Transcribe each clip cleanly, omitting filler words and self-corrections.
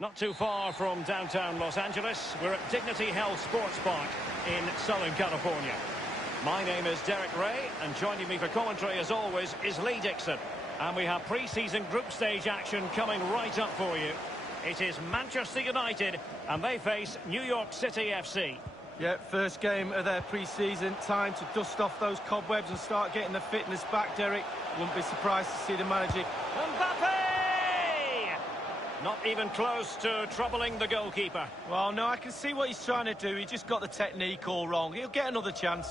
Not too far from downtown Los Angeles, we're at Dignity Health Sports Park in Southern California. My name is Derek Ray, and joining me for commentary, as always, is Lee Dixon. And we have pre-season group stage action coming right up for you. It is Manchester United, and they face New York City FC. Yeah, first game of their pre-season. Time to dust off those cobwebs and start getting the fitness back, Derek. Wouldn't be surprised to see the manager. Mbappe! Not even close to troubling the goalkeeper. Well, no, I can see what he's trying to do. He just got the technique all wrong. He'll get another chance.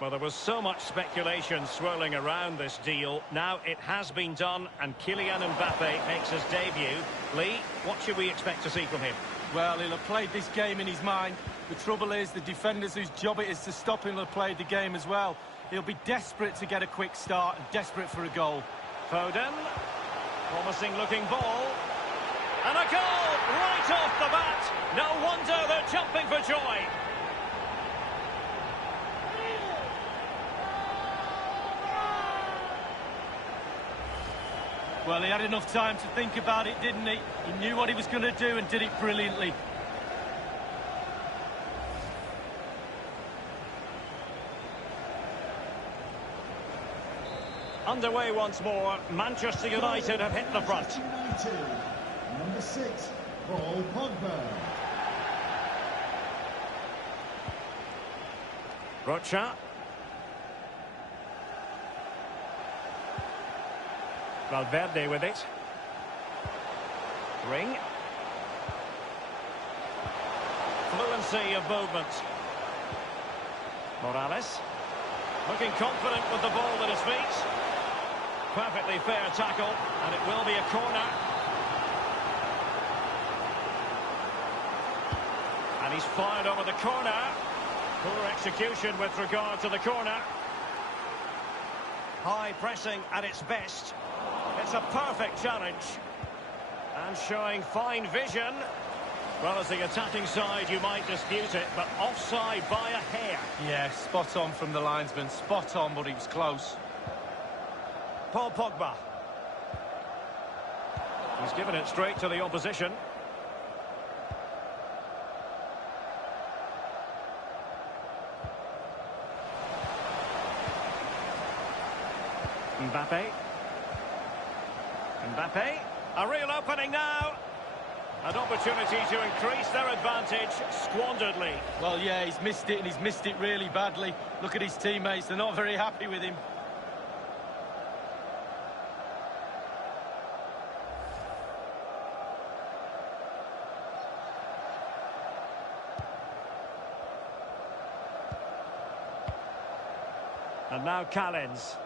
Well, there was so much speculation swirling around this deal. Now it has been done, and Kylian Mbappe makes his debut. Lee, what should we expect to see from him? Well, he'll have played this game in his mind. The trouble is, the defenders whose job it is to stop him will have played the game as well. He'll be desperate to get a quick start and desperate for a goal. Foden. Promising looking ball. And a goal right off the bat. No wonder they're jumping for joy. Well, he had enough time to think about it, didn't he? He knew what he was going to do and did it brilliantly. Underway once more. Manchester United have hit the front. Number 6, Paul Pogba. Rocha. Valverde with it. Ring. Fluency of movement. Morales. Looking confident with the ball at his feet. Perfectly fair tackle, and it will be a corner. And he's fired over the corner. Poor execution with regard to the corner. High pressing at its best. It's a perfect challenge. And showing fine vision. Well, as the attacking side, you might dispute it, but offside by a hair. Yeah, spot on from the linesman. Spot on, but he was close. Paul Pogba. He's given it straight to the opposition. Mbappe. Mbappe. A real opening now. An opportunity to increase their advantage squanderedly. Well, yeah, he's missed it, and he's missed it really badly. Look at his teammates. They're not very happy with him. And now Callens.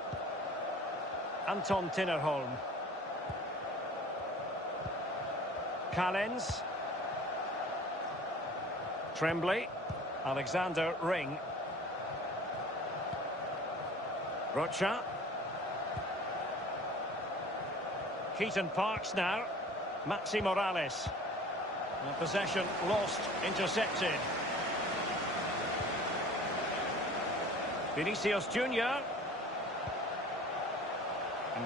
Anton Tinnerholm. Callens. Tremblay. Alexander Ring. Rocha. Keaton Parks now. Maxi Morales. And possession lost, intercepted. Vinicius Junior.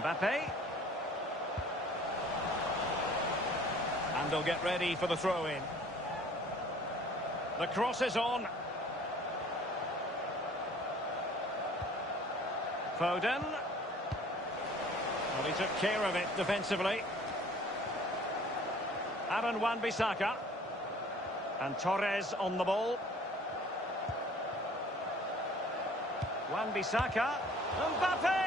Mbappe. And they'll get ready for the throw-in. The cross is on. Foden. Well, he took care of it defensively. Aaron Wan-Bissaka. And Torres on the ball. Wan-Bissaka. Mbappe!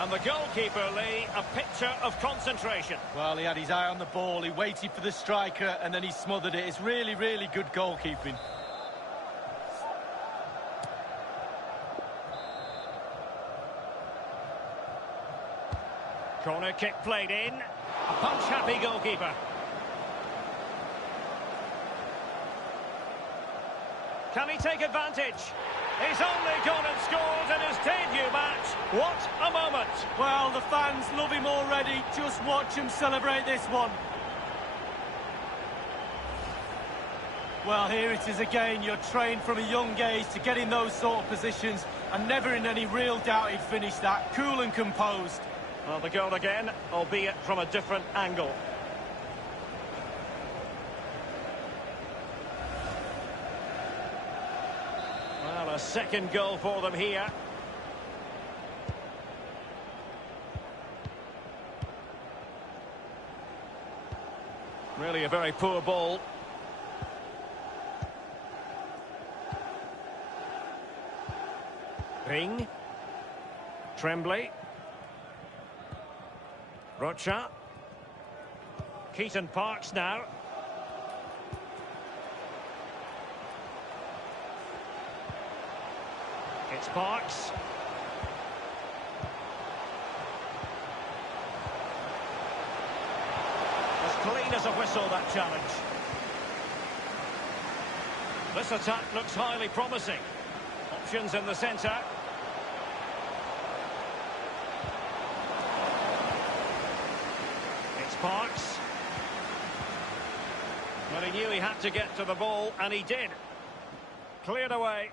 And the goalkeeper, Lee, a picture of concentration. Well, he had his eye on the ball, he waited for the striker, and then he smothered it. It's really, really good goalkeeping. Corner kick played in. A punch-happy goalkeeper. Can he take advantage? He's only gone and scored in his debut match. What a moment! Well, the fans love him already. Just watch him celebrate this one. Well, here it is again. You're trained from a young age to get in those sort of positions, and never in any real doubt he'd finish that. Cool and composed. Well, the goal again, albeit from a different angle. Well, a second goal for them here. Really a very poor ball. Ring. Tremblay. Rocha. Keaton Parks now. It's Parks. As clean as a whistle, that challenge. This attack looks highly promising. Options in the centre. Parks. Well, he knew he had to get to the ball, and he did. Cleared away.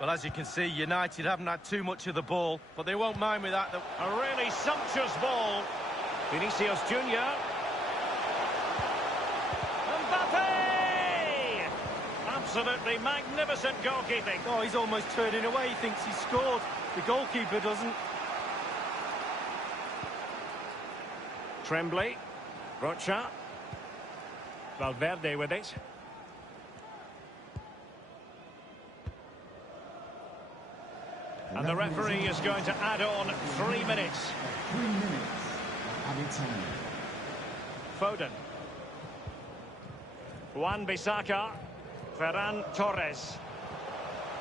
Well, as you can see, United haven't had too much of the ball, but they won't mind with that. A really sumptuous ball. Vinicius Junior. Mbappe! Absolutely magnificent goalkeeping. Oh, he's almost turning away. He thinks he's scored. The goalkeeper doesn't. Tremblay. Rocha. Valverde with it. And the referee is going to add on 3 minutes. 3 minutes added time. Foden. Wan-Bissaka. Ferran Torres.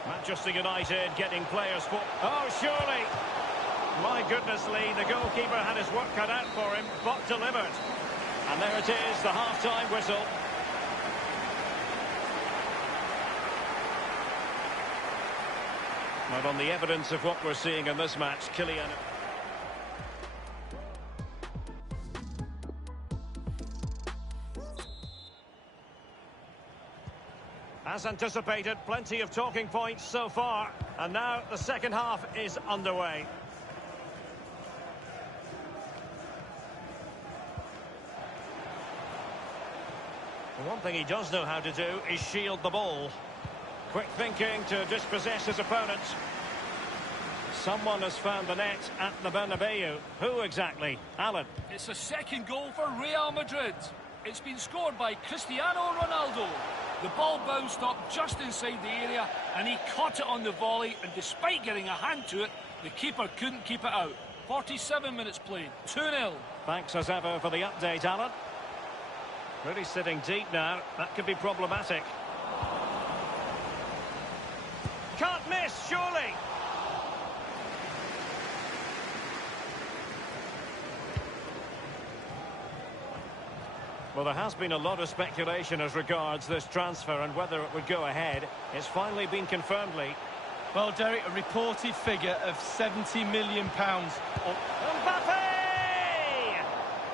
Manchester United getting players for... Oh, surely! My goodness, Lee, the goalkeeper had his work cut out for him, but delivered. And there it is, the half-time whistle. But on the evidence of what we're seeing in this match, Kylian... As anticipated, plenty of talking points so far. And now the second half is underway. One thing he does know how to do is shield the ball. Quick thinking to dispossess his opponent. Someone has found the net at the Bernabeu. Who exactly? Alan. It's a second goal for Real Madrid. It's been scored by Cristiano Ronaldo. The ball bounced up just inside the area and he caught it on the volley, and despite getting a hand to it, the keeper couldn't keep it out. 47 minutes played, 2-0. Thanks as ever for the update, Alan. Really sitting deep now. That could be problematic. Can't miss, surely. Well, there has been a lot of speculation as regards this transfer and whether it would go ahead. It's finally been confirmed, Lee. Well, Derek, a reported figure of £70 million. Mbappe!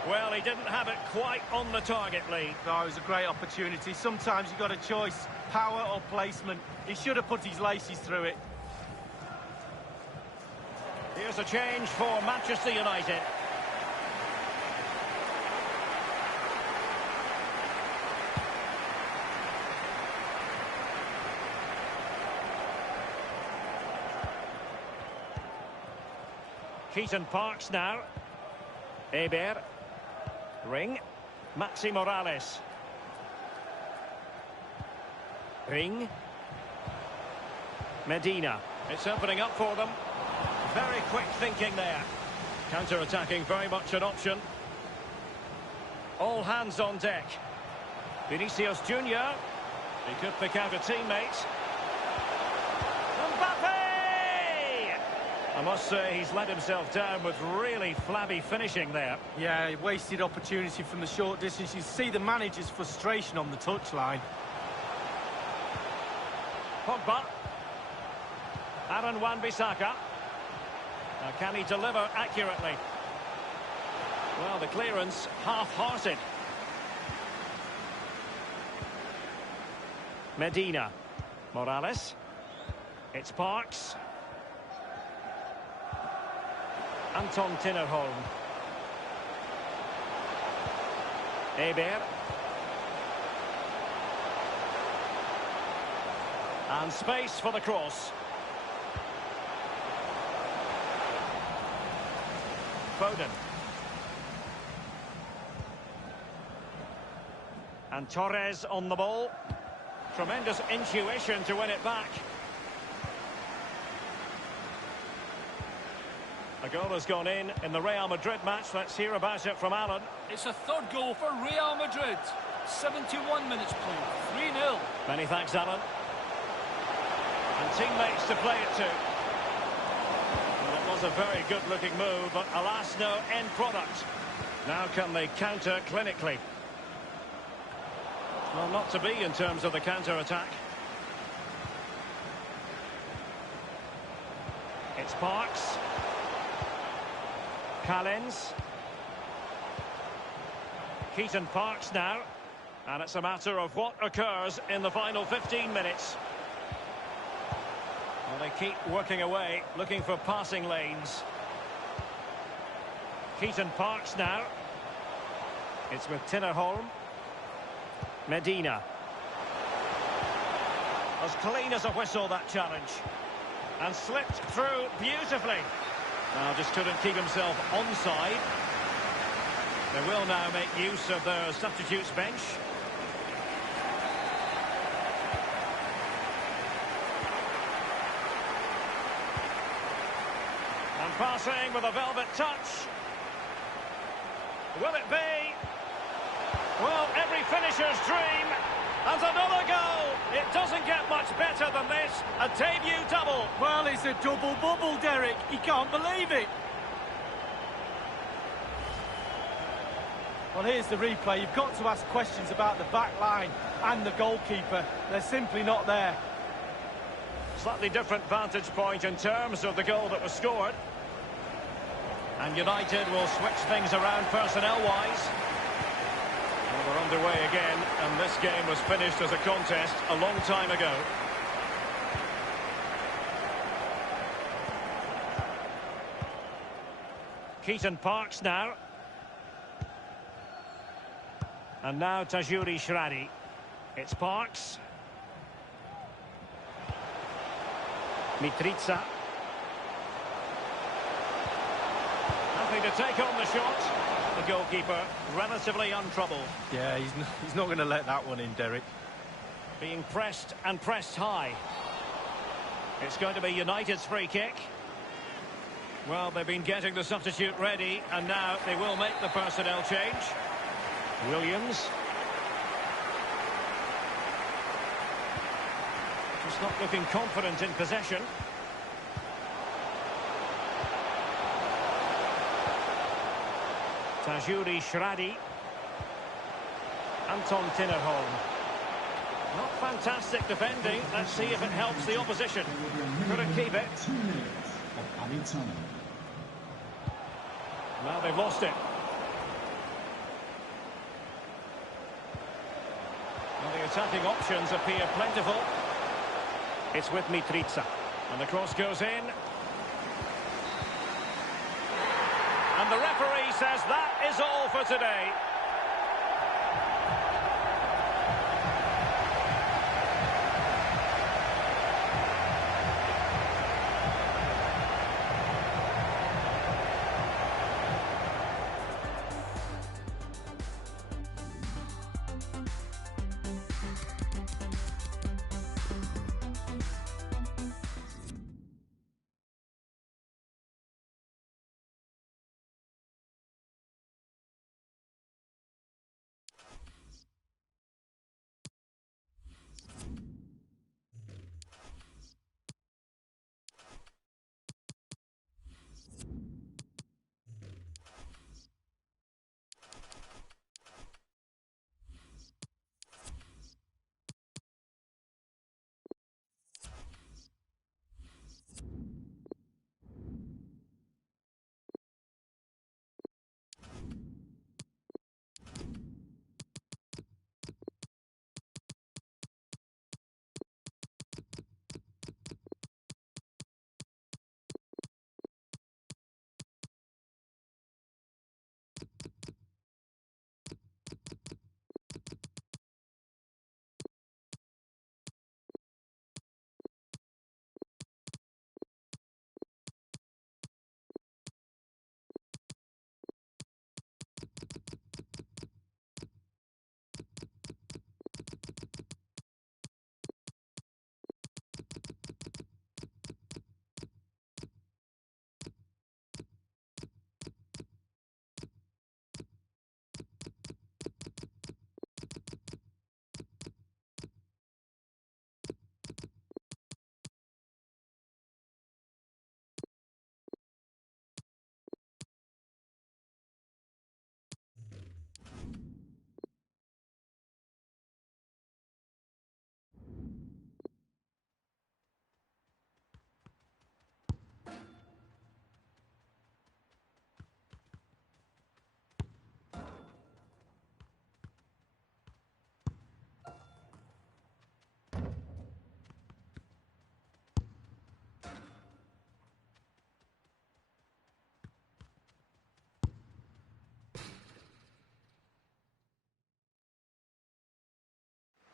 Well, he didn't have it quite on the target, Lee. No, it was a great opportunity. Sometimes you've got a choice, power or placement. He should have put his laces through it. Here's a change for Manchester United. Keaton Parks now. Eber. Ring. Maxi Morales. Ring. Medina. It's opening up for them. Very quick thinking there. Counter-attacking, very much an option. All hands on deck. Vinicius Junior. He could pick out a teammate. Mbappe! I must say he's let himself down with really flabby finishing there. Yeah, he wasted opportunity from the short distance. You see the manager's frustration on the touchline. Pogba. Aaron Wan-Bissaka. Now, can he deliver accurately? Well, the clearance half-hearted. Medina. Morales. It's Parks. Anton Tinnerholm. Eber. And space for the cross. Foden. And Torres on the ball. Tremendous intuition to win it back. A goal has gone in the Real Madrid match. Let's hear about it from Alan. It's a third goal for Real Madrid. 71 minutes played. 3-0. Many thanks, Alan. And teammates to play it to. Well, it was a very good-looking move, but alas, no end product. Now can they counter clinically? Well, not to be in terms of the counter-attack. It's Parks. Callens. Keaton Parks now. And it's a matter of what occurs in the final 15 minutes. Well, they keep working away, looking for passing lanes. Keaton Parks now. It's with Tinnerholm. Medina. As clean as a whistle, that challenge. And slipped through beautifully. Now just couldn't keep himself onside. They will now make use of their substitutes bench. And passing with a velvet touch. Will it be? Well, every finisher's dream. And another goal. It doesn't get much better than this. A debut double. Well, it's a double bubble, Derek. He can't believe it. Well, here's the replay. You've got to ask questions about the back line and the goalkeeper. They're simply not there. Slightly different vantage point in terms of the goal that was scored. And United will switch things around personnel-wise. Well, we're underway again, and this game was finished as a contest a long time ago. Keaton Parks now. And now Tajuri Shradi. It's Parks. Mitrica. Nothing to take on the shot. The goalkeeper relatively untroubled. Yeah, he's not going to let that one in, Derek. Being pressed and pressed high. It's going to be United's free kick. Well, they've been getting the substitute ready, and now they will make the personnel change. Williams. Just not looking confident in possession. Tajuri Shradi. Anton Tinnerholm. Not fantastic defending. Let's see if it helps the opposition. Couldn't keep it. 2 minutes of added time. Now they've lost it. Well, the attacking options appear plentiful. It's with Mitrica. And the cross goes in. And the referee says that is all for today.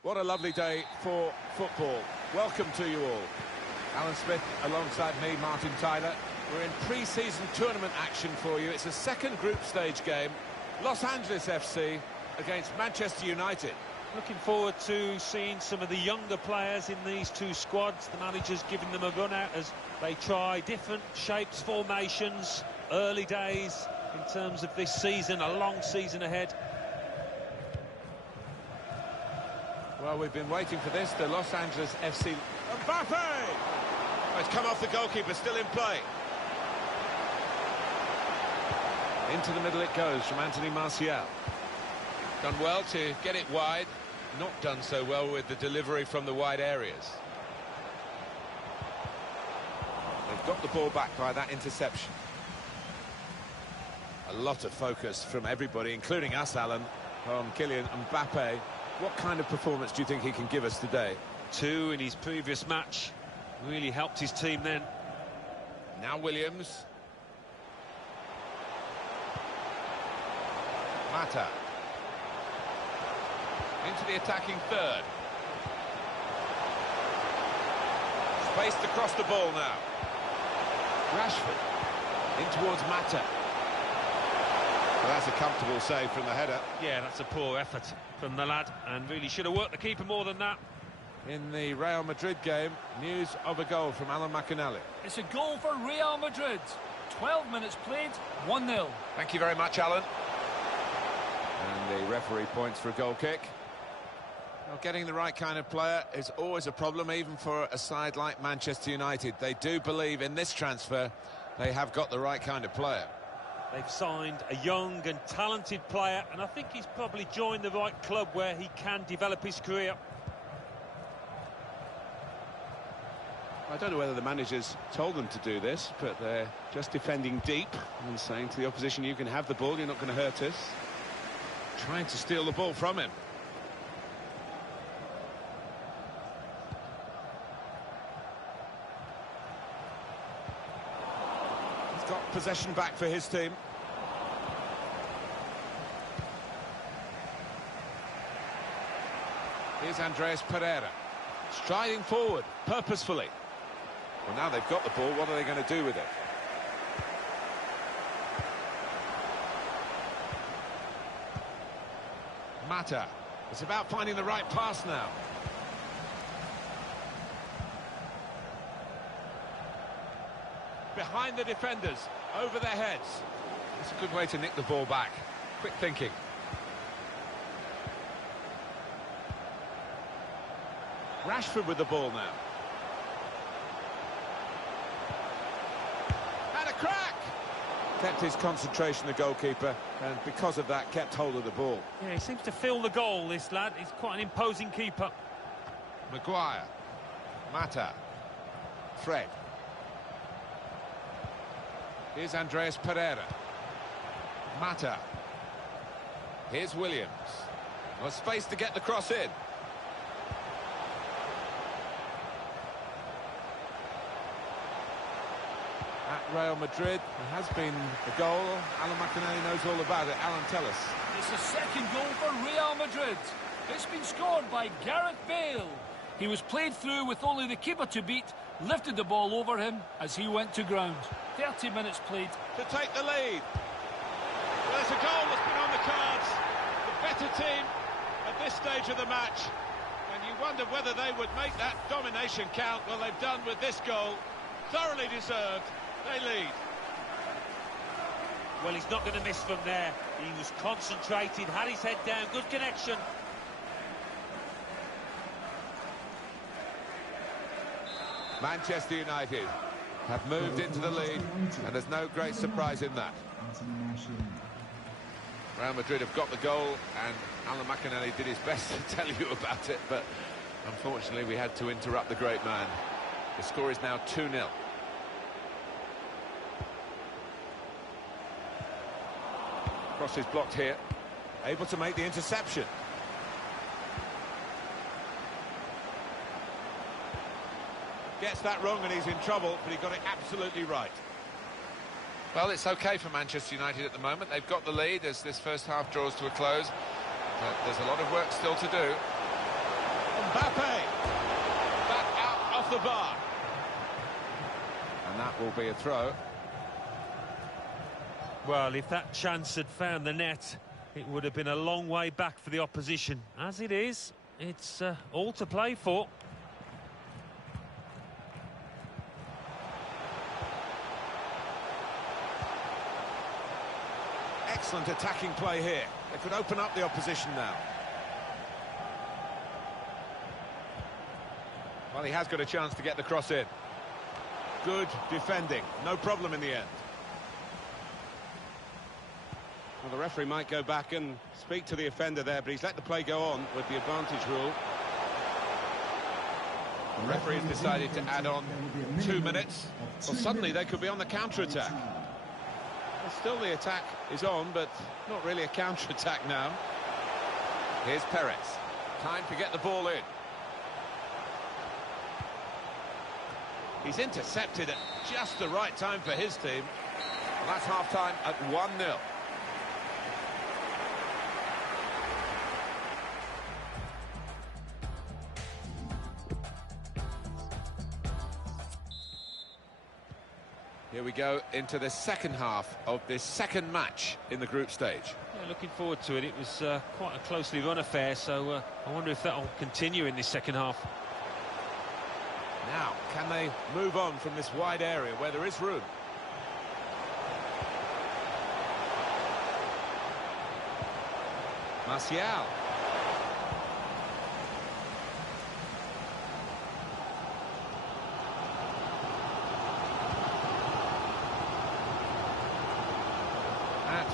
What a lovely day for football. Welcome to you all. Alan Smith alongside me, Martin Tyler. We're in pre-season tournament action for you. It's a second group stage game. Los Angeles FC against Manchester United. Looking forward to seeing some of the younger players in these two squads. The manager's giving them a run out as they try different shapes, formations, early days in terms of this season, a long season ahead. Well, we've been waiting for this. The Los Angeles FC... Mbappe! Oh, it's come off the goalkeeper, still in play. Into the middle it goes from Anthony Martial. Done well to get it wide. Not done so well with the delivery from the wide areas. They've got the ball back by that interception. A lot of focus from everybody, including us, Alan, on Kylian Mbappe. What kind of performance do you think he can give us today? 2 in his previous match. Really helped his team then. Now Williams. Mata. Into the attacking third. Spaced across the ball now. Rashford. In towards Mata. Well, that's a comfortable save from the header. Yeah, that's a poor effort from the lad, and really should have worked the keeper more than that. In the Real Madrid game, news of a goal from Alan McInally. It's a goal for Real Madrid. 12 minutes played, 1-0. Thank you very much, Alan. And the referee points for a goal kick. Well, getting the right kind of player is always a problem, even for a side like Manchester United. They do believe in this transfer they have got the right kind of player. They've signed a young and talented player, and I think he's probably joined the right club where he can develop his career. I don't know whether the managers told them to do this, but they're just defending deep and saying to the opposition, you can have the ball, you're not going to hurt us. Trying to steal the ball from him. He's got possession back for his team. Here's Andreas Pereira, striding forward, purposefully. Well, now they've got the ball, what are they going to do with it? Mata. It's about finding the right pass now. Behind the defenders, over their heads. It's a good way to nick the ball back. Quick thinking. Rashford with the ball now. And a crack! Kept his concentration, the goalkeeper, and because of that, kept hold of the ball. Yeah, he seems to feel the goal, this lad. He's quite an imposing keeper. Maguire. Mata. Fred. Here's Andreas Pereira. Mata. Here's Williams. Well, space to get the cross in. At Real Madrid, there has been a goal. Alan McInerney knows all about it. Alan, tell us. It's the second goal for Real Madrid. It's been scored by Gareth Bale. He was played through with only the keeper to beat, lifted the ball over him as he went to ground. 30 minutes played. To take the lead. Well, there's a goal that's been on the cards. The better team at this stage of the match. And you wonder whether they would make that domination count. Well, they've done with this goal. Thoroughly deserved. They lead. Well, he's not going to miss from there. He was concentrated, had his head down, good connection. Manchester United have moved into the lead, and there's no great surprise in that. Real Madrid have got the goal, and Alan McInerney did his best to tell you about it, but unfortunately we had to interrupt the great man. The score is now 2-0. Cross is blocked here. Able to make the interception. Gets that wrong and he's in trouble, but he got it absolutely right. Well, it's okay for Manchester United at the moment. They've got the lead as this first half draws to a close. But there's a lot of work still to do. Mbappe! Back out off the bar. And that will be a throw. Well, if that chance had found the net, it would have been a long way back for the opposition. As it is, it's all to play for. Excellent attacking play here. They could open up the opposition now. Well, he has got a chance to get the cross in. Good defending. No problem in the end. Well, the referee might go back and speak to the offender there, but he's let the play go on with the advantage rule. The referee has decided to add on 2 minutes. Well, suddenly they could be on the counter-attack. Well, still the attack is on, but not really a counter-attack now. Here's Perez. Time to get the ball in. He's intercepted at just the right time for his team. Well, that's half-time at 1-0. Here we go into the second half of this second match in the group stage. Yeah, looking forward to it. It was quite a closely run affair, so I wonder if that'll continue in this second half. Now, can they move on from this wide area where there is room? Martial.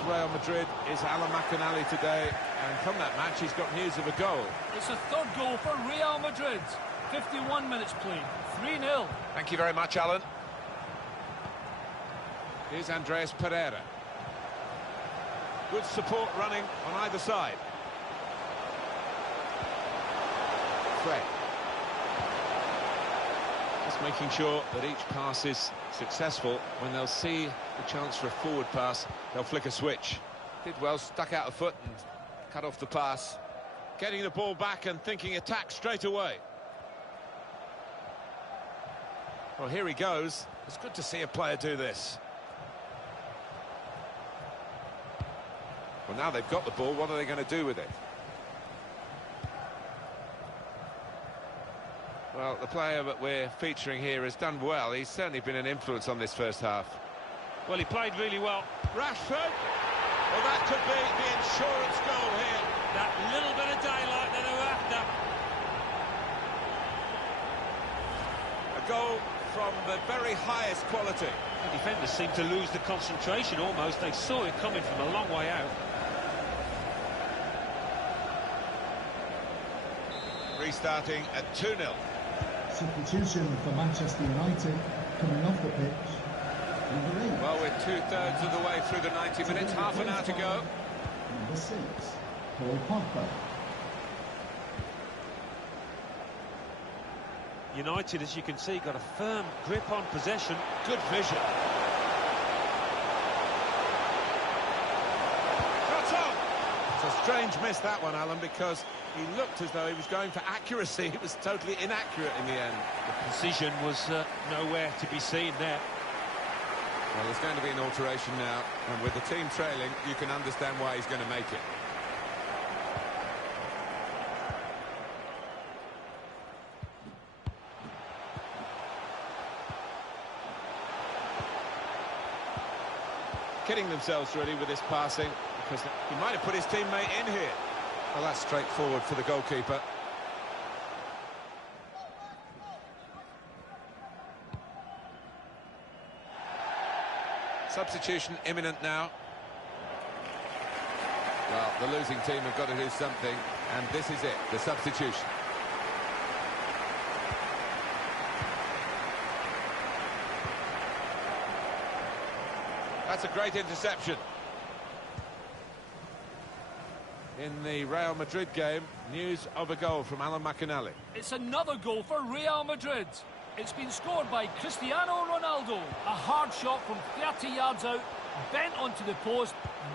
Real Madrid is Alan McInally today, and from that match he's got news of a goal. It's a third goal for Real Madrid. 51 minutes played, 3-0. Thank you very much, Alan. Here's Andreas Pereira. Good support running on either side. Fred. Just making sure that each pass is successful. When they'll see the chance for a forward pass, they'll flick a switch. Did well, stuck out a foot and cut off the pass. Getting the ball back and thinking attack straight away. Well, here he goes. It's good to see a player do this. Well, now they've got the ball, what are they going to do with it? Well, the player that we're featuring here has done well. He's certainly been an influence on this first half. Well, he played really well. Rashford! Well, that could be the insurance goal here. That little bit of daylight that they were after. A goal from the very highest quality. The defenders seemed to lose the concentration almost. They saw it coming from a long way out. Restarting at 2-0. Substitution for Manchester United coming off the pitch. Number 8. Well, we're 2/3 of the way through the 90 minutes, half an hour to go. Number 6, Paul Pogba. United, as you can see, got a firm grip on possession. Good vision. Shot on! It's a strange miss, that one, Alan, because he looked as though he was going for accuracy. It was totally inaccurate in the end. The precision was nowhere to be seen there. Well, there's going to be an alteration now, and with the team trailing, you can understand why he's going to make it. Kidding themselves, really, with this passing, because he might have put his teammate in here. Well, that's straightforward for the goalkeeper. Substitution imminent now. Well, the losing team have got to do something, and this is it, the substitution. That's a great interception. In the Real Madrid game, news of a goal from Alan McInally. It's another goal for Real Madrid. It's been scored by Cristiano Ronaldo. A hard shot from 30 yards out, bent onto the post.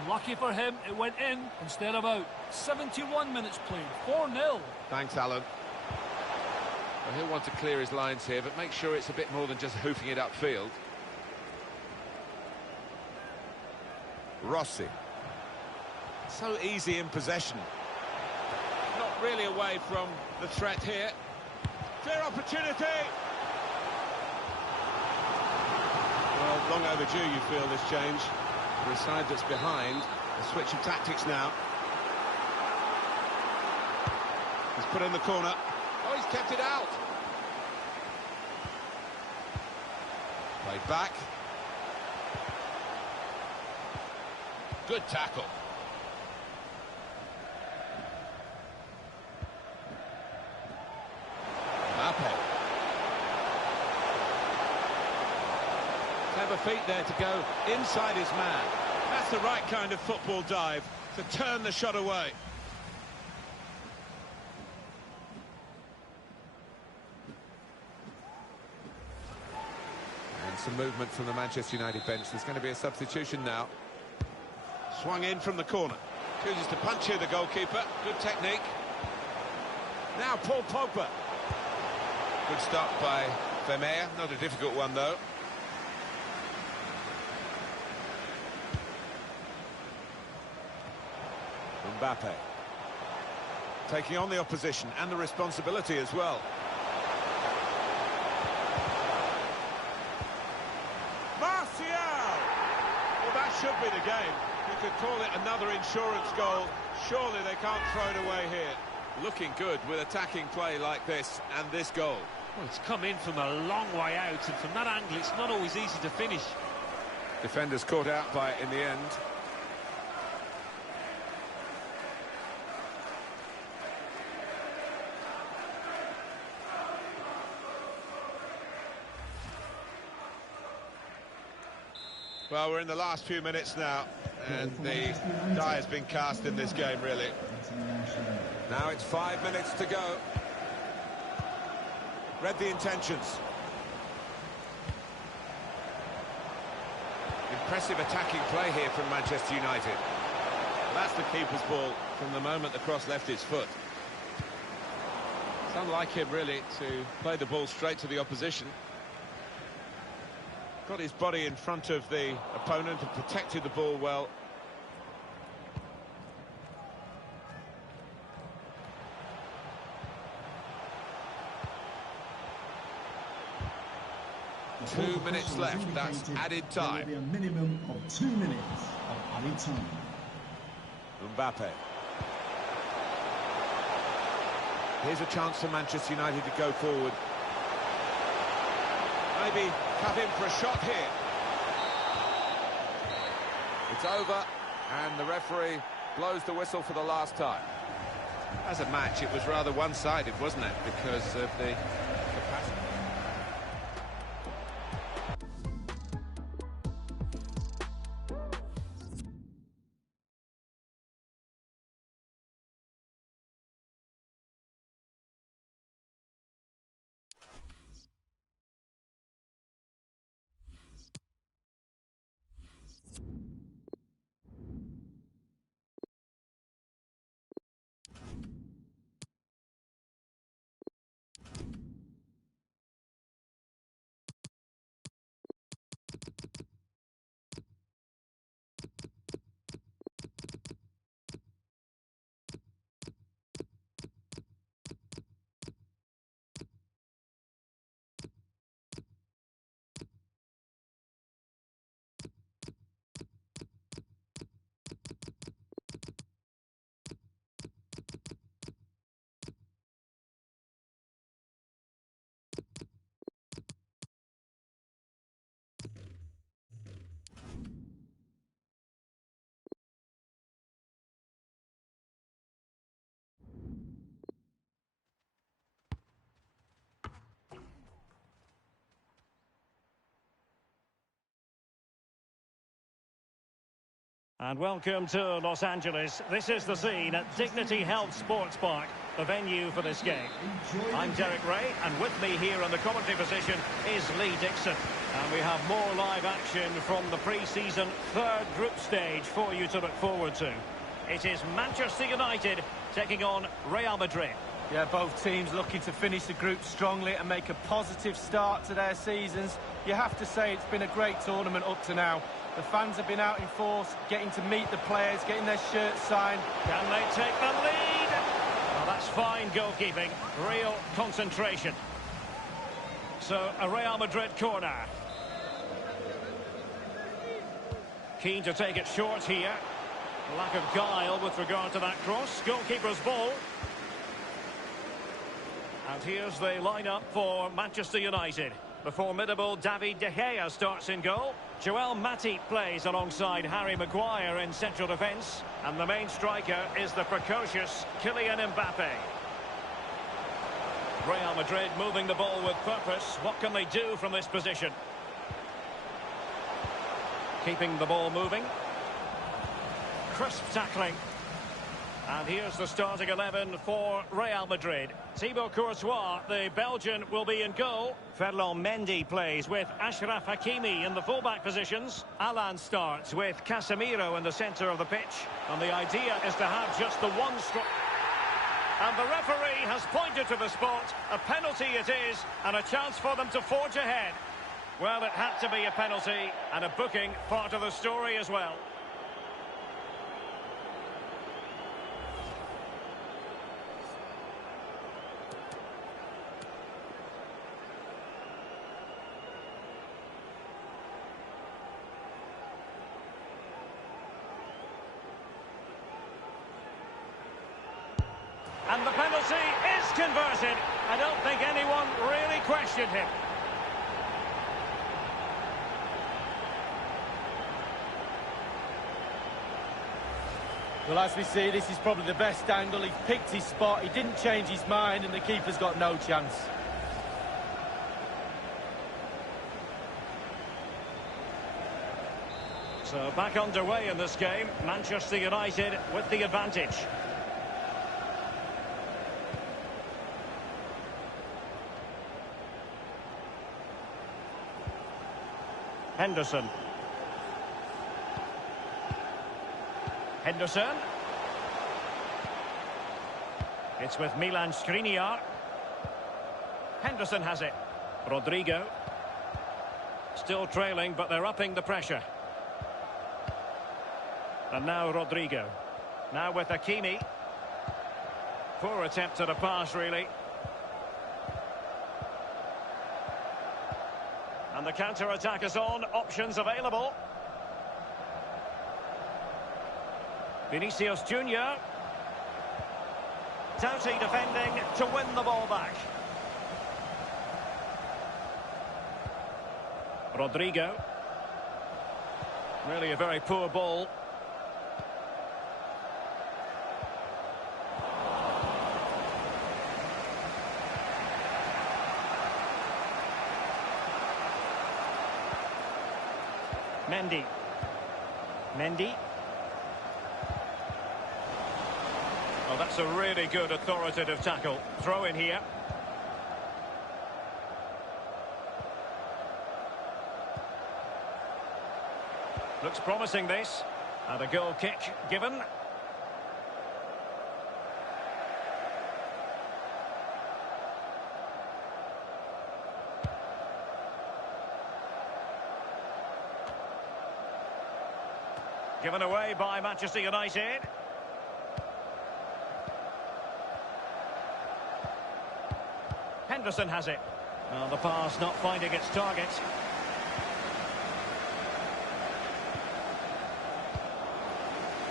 Lucky for him, it went in instead of out. 71 minutes played, 4-0. Thanks, Alan. Well, he'll want to clear his lines here, but make sure it's a bit more than just hoofing it upfield. Rossi. So easy in possession. Not really away from the threat here. Clear opportunity! Well, long overdue, you feel, this change. For a side that's behind, a switch of tactics now. He's put in the corner. Oh, he's kept it out. Played back. Good tackle. Mbappe. Clever feet there to go inside his man. That's the right kind of football dive, to turn the shot away. And some movement from the Manchester United bench. There's going to be a substitution now. Swung in from the corner. Chooses to punch here, the goalkeeper. Good technique. Now Paul Pogba. Good stop by Vermeer. Not a difficult one, though. Mbappe. Taking on the opposition and the responsibility as well. Martial! Well, that should be the game. You could call it another insurance goal. Surely they can't throw it away here. Looking good with attacking play like this and this goal. Well, it's come in from a long way out, and from that angle it's not always easy to finish. Defenders caught out by it in the end. Well, we're in the last few minutes now, and the die has been cast in this game, really. Now it's 5 minutes to go. Read the intentions. Impressive attacking play here from Manchester United. That's the keeper's ball from the moment the cross left his foot. It's unlike him, really, to play the ball straight to the opposition. Got his body in front of the opponent and protected the ball well. Two minutes left, that's added time. There will be a minimum of 2 minutes of added time. Mbappe. Here's a chance for Manchester United to go forward. Maybe cut in for a shot here. It's over, and the referee blows the whistle for the last time. As a match, it was rather one-sided, wasn't it? Because of the capacity. And welcome to Los Angeles. This is the scene at Dignity Health Sports Park, the venue for this game. I'm Derek Ray, and with me here in the commentary position is Lee Dixon. And we have more live action from the pre-season third group stage for you to look forward to. It is Manchester United taking on Real Madrid. Yeah, both teams looking to finish the group strongly and make a positive start to their seasons. You have to say it's been a great tournament up to now. The fans have been out in force, getting to meet the players, getting their shirts signed. Can they take the lead? Well, that's fine goalkeeping, real concentration. So, a Real Madrid corner. Keen to take it short here. Lack of guile with regard to that cross. Goalkeeper's ball. And here's the lineup for Manchester United. The formidable David De Gea starts in goal. Joel Matip plays alongside Harry Maguire in central defence. And the main striker is the precocious Kylian Mbappe. Real Madrid moving the ball with purpose. What can they do from this position? Keeping the ball moving. Crisp tackling. And here's the starting 11 for Real Madrid. Thibaut Courtois, the Belgian, will be in goal. Ferland Mendy plays with Achraf Hakimi in the fullback positions. Alan starts with Casemiro in the centre of the pitch. And the idea is to have just the one strike. And the referee has pointed to the spot. A penalty it is, and a chance for them to forge ahead. Well, it had to be a penalty, and a booking part of the story as well. And the penalty is converted. I don't think anyone really questioned him. Well, as we see, this is probably the best angle. He's picked his spot, he didn't change his mind, and the keeper's got no chance. So back underway in this game. Manchester United with the advantage. Henderson. Henderson. It's with Milan Skriniar. Henderson has it. Rodrigo. Still trailing, but they're upping the pressure. And now Rodrigo. Now with Hakimi. Poor attempt at a pass, really. And the counter-attack is on. Options available. Vinicius Junior. Doughty defending to win the ball back. Rodrigo. Really a very poor ball. Mendy. Mendy. Oh, that's a really good authoritative tackle. Throw in here. Looks promising, this. And a goal kick given. Given away by Manchester United. Henderson has it. Well, the pass not finding its target.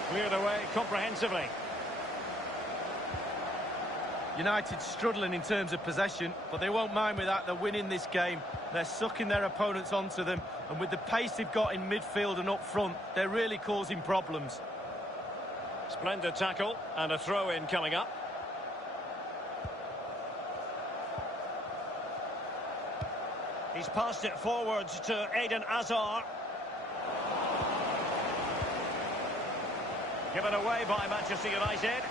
Cleared away comprehensively. United struggling in terms of possession, but they won't mind with that. They're winning this game. They're sucking their opponents onto them, and with the pace they've got in midfield and up front, they're really causing problems. Splendid tackle, and a throw-in coming up. He's passed it forwards to Eden Hazard. Given away by Manchester United.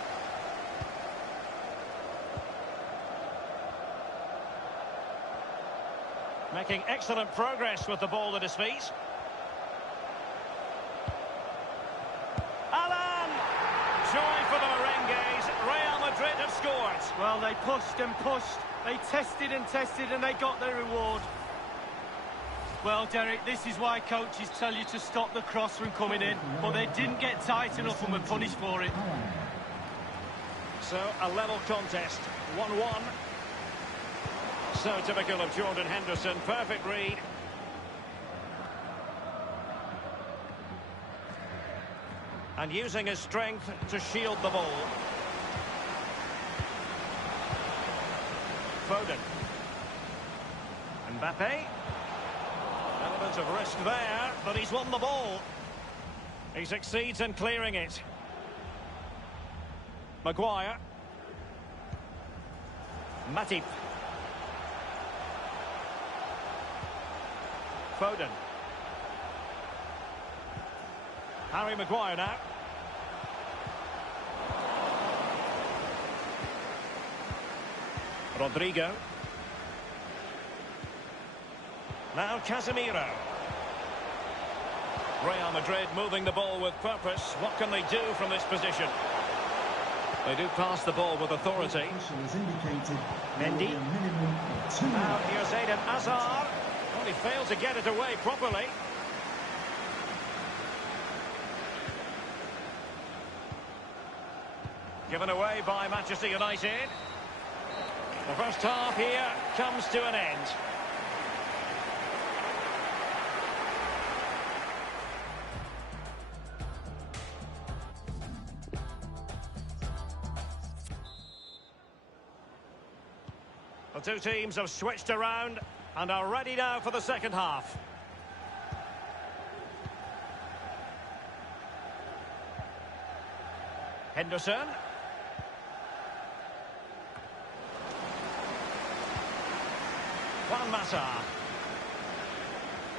Making excellent progress with the ball at his feet. Alan! Joy for the Merengues. Real Madrid have scored. Well, they pushed and pushed. They tested and tested, and they got their reward. Well, Derek, this is why coaches tell you to stop the cross from coming in, but they didn't get tight enough and were punished for it. So, a level contest, 1-1. So typical of Jordan Henderson, perfect read. And using his strength to shield the ball. Foden. Mbappe. Element of risk there, but he's won the ball. He succeeds in clearing it. Maguire. Matip. Foden. Harry Maguire now. Rodrigo. Now Casemiro. Real Madrid moving the ball with purpose. What can they do from this position? They do pass the ball with authority. Mendy. Now here's Eden Hazard. Well, he failed to get it away properly. Given away by Manchester United. The first half here comes to an end. The two teams have switched around and are ready now for the second half. Henderson. Juan Mata.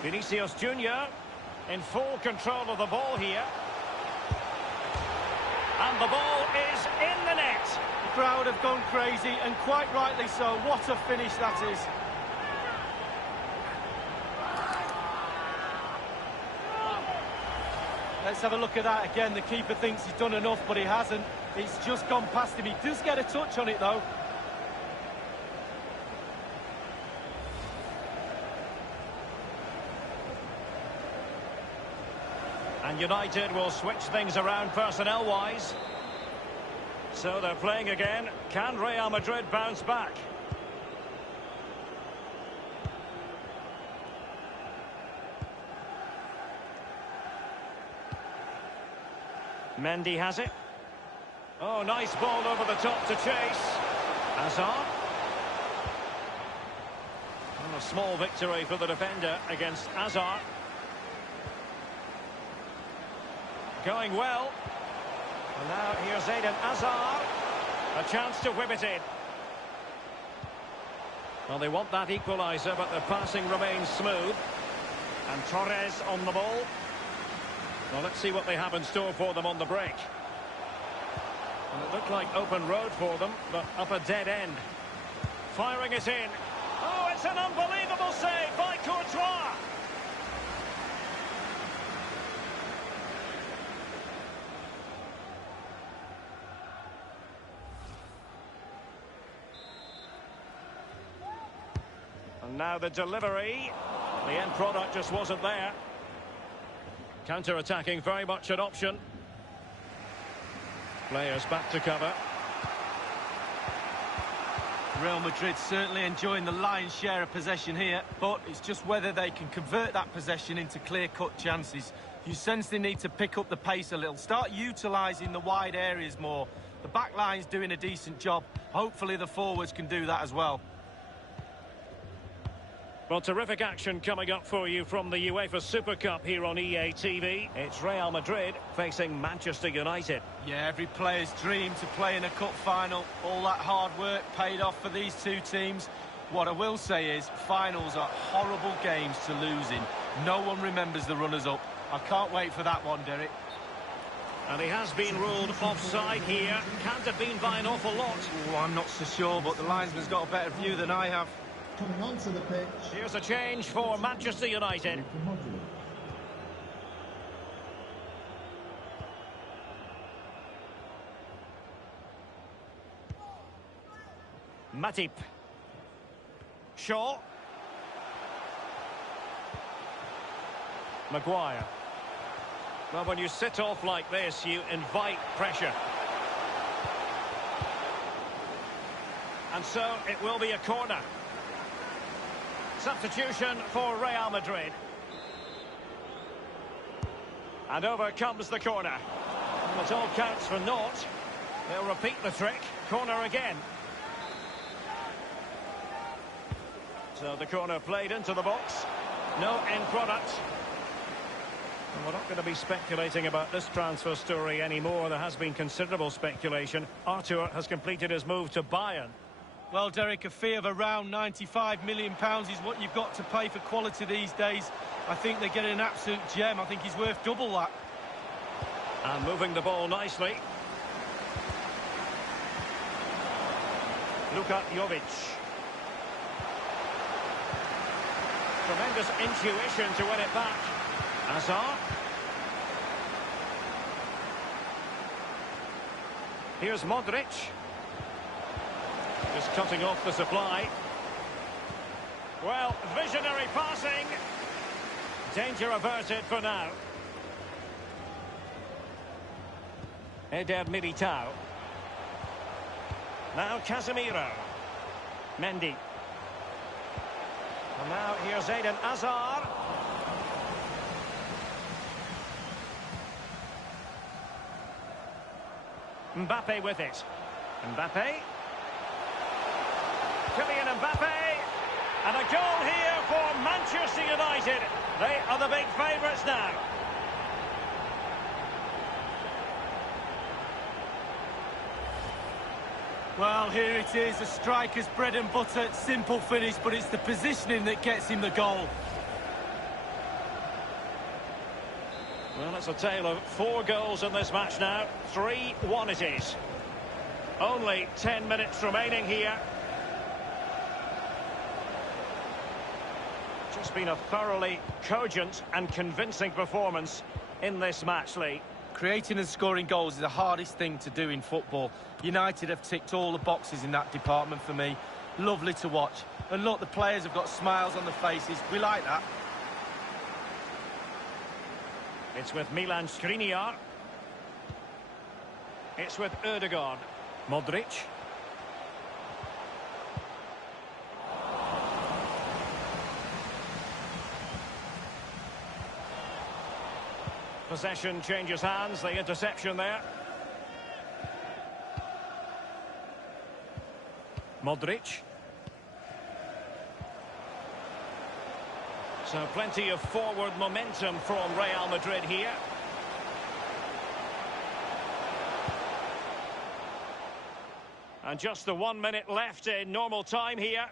Vinicius Junior. In full control of the ball here. And the ball is in the net. The crowd have gone crazy, and quite rightly so. What a finish that is. Let's have a look at that again. The keeper thinks he's done enough, but he hasn't. It's just gone past him. He does get a touch on it, though. And United will switch things around personnel-wise. So they're playing again. Can Real Madrid bounce back? Mendy has it. Oh, nice ball over the top to chase. Hazard. And a small victory for the defender against Hazard. Going well. And now here's Eden Hazard. A chance to whip it in. Well, they want that equaliser, but the passing remains smooth. And Torres on the ball. Well, let's see what they have in store for them on the break. And it looked like open road for them, but up a dead end. Firing it in. Oh, it's an unbelievable save by Courtois. And now the delivery. The end product just wasn't there. Counter-attacking, very much an option. Players back to cover. Real Madrid certainly enjoying the lion's share of possession here, but it's just whether they can convert that possession into clear-cut chances. You sense they need to pick up the pace a little, start utilising the wide areas more. The back line's doing a decent job. Hopefully the forwards can do that as well. Well, terrific action coming up for you from the UEFA Super Cup here on EA TV. It's Real Madrid facing Manchester United. Yeah, every player's dream to play in a cup final. All that hard work paid off for these two teams. What I will say is, finals are horrible games to lose in. No one remembers the runners-up. I can't wait for that one, Derek. And he has been ruled offside here. Can't have been by an awful lot. Oh, I'm not so sure, but the linesman's got a better view than I have. Coming onto the pitch. Here's a change for Manchester United. Matip. Shaw. Maguire. Well, when you sit off like this, you invite pressure. And so it will be a corner. Substitution for Real Madrid. And over comes the corner. Well, it all counts for naught. They'll repeat the trick. Corner again. So the corner played into the box. No end product. And we're not going to be speculating about this transfer story anymore. There has been considerable speculation. Arthur has completed his move to Bayern. Well, Derek, a fee of around £95 million is what you've got to pay for quality these days. I think they're getting an absolute gem. I think he's worth double that. And moving the ball nicely. Luka Jovic. Tremendous intuition to win it back. Hazard. Here's Modric. Just cutting off the supply. Well, visionary passing. Danger averted for now. Eder Militao. Now Casemiro. Mendy. And now here's Eden Hazard. Mbappe with it. Mbappe. Kylian Mbappe. And a goal here for Manchester United. They are the big favourites now. Well, here it is, a striker's bread and butter, simple finish, but it's the positioning that gets him the goal. Well, it's a tale of 4 goals in this match now. 3-1 it is. Only 10 minutes remaining here. Just been a thoroughly cogent and convincing performance in this match, Lee. Creating and scoring goals is the hardest thing to do in football. United have ticked all the boxes in that department for me. Lovely to watch. And look, the players have got smiles on their faces. We like that. It's with Milan Skriniar. It's with Ødegaard. Modric. Possession changes hands, the interception there. Modric. So plenty of forward momentum from Real Madrid here. And just the 1 minute left in normal time here.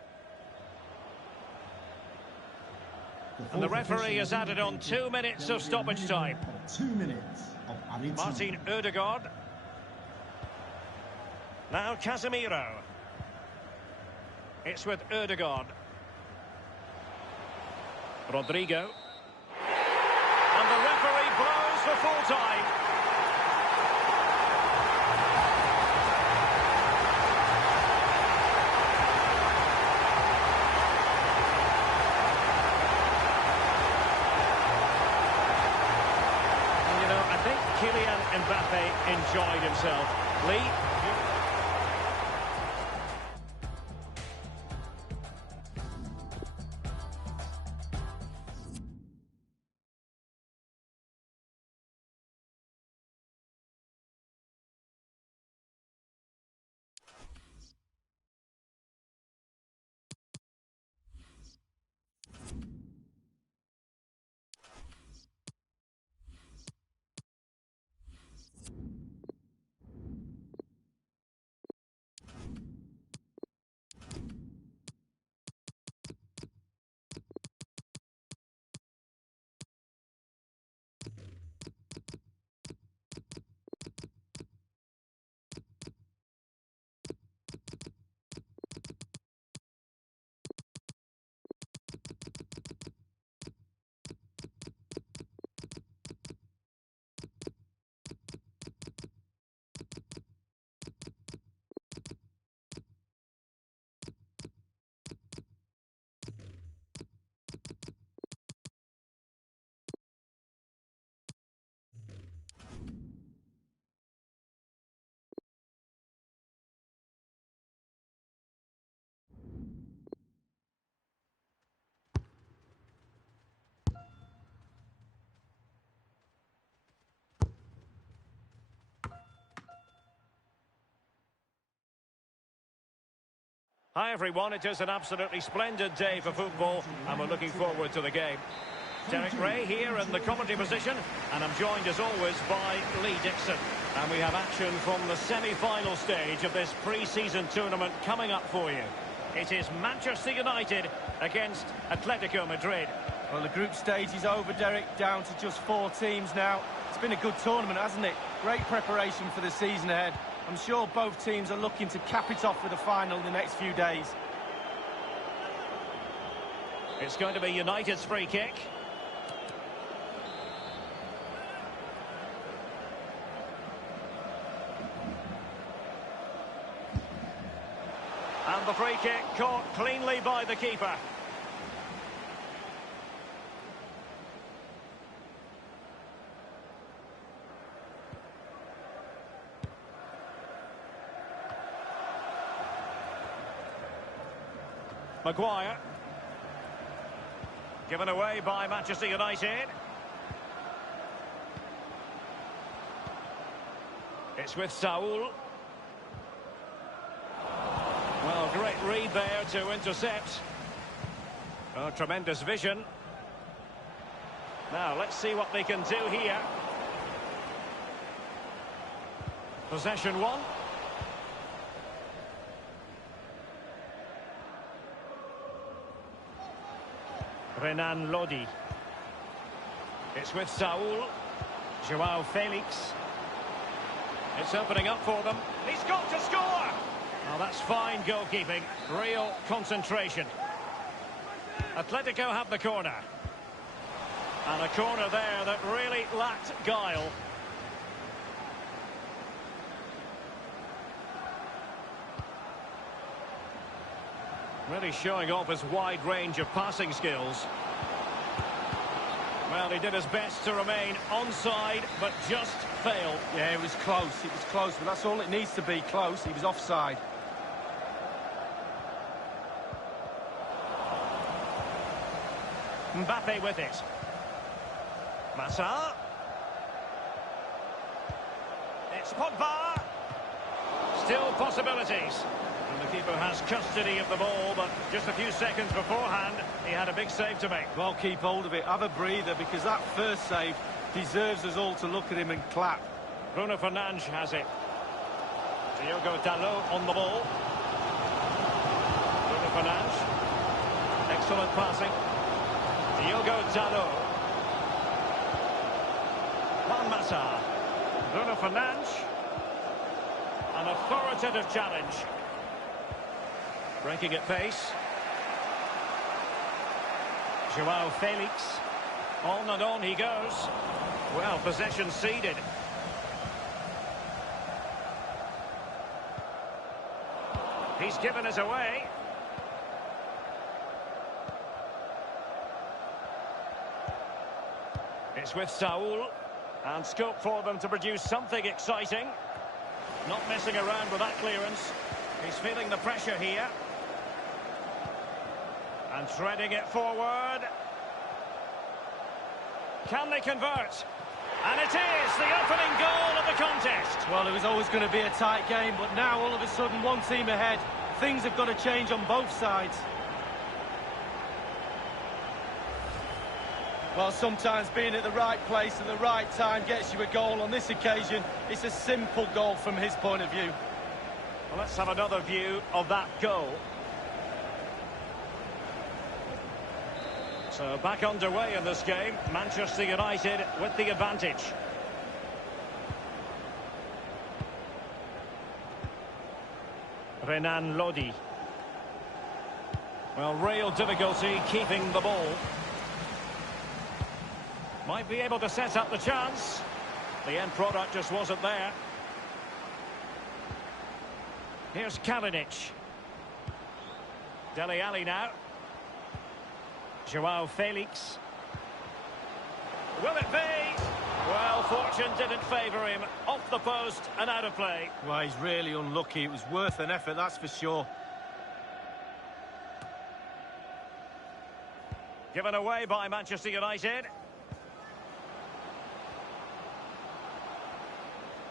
And the referee has added on 2 minutes of stoppage time. 2 minutes of added time. Martin Ødegaard. Now Casemiro. It's with Ødegaard. Rodrigo. And the referee blows for full time. And you know, I think Kylian Mbappe enjoyed himself. Lee? Hi everyone, it is an absolutely splendid day for football and we're looking forward to the game. Derek Ray here in the commentary position and I'm joined as always by Lee Dixon. And we have action from the semi-final stage of this pre-season tournament coming up for you. It is Manchester United against Atletico Madrid. Well, the group stage is over, Derek, down to just 4 teams now. It's been a good tournament, hasn't it? Great preparation for the season ahead. I'm sure both teams are looking to cap it off with a final in the next few days. It's going to be United's free kick. And the free kick caught cleanly by the keeper. Maguire. Given away by Manchester United. It's with Saul. Well, great read there to intercept. Oh, tremendous vision. Now, let's see what they can do here. Possession one. Renan Lodi. It's with Saul. Joao Felix. It's opening up for them. He's got to score! Oh, that's fine goalkeeping. Real concentration. Atletico have the corner. And a corner there that really lacked guile. Really showing off his wide range of passing skills. Well, he did his best to remain onside, but just failed. Yeah, it was close, but that's all it needs to be, close. He was offside. Mbappe with it. Massa. It's Pogba. Still possibilities. And the keeper has custody of the ball, but just a few seconds beforehand, he had a big save to make. Well, keep hold of it, have a breather, because that first save deserves us all to look at him and clap. Bruno Fernandes has it. Diogo Dalot on the ball. Bruno Fernandes. Excellent passing. Diogo Dalot. Juan Massa. Bruno Fernandes. An authoritative challenge. Breaking at pace. Joao Felix. On and on he goes. Well, possession ceded. He's given us away. It's with Saul. And scope for them to produce something exciting. Not messing around with that clearance. He's feeling the pressure here. And threading it forward. Can they convert? And it is the opening goal of the contest. Well, it was always going to be a tight game, but now all of a sudden one team ahead. Things have got to change on both sides. Well, sometimes being at the right place at the right time gets you a goal. On this occasion, it's a simple goal from his point of view. Well, let's have another view of that goal. So back underway in this game, Manchester United with the advantage. Renan Lodi. Well, real difficulty keeping the ball. Might be able to set up the chance. The end product just wasn't there. Here's Kalinic. Dele Alli now. Joao Felix. Will it be? Well, fortune didn't favour him. Off the post and out of play. Well, he's really unlucky. It was worth an effort, that's for sure. Given away by Manchester United.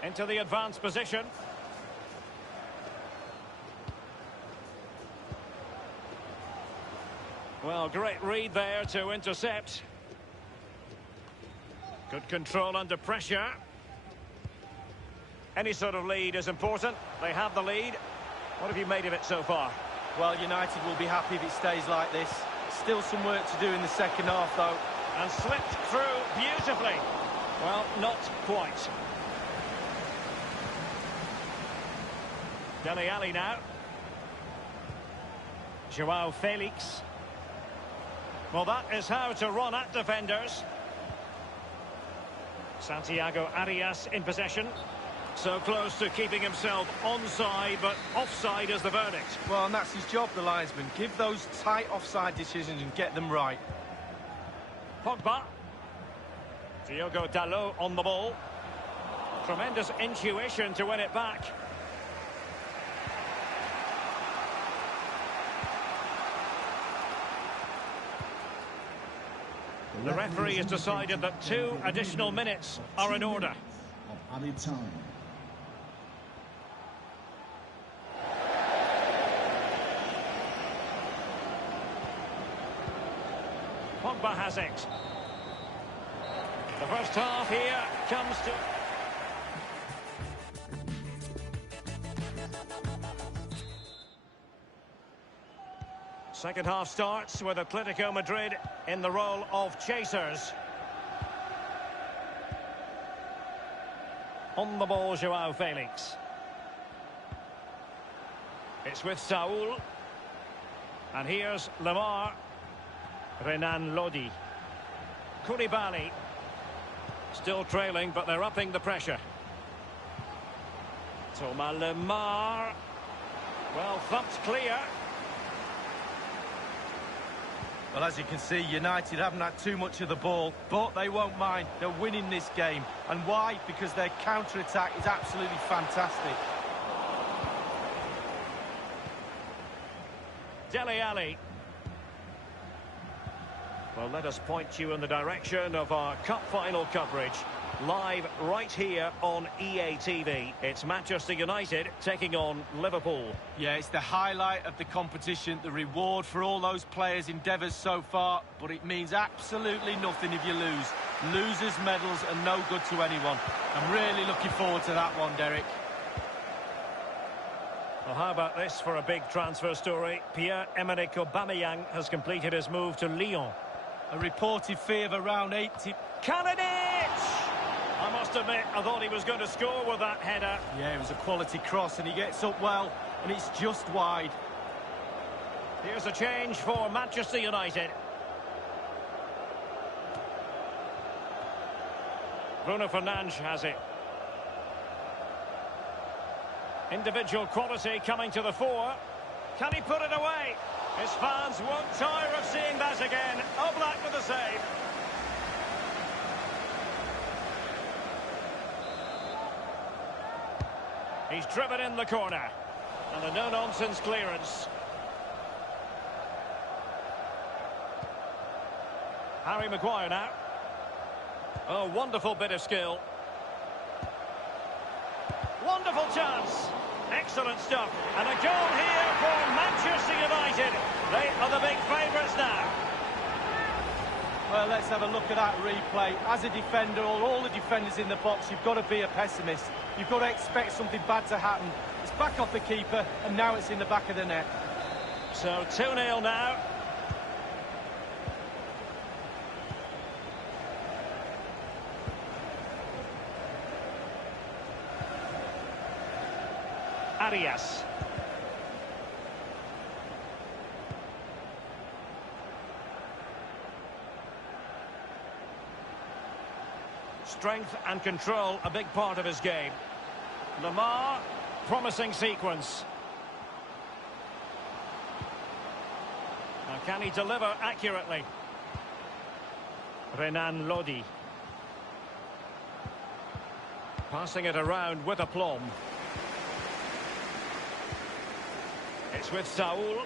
Into the advanced position. Well, great read there to intercept. Good control under pressure. Any sort of lead is important. They have the lead. What have you made of it so far? Well, United will be happy if it stays like this. Still some work to do in the second half, though. And slipped through beautifully. Well, not quite. Dele Alli now. Joao Felix. Well, that is how to run at defenders. Santiago Arias in possession. So close to keeping himself onside, but offside is the verdict. Well, and that's his job, the linesman. Give those tight offside decisions and get them right. Pogba. Diogo Dalot on the ball. Tremendous intuition to win it back. The referee has decided that 2 additional minutes are in order. Of added time. Pogba has it. The first half here comes to... Second half starts with Atletico Madrid in the role of chasers. On the ball, Joao Felix. It's with Saul. And here's Lemar. Renan Lodi. Koulibaly. Still trailing, but they're upping the pressure. Thomas Lemar. Well, thumped clear. Well, as you can see, United haven't had too much of the ball, but they won't mind. They're winning this game. And why? Because their counter-attack is absolutely fantastic. Dele Alli. Well, let us point you in the direction of our cup final coverage. Live right here on EA TV. It's Manchester United taking on Liverpool. Yeah, it's the highlight of the competition, the reward for all those players' endeavours so far, but it means absolutely nothing if you lose. Losers' medals are no good to anyone. I'm really looking forward to that one, Derek. Well, how about this for a big transfer story? Pierre-Emerick Aubameyang has completed his move to Lyon. A reported fee of around 80... Cannonage! I must admit, I thought he was going to score with that header. Yeah, it was a quality cross, and he gets up well, and it's just wide. Here's a change for Manchester United. Bruno Fernandes has it. Individual quality coming to the fore. Can he put it away? His fans won't tire of seeing that again. Oblak with the save. He's driven in the corner. And a no-nonsense clearance. Harry Maguire now. Oh, wonderful bit of skill. Wonderful chance. Excellent stuff. And a goal here for Manchester United. They are the big favourites now. Well, let's have a look at that replay. As a defender, or all the defenders in the box, you've got to be a pessimist. You've got to expect something bad to happen. It's back off the keeper, and now it's in the back of the net. So 2-0 now. Arias. Strength and control, a big part of his game. Lemar, promising sequence. Now, can he deliver accurately? Renan Lodi. Passing it around with aplomb. It's with Saul.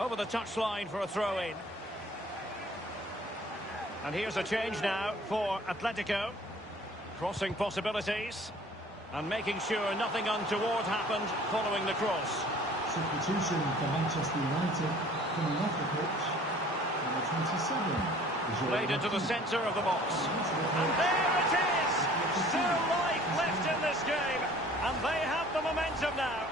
Over the touchline for a throw-in. And here's a change now for Atletico. Crossing possibilities. And making sure nothing untoward happened following the cross. Substitution for Manchester United coming off the pitch. Number 27. Played into the centre of the box. And there it is! Still life left in this game. And they have the momentum now.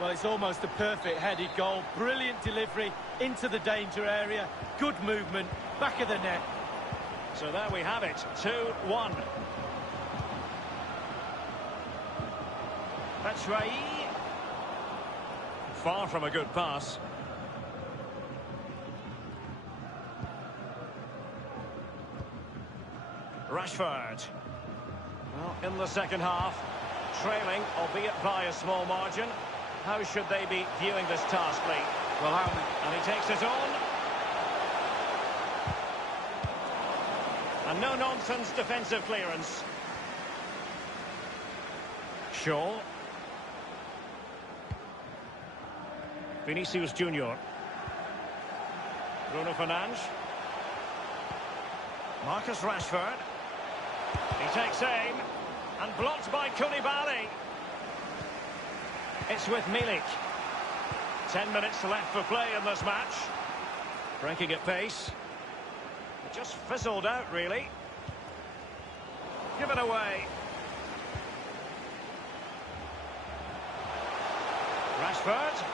Well, it's almost a perfect headed goal. Brilliant delivery into the danger area. Good movement. Back of the net. So there we have it. 2-1. Batshuayi. Far from a good pass. Rashford. Well, in the second half, trailing, albeit by a small margin. How should they be viewing this task, Lee? Well, and he takes it on. And no-nonsense defensive clearance. Shaw. Vinicius Junior. Bruno Fernandes. Marcus Rashford. He takes aim. And blocked by Koulibaly. It's with Milik. 10 minutes left for play in this match. Breaking at pace. It just fizzled out, really. Give it away. Rashford.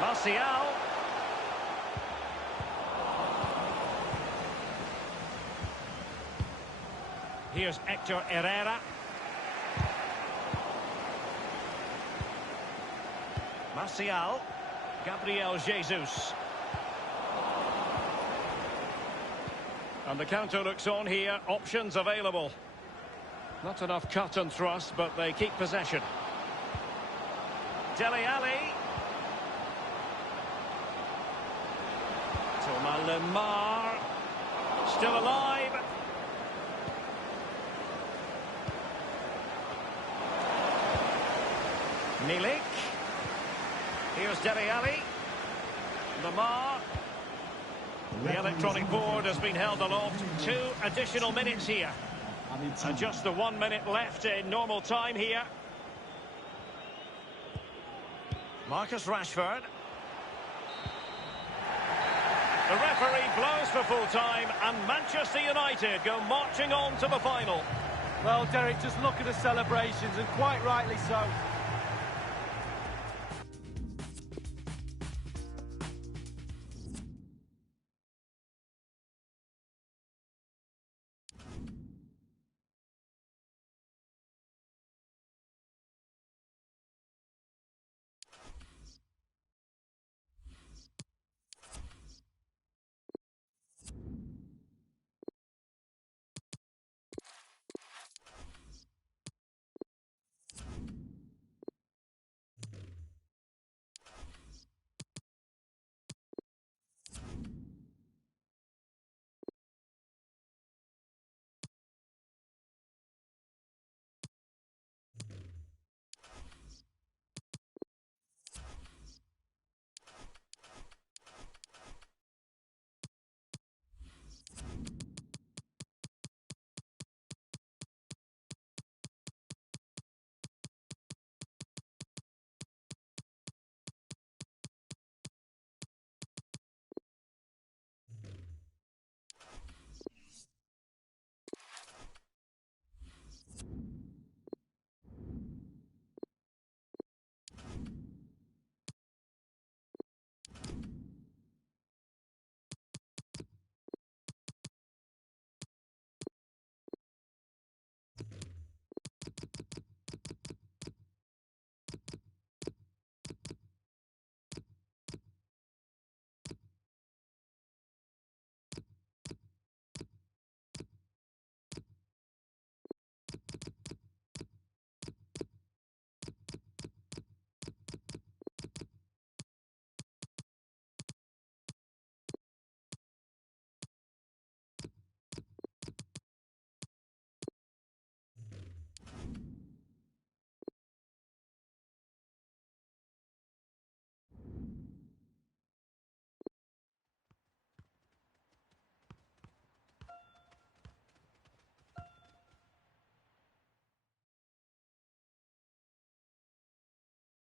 Martial. Here's Hector Herrera. Martial. Gabriel Jesus. And the counter looks on here. Options available. Not enough cut and thrust, but they keep possession. Dele Alli. Thomas Lemar. Still alive. Milik. Here's Dele Alli. Lemar. The electronic board has been held aloft. 2 additional minutes here. And just the 1 minute left in normal time here. Marcus Rashford. The referee blows for full time, and Manchester United go marching on to the final. Well, Derek, just look at the celebrations, and quite rightly so.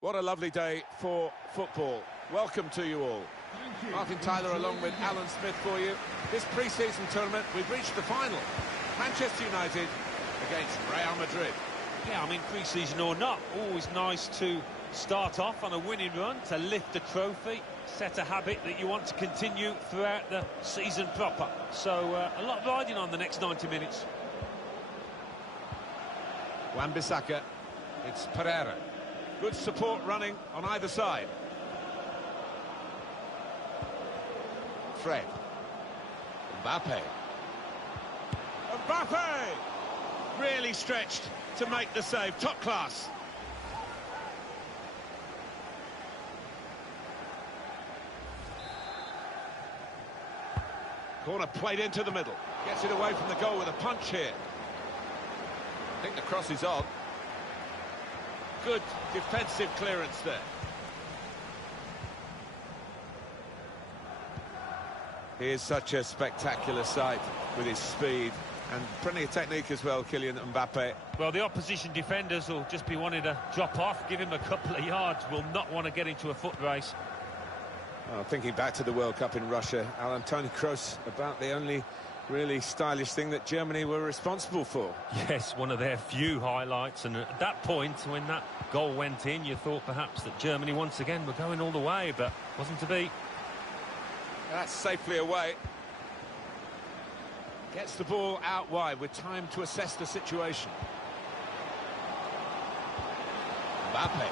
What a lovely day for football. Welcome to you all. Martin Tyler along with Alan Smith for you. This pre-season tournament, we've reached the final. Manchester United against Real Madrid. Yeah, I mean, pre-season or not, always nice to start off on a winning run, to lift the trophy, set a habit that you want to continue throughout the season proper. So, a lot riding on the next 90 minutes. Wan-Bissaka, it's Pereira. Good support running on either side. Fred. Mbappe. Mbappe! Really stretched to make the save. Top class. Corner played into the middle. Gets it away from the goal with a punch here. I think the cross is on. Good defensive clearance there. He is such a spectacular sight with his speed and plenty of technique as well, Kylian Mbappe. Well, the opposition defenders will just be wanting to drop off, give him a couple of yards, will not want to get into a foot race. Well, thinking back to the World Cup in Russia, Alan, Toni Kroos about the only really stylish thing that Germany were responsible for. Yes, one of their few highlights, and at that point, when that goal went in, you thought perhaps that Germany once again were going all the way, but wasn't to be. That's safely away. Gets the ball out wide with time to assess the situation. Mbappe.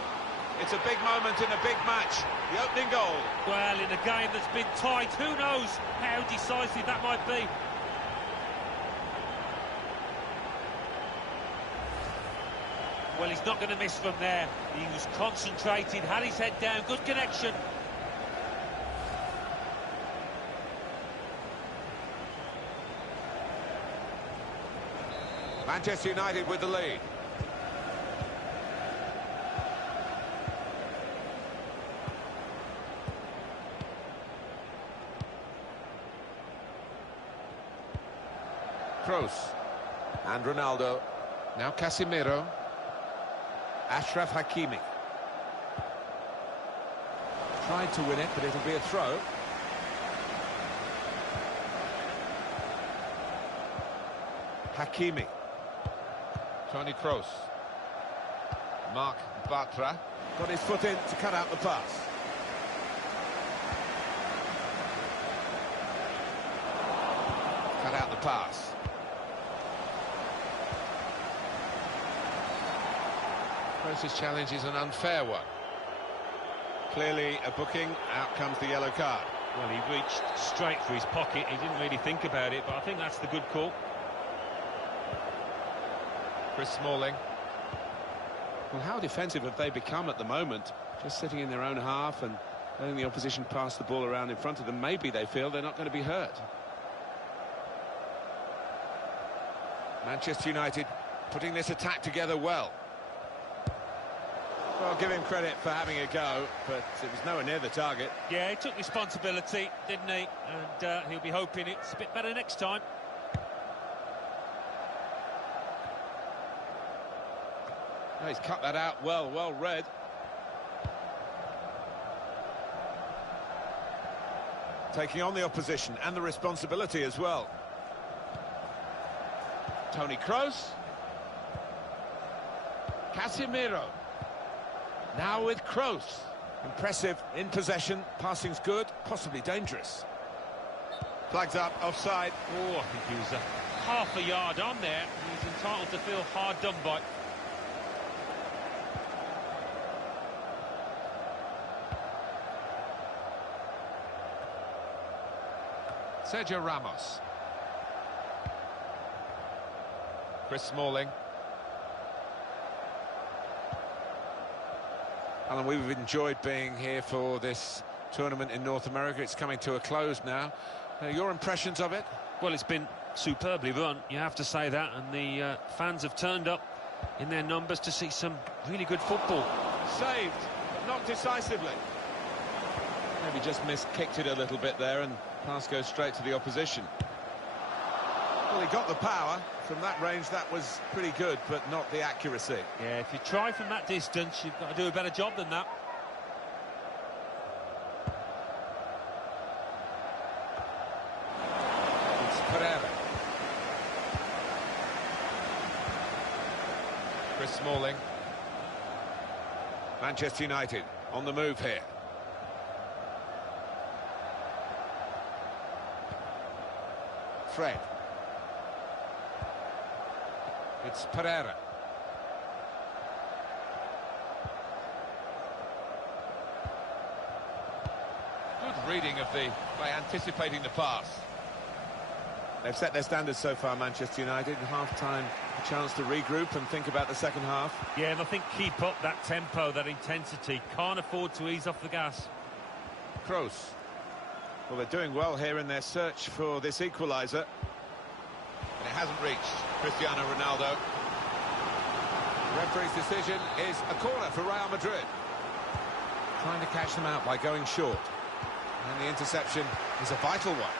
It's a big moment in a big match. The opening goal. Well, in a game that's been tight, who knows how decisive that might be. Well, he's not going to miss from there. He was concentrated, had his head down, good connection. Manchester United with the lead. Kroos and Ronaldo. Now Casemiro. Achraf Hakimi. Tried to win it, but it'll be a throw. Hakimi. Toni Kroos. Marc Bartra. Got his foot in to cut out the pass. Cut out the pass. Kroos' challenge is an unfair one. Clearly a booking. Out comes the yellow card. Well, he reached straight for his pocket. He didn't really think about it, but I think that's the good call. Chris Smalling. Well, how defensive have they become at the moment? Just sitting in their own half and letting the opposition pass the ball around in front of them. Maybe they feel they're not going to be hurt. Manchester United putting this attack together well. Well, give him credit for having a go, but it was nowhere near the target. Yeah, he took responsibility, didn't he? And he'll be hoping it's a bit better next time. Oh, he's cut that out well read. Taking on the opposition and the responsibility as well. Toni Kroos. Casemiro. Now with Kroos. Impressive in possession. Passing's good, possibly dangerous. Flags up, offside. Oh, I think he was half a yard on there. He's entitled to feel hard done by. Sergio Ramos. Chris Smalling. Alan, we've enjoyed being here for this tournament in North America. It's coming to a close now. Your impressions of it? Well, it's been superbly run, you have to say that, and the fans have turned up in their numbers to see some really good football. Saved, but not decisively. Maybe just kicked it a little bit there, and pass goes straight to the opposition. Well, he got the power. From that range, that was pretty good, but not the accuracy. Yeah, if you try from that distance, you've got to do a better job than that. It's Pereira. Chris Smalling. Manchester United on the move here. Fred. It's Pereira. Good reading of by anticipating the pass. They've set their standards so far, Manchester United. In half-time, a chance to regroup and think about the second half. Yeah, and I think keep up that tempo, that intensity. Can't afford to ease off the gas. Kroos. Well, they're doing well here in their search for this equaliser. And it hasn't reached Cristiano Ronaldo. The referee's decision is a corner for Real Madrid. Trying to catch them out by going short. And the interception is a vital one.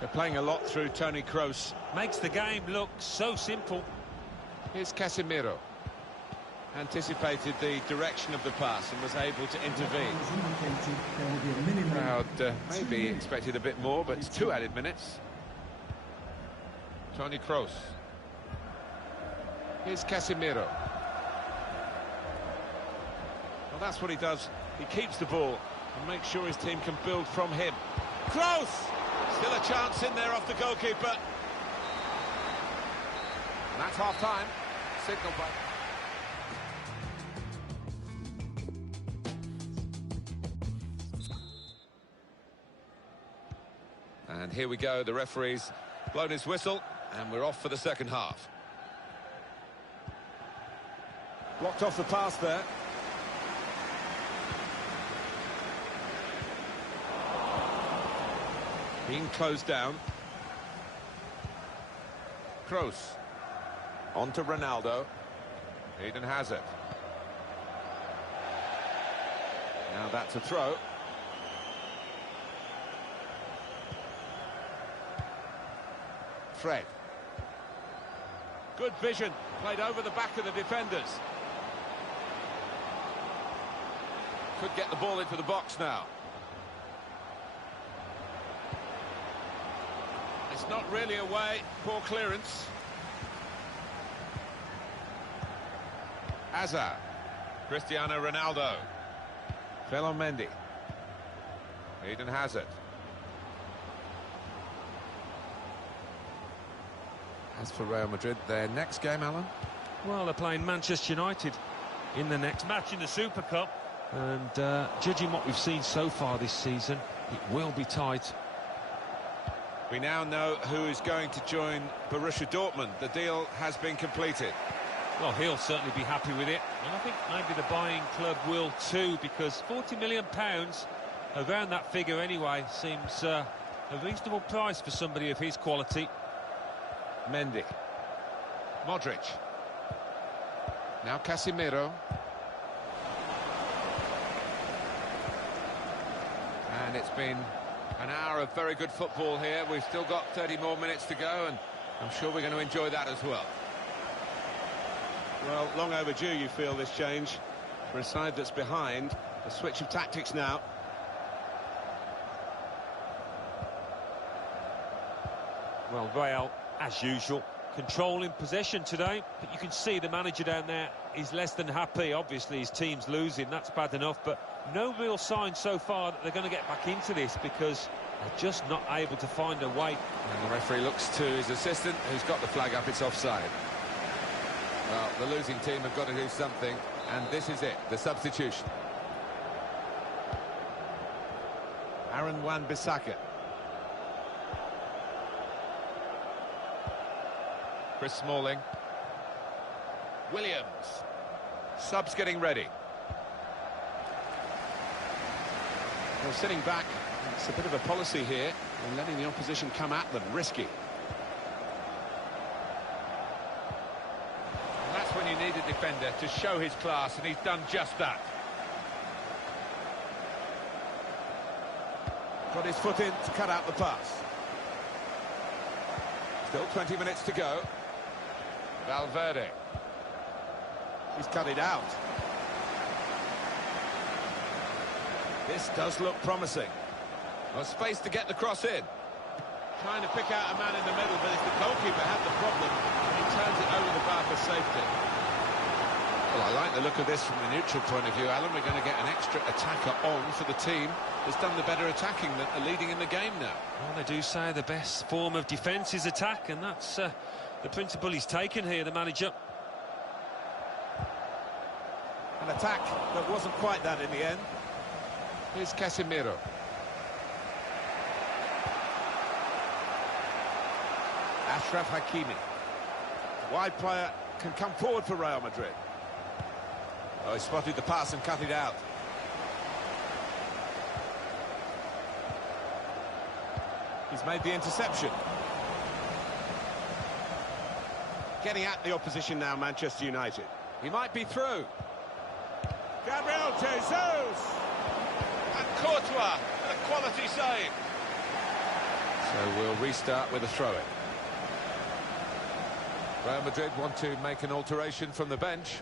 They're playing a lot through Toni Kroos. Makes the game look so simple. Here's Casemiro. anticipated the direction of the pass and was able to intervene. As indicated, there will be a minimum Crowd of maybe 2 minutes. expected a bit more, but it's 2 added minutes. Toni Kroos. Here's Casemiro. Well, that's what he does. He keeps the ball and makes sure his team can build from him. Kroos! Still a chance in there off the goalkeeper. And that's half-time. Signal by... And here we go, the referee's blown his whistle, and we're off for the second half. Blocked off the pass there. Being closed down. Kroos. On to Ronaldo. Eden Hazard. Now that's a throw. Fred. Good vision, played over the back of the defenders. Could get the ball into the box now. It's not really away, poor clearance. Hazard. Cristiano Ronaldo. Mendy. Eden Hazard. As for Real Madrid, their next game, Alan? Well, they're playing Manchester United in the next match in the Super Cup. And judging what we've seen so far this season, it will be tight. We now know who is going to join Borussia Dortmund. The deal has been completed. Well, he'll certainly be happy with it. And I think maybe the buying club will too, because £40 million, around that figure anyway, seems a reasonable price for somebody of his quality. Mendy. Modric. Now Casemiro. And it's been an hour of very good football here. We've still got 30 more minutes to go, and I'm sure we're going to enjoy that as well. Well, long overdue, you feel, this change for a side that's behind. A switch of tactics now. Well, Real, as usual, controlling possession today, but you can see the manager down there is less than happy. Obviously his team's losing, that's bad enough, but no real sign so far that they're going to get back into this, because they're just not able to find a way. And the referee looks to his assistant, who's got the flag up. It's offside. Well, the losing team have got to do something, and this is it, the substitution. Aaron Wan-Bissaka. Chris Smalling. Williams. Subs getting ready. Well, sitting back, it's a bit of a policy here, and letting the opposition come at them, risky. And that's when you need a defender to show his class, and he's done just that. Got his foot in to cut out the pass. Still 20 minutes to go. Valverde. He's cut it out. This does look promising. Well, space to get the cross in. Trying to pick out a man in the middle, but if the goalkeeper had the problem, he turns it over the bar for safety. Well, I like the look of this from the neutral point of view, Alan. We're going to get an extra attacker on for the team that's done the better attacking, that are leading in the game now. Well, they do say the best form of defence is attack, and that's the principle he's taken here, the manager. An attack that wasn't quite that in the end. Here's Casemiro. Achraf Hakimi. Wide player can come forward for Real Madrid. Oh, he spotted the pass and cut it out. He's made the interception. Getting at the opposition now, Manchester United. He might be through. Gabriel Jesus! And Courtois, a quality save. So we'll restart with a throw-in. Real Madrid want to make an alteration from the bench.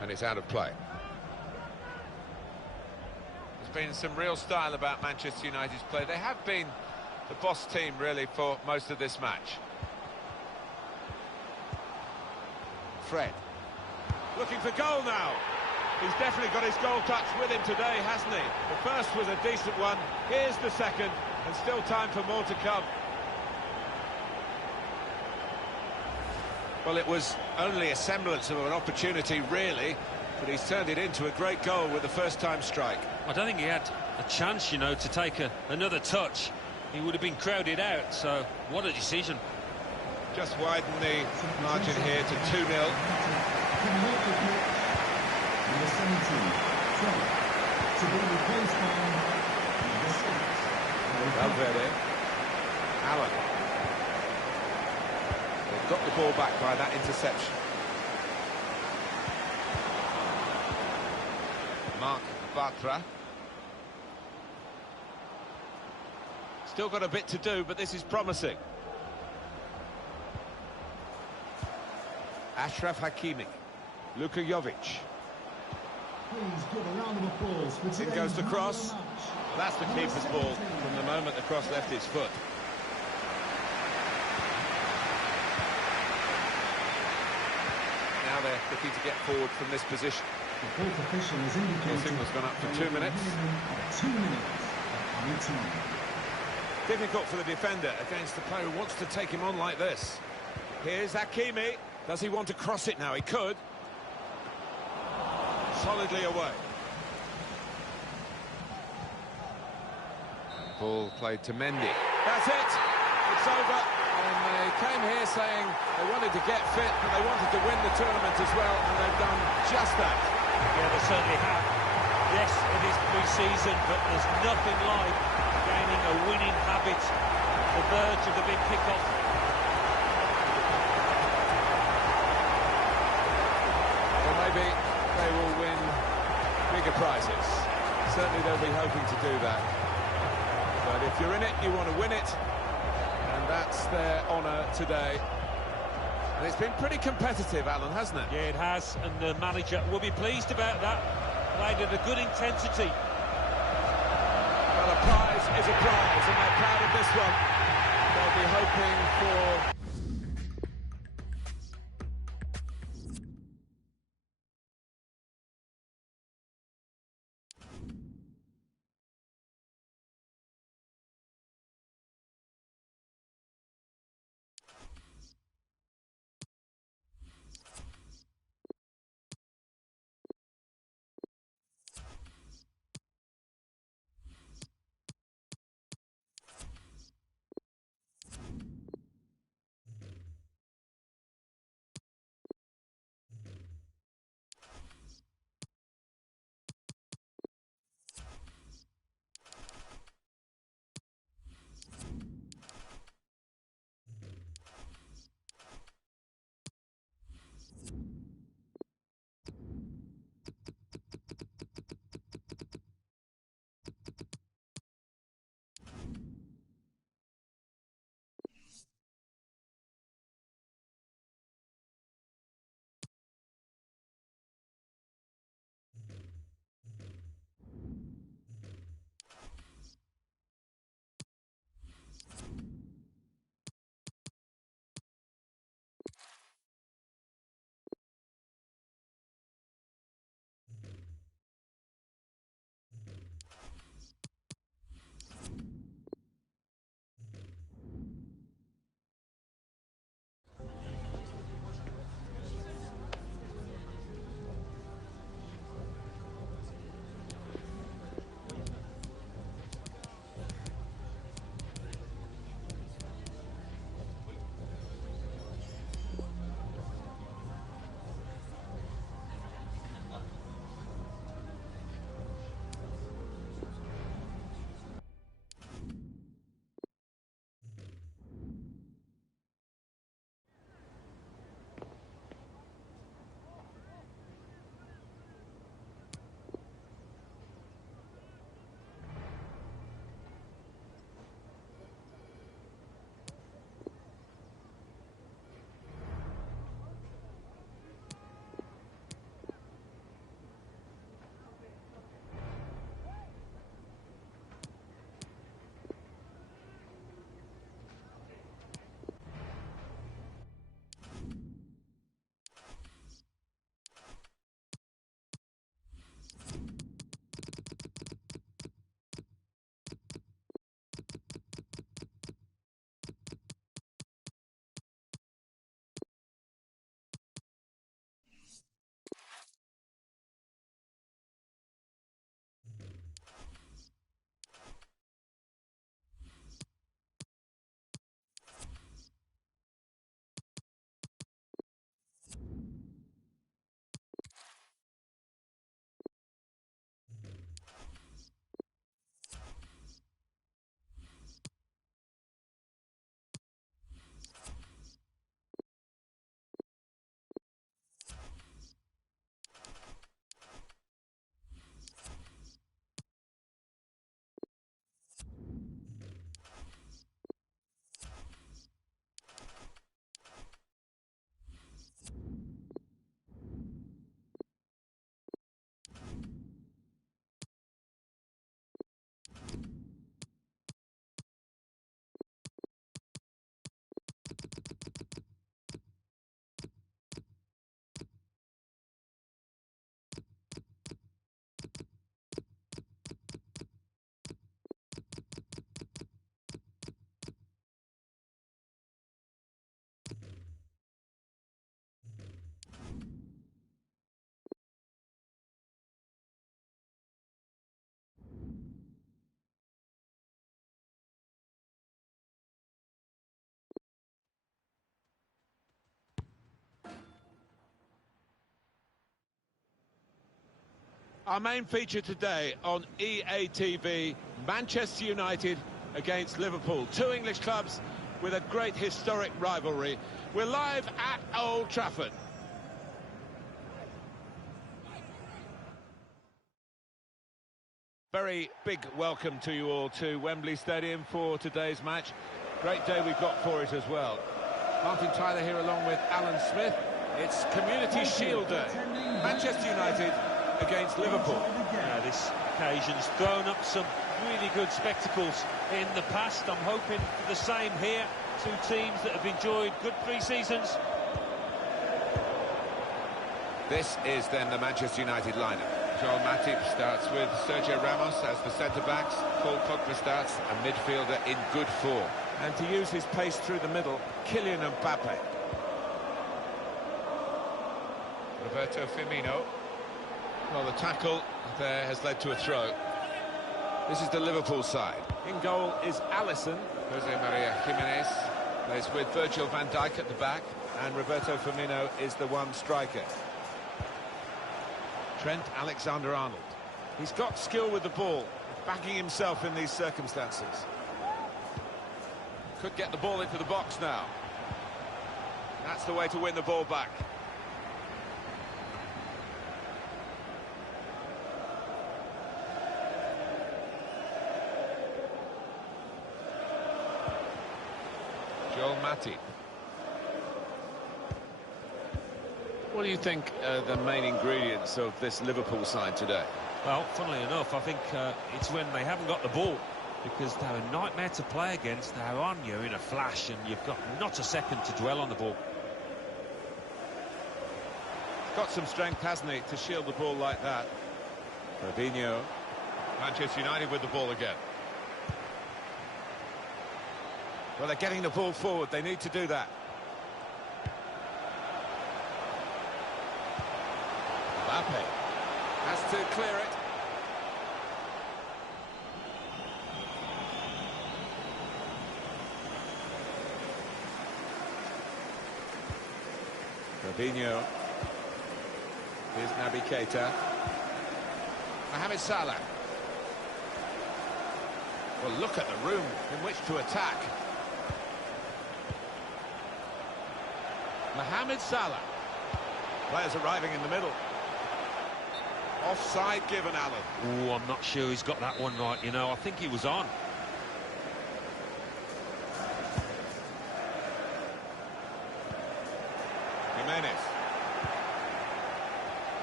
And it's out of play. There's been some real style about Manchester United's play. They have been the boss team, really, for most of this match. Fred. Looking for goal now. He's definitely got his goal touch with him today, hasn't he? The first was a decent one. Here's the second, and still time for more to come. Well, it was only a semblance of an opportunity, really, but he's turned it into a great goal with the first-time strike. I don't think he had a chance, you know, to take another touch. He would have been crowded out, so what a decision. Just widen the margin here to 2-0. Number 17, Trump, to be replaced by number 6. Valverde. Allen. They've got the ball back by that interception. Marc Bartra. Still got a bit to do, but this is promising. Ashraf Hakimi. Luka Jovic. Please give a round of applause for In today's goes the man of cross. match. That's the keeper's ball from the moment the cross left his foot. Now they're looking to get forward from this position. The fourth official has The indicated signal's gone up for 2 minutes. 2 minutes of added time. Difficult for the defender against the player who wants to take him on like this. Here's Hakimi. Does he want to cross it now? He could. Solidly away. Ball played to Mendy. That's it. It's over. And they came here saying they wanted to get fit, but they wanted to win the tournament as well, and they've done just that. Yeah, they certainly have. Yes, it is pre-season, but there's nothing like gaining a winning habit at the verge of the big kick-off. Well, maybe they will win bigger prizes. Certainly they'll be hoping to do that. But if you're in it, you want to win it. And that's their honour today. And it's been pretty competitive, Alan, hasn't it? Yeah, it has, and the manager will be pleased about that. Played at a good intensity. Well, a prize is a prize, and they're proud of this one. They'll be hoping for Our main feature today on EA TV, Manchester United against Liverpool. Two English clubs with a great historic rivalry. We're live at Old Trafford. Very big welcome to you all to Wembley Stadium for today's match. Great day we've got for it as well. Martin Tyler here along with Alan Smith. It's Community Shield Day. Manchester United against Liverpool. Yeah, this occasion's thrown up some really good spectacles in the past. I'm hoping for the same here. Two teams that have enjoyed good pre-seasons. This is then the Manchester United lineup. Joel Matip starts with Sergio Ramos as the centre-backs. Paul Pogba starts, a midfielder in good form. And to use his pace through the middle, Kylian Mbappe. Roberto Firmino. Well, the tackle there has led to a throw. This is the Liverpool side. In goal is Alisson. Jose Maria Jimenez plays with Virgil van Dijk at the back. And Roberto Firmino is the one striker. Trent Alexander-Arnold. He's got skill with the ball, backing himself in these circumstances. Could get the ball into the box now. That's the way to win the ball back. Joel Matip. What do you think the main ingredients of this Liverpool side today? Well, funnily enough, I think it's when they haven't got the ball, because they're a nightmare to play against. They're on you in a flash, and you've got not a second to dwell on the ball. Got some strength, hasn't he, to shield the ball like that. Fabinho. Manchester United with the ball again. Well, they're getting the ball forward. They need to do that. Mbappe has to clear it. Fabinho. Here's Naby Keita. Mohamed Salah. Well, look at the room in which to attack. Mohamed Salah. Players arriving in the middle. Offside given, Alan. Oh, I'm not sure he's got that one right, you know. I think he was on. Jimenez.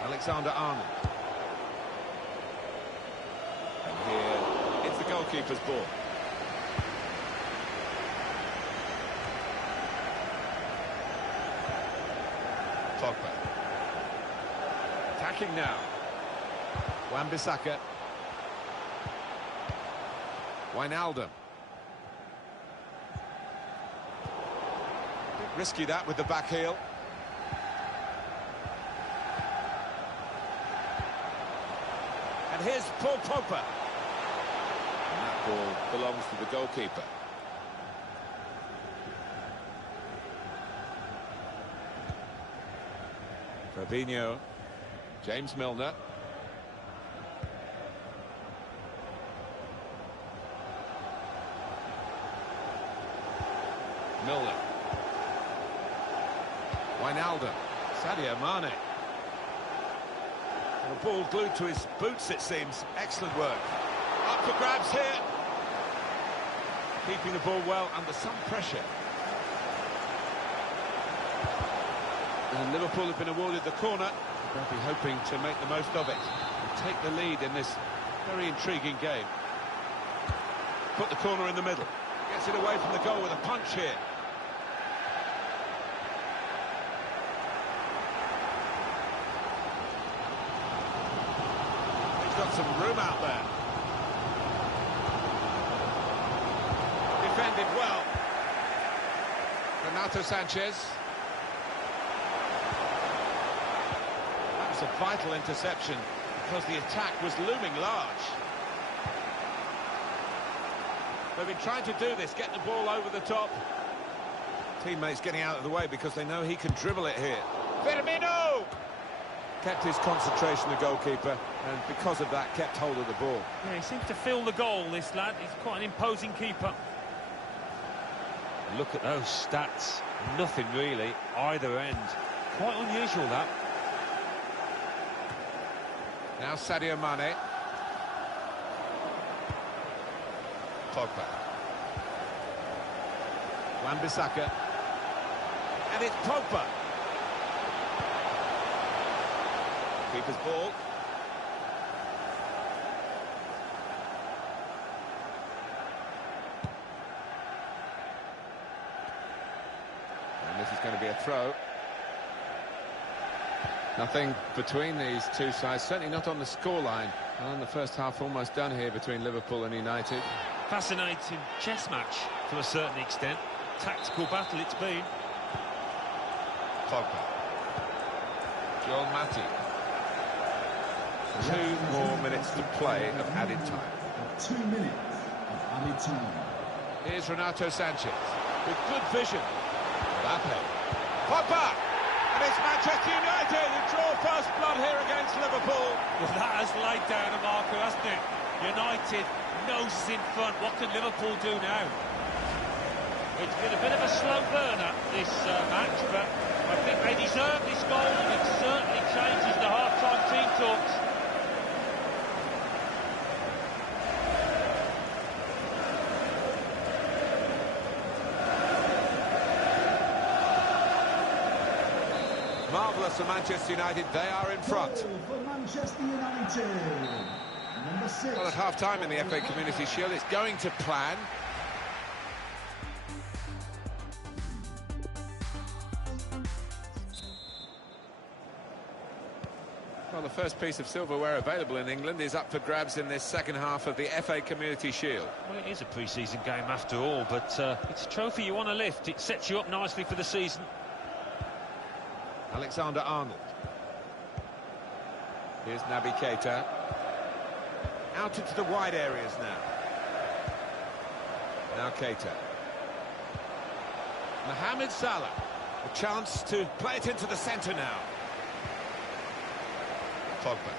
Alexander-Arnold. And here, it's the goalkeeper's ball. Pogba. Attacking now. Wan-Bissaka. Wijnaldum. Risky that with the back heel. And here's Paul Pogba. And that ball belongs to the goalkeeper. Fabinho. James Milner. Milner. Wijnaldum. Sadio Mane. And the ball glued to his boots, it seems. Excellent work. Up for grabs here. Keeping the ball well under some pressure. And Liverpool have been awarded the corner. They'll be hoping to make the most of it and take the lead in this very intriguing game. Put the corner in the middle. Gets it away from the goal with a punch here. He's got some room out there. Defended well. Renato Sanchez. That was a vital interception because the attack was looming large. They've been trying to do this, get the ball over the top. Teammates getting out of the way because they know he can dribble it here. Firmino! Kept his concentration, the goalkeeper, and because of that, kept hold of the ball. Yeah, he seems to feel the goal, this lad. He's quite an imposing keeper. Look at those stats. Nothing really, either end. Quite unusual, that. Now Sadio Mane. Pogba. Wan-Bissaka. And it's Pogba. Keeper's ball. And this is going to be a throw. Nothing between these two sides, certainly not on the scoreline. And the first half almost done here between Liverpool and United. Fascinating chess match to a certain extent. Tactical battle it's been. Pogba. Joel Matip. 2 more minutes to play of added time. 2 minutes of added time. Here's Renato Sanchez. With good vision. Mbappe. Pogba! And it's Manchester United who draw first blood here against Liverpool. Well, that has laid down a marker, hasn't it? United, noses in front. What can Liverpool do now? It's been a bit of a slow burner, this match, but I think they deserve this goal, and it certainly changes the half-time team talks. Marvellous for Manchester United, they are in front. Goal for Manchester United. Number 6. Well, at half-time in the FA Community Shield, it's going to plan. Well, the first piece of silverware available in England is up for grabs in this second half of the FA Community Shield. Well, it is a pre-season game after all, but it's a trophy you want to lift. It sets you up nicely for the season. Alexander-Arnold. Here's Naby Keita. Out into the wide areas now. Now Keita. Mohamed Salah. A chance to play it into the centre now. Pogba.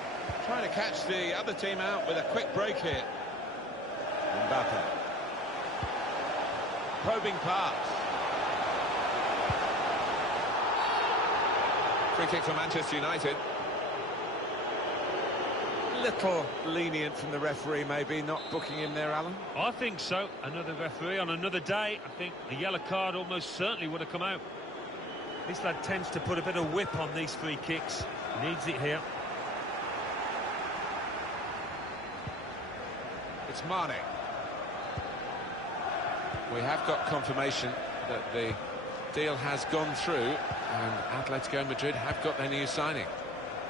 Trying to catch the other team out with a quick break here. Mbappe. Probing pass. Free kick for Manchester United. Little lenient from the referee, maybe, not booking him there, Alan. I think so. Another referee on another day. I think a yellow card almost certainly would have come out. This lad tends to put a bit of whip on these free kicks. Needs it here. It's Mane. We have got confirmation that the deal has gone through, and Atletico Madrid have got their new signing.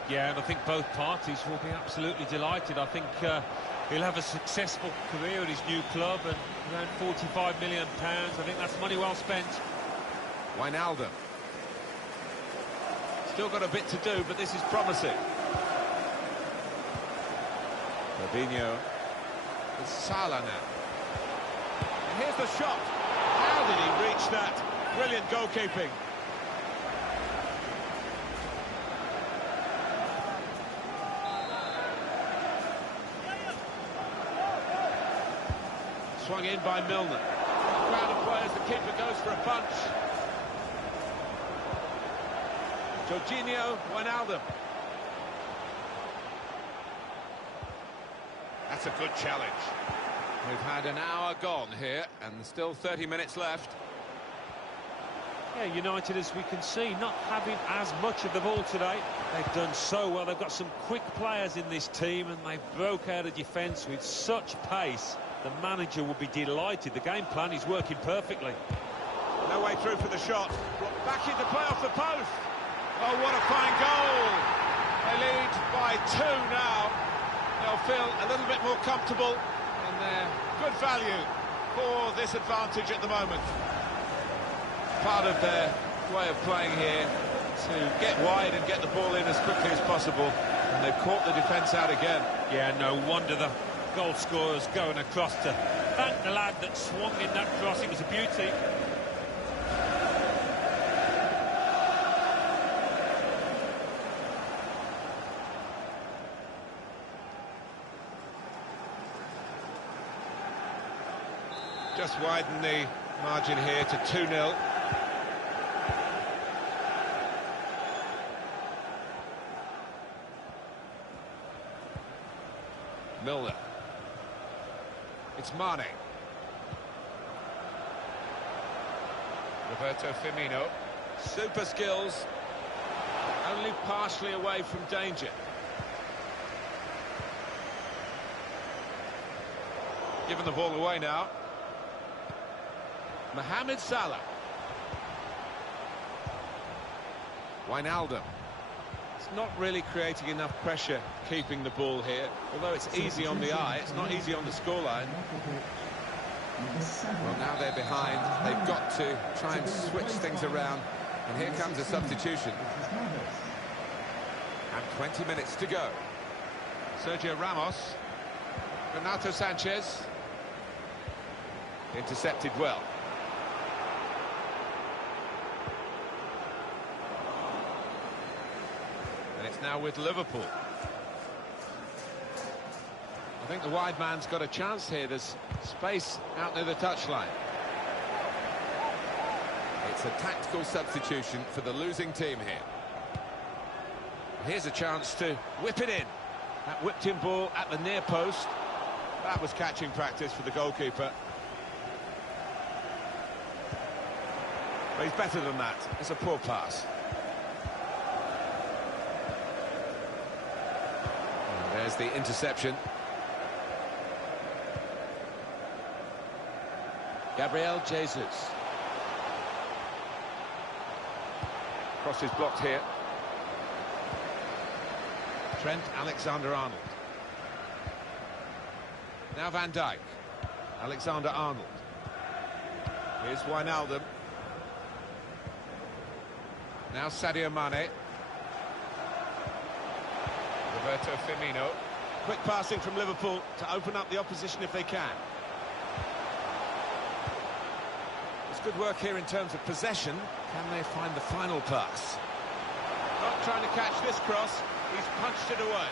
Yeah, and I think both parties will be absolutely delighted. I think he'll have a successful career at his new club, and around £45 million. I think that's money well spent. Wijnaldum. Still got a bit to do, but this is promising. Fabinho. It's Salah now. And here's the shot. How did he reach that? Brilliant goalkeeping. Swung in by Milner. Crowd of players, the keeper goes for a punch. Jorginho Wijnaldum. That's a good challenge. We've had an hour gone here, and there's still 30 minutes left. Yeah, United, as we can see, not having as much of the ball today. They've done so well. They've got some quick players in this team, and they broke out of defence with such pace. The manager will be delighted. The game plan is working perfectly. No way through for the shot. Back into play off the post. Oh, what a fine goal. They lead by 2 now. They'll feel a little bit more comfortable, and they're good value for this advantage at the moment. Part of their way of playing here to get wide and get the ball in as quickly as possible, and they've caught the defence out again. Yeah, no wonder the goal scorer's going across to thank the lad that swung in that cross. It was a beauty. just widen the margin here to 2-0. Milner. It's Mane. Roberto Firmino. Super skills. Only partially away from danger. Given the ball away now. Mohamed Salah. Wijnaldum. It's not really creating enough pressure keeping the ball here. Although it's easy on the eye, it's not easy on the scoreline. Well, now they're behind. They've got to try and switch things around. And here comes a substitution. And 20 minutes to go. Sergio Ramos. Renato Sanchez. Intercepted well. And it's now with Liverpool. I think the wide man's got a chance here. There's space out near the touchline. It's a tactical substitution for the losing team here. Here's a chance to whip it in. That whipped-in ball at the near post. That was catching practice for the goalkeeper. But he's better than that. It's a poor pass. And there's the interception. Gabriel Jesus. Cross is blocked here. Trent Alexander-Arnold. Now Van Dijk. Alexander-Arnold. Here's Wijnaldum. Now Sadio Mane. Roberto Firmino. Quick passing from Liverpool to open up the opposition if they can. It's good work here in terms of possession. Can they find the final pass? Not trying to catch this cross. He's punched it away.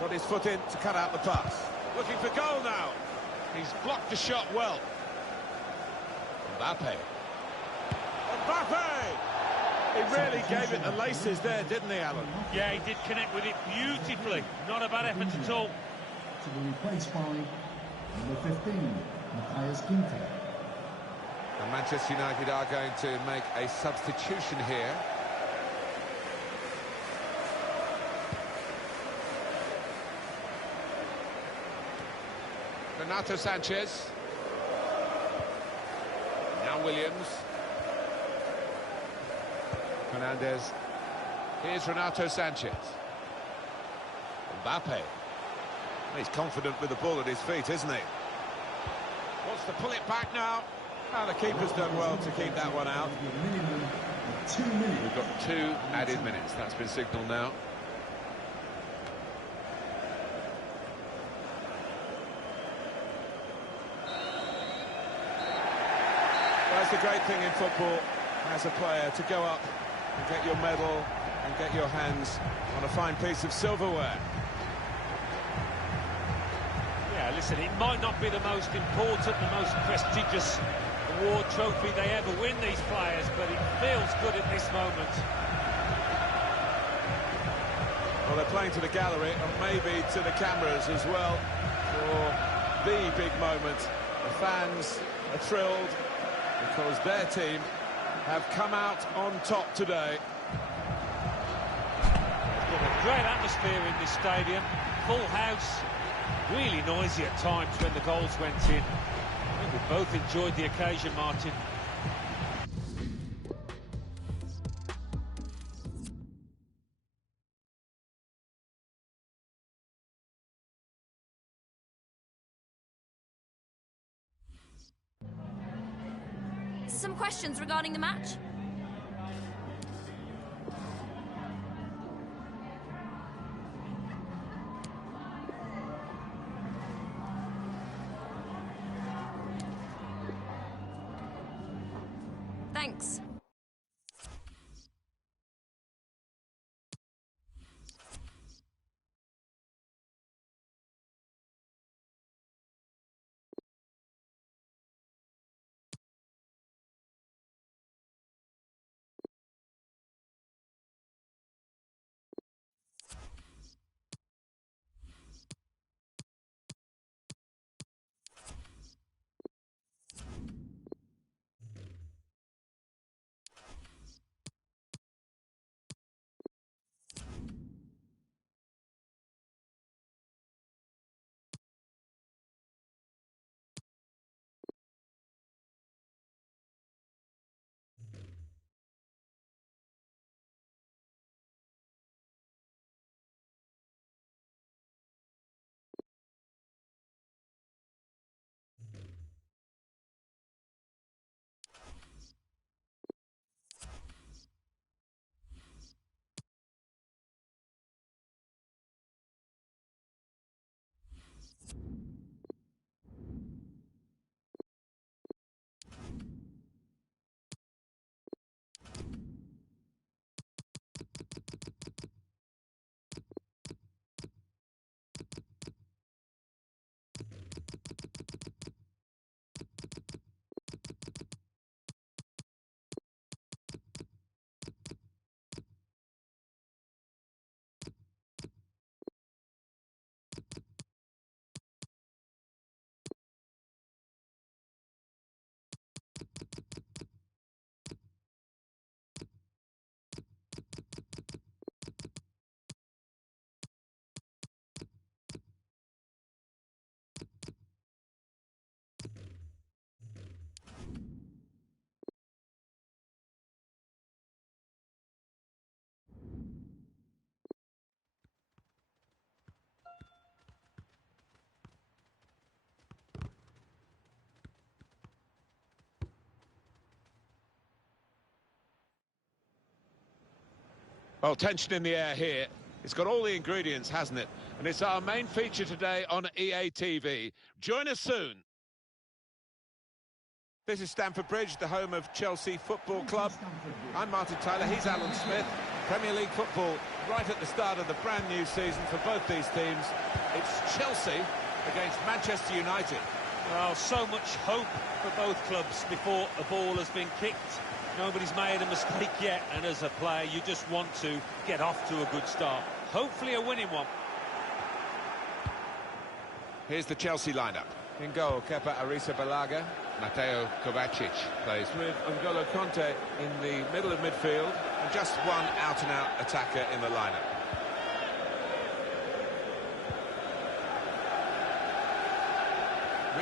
Got his foot in to cut out the pass. Looking for goal now. He's blocked the shot well. Mbappe. Mbappe! He really gave it the laces there, didn't he, Alan? Yeah, he did connect with it beautifully. Not a bad effort at all. To be replaced by number 15, Matthias Ginter. And Manchester United are going to make a substitution here. Renato Sanchez. Now Williams. Fernandez. Here's Renato Sanchez. Mbappe. He's confident with the ball at his feet, isn't he? Wants to pull it back now. Oh, the keeper's done well to keep that one out. We've got 2 added minutes. That's been signalled now. That's the great thing in football as a player, to go up and get your medal and get your hands on a fine piece of silverware. Yeah, listen, it might not be the most important, the most prestigious award trophy they ever win, these players, but it feels good at this moment. Well, they're playing to the gallery and maybe to the cameras as well for the big moment. The fans are thrilled because their team have come out on top today. It's got a great atmosphere in this stadium, full house, really noisy at times when the goals went in. I think we both enjoyed the occasion, Martin. Some questions regarding the match? Thanks. Well, tension in the air here. It's got all the ingredients, hasn't it? And it's our main feature today on EA TV. Join us soon. This is Stamford Bridge, the home of Chelsea Football Club. I'm Martin Tyler, he's Alan Smith. Premier League football right at the start of the brand new season for both these teams. It's Chelsea against Manchester United. Well, so much hope for both clubs before a ball has been kicked. Nobody's made a mistake yet, and as a player, you just want to get off to a good start. Hopefully a winning one. Here's the Chelsea lineup. In goal, Kepa Arrizabalaga. Mateo Kovacic plays With N'Golo Conte in the middle of midfield. And just one out-and-out attacker in the lineup.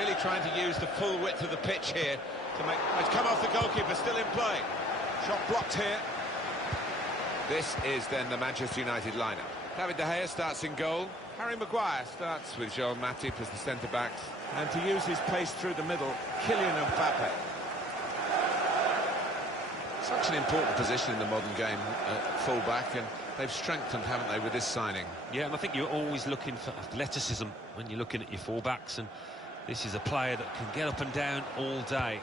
really trying to use the full width of the pitch here to make... It's come off the goalkeeper, still in play. Shot blocked here. This is then the Manchester United lineup. David De Gea starts in goal. Harry Maguire starts with Joel Matip as the centre-backs. And to use his pace through the middle, Kylian Mbappe. Such an important position in the modern game, full-back, and they've strengthened, haven't they, with this signing? Yeah, and I think you're always looking for athleticism when you're looking at your full-backs, and this is a player that can get up and down all day.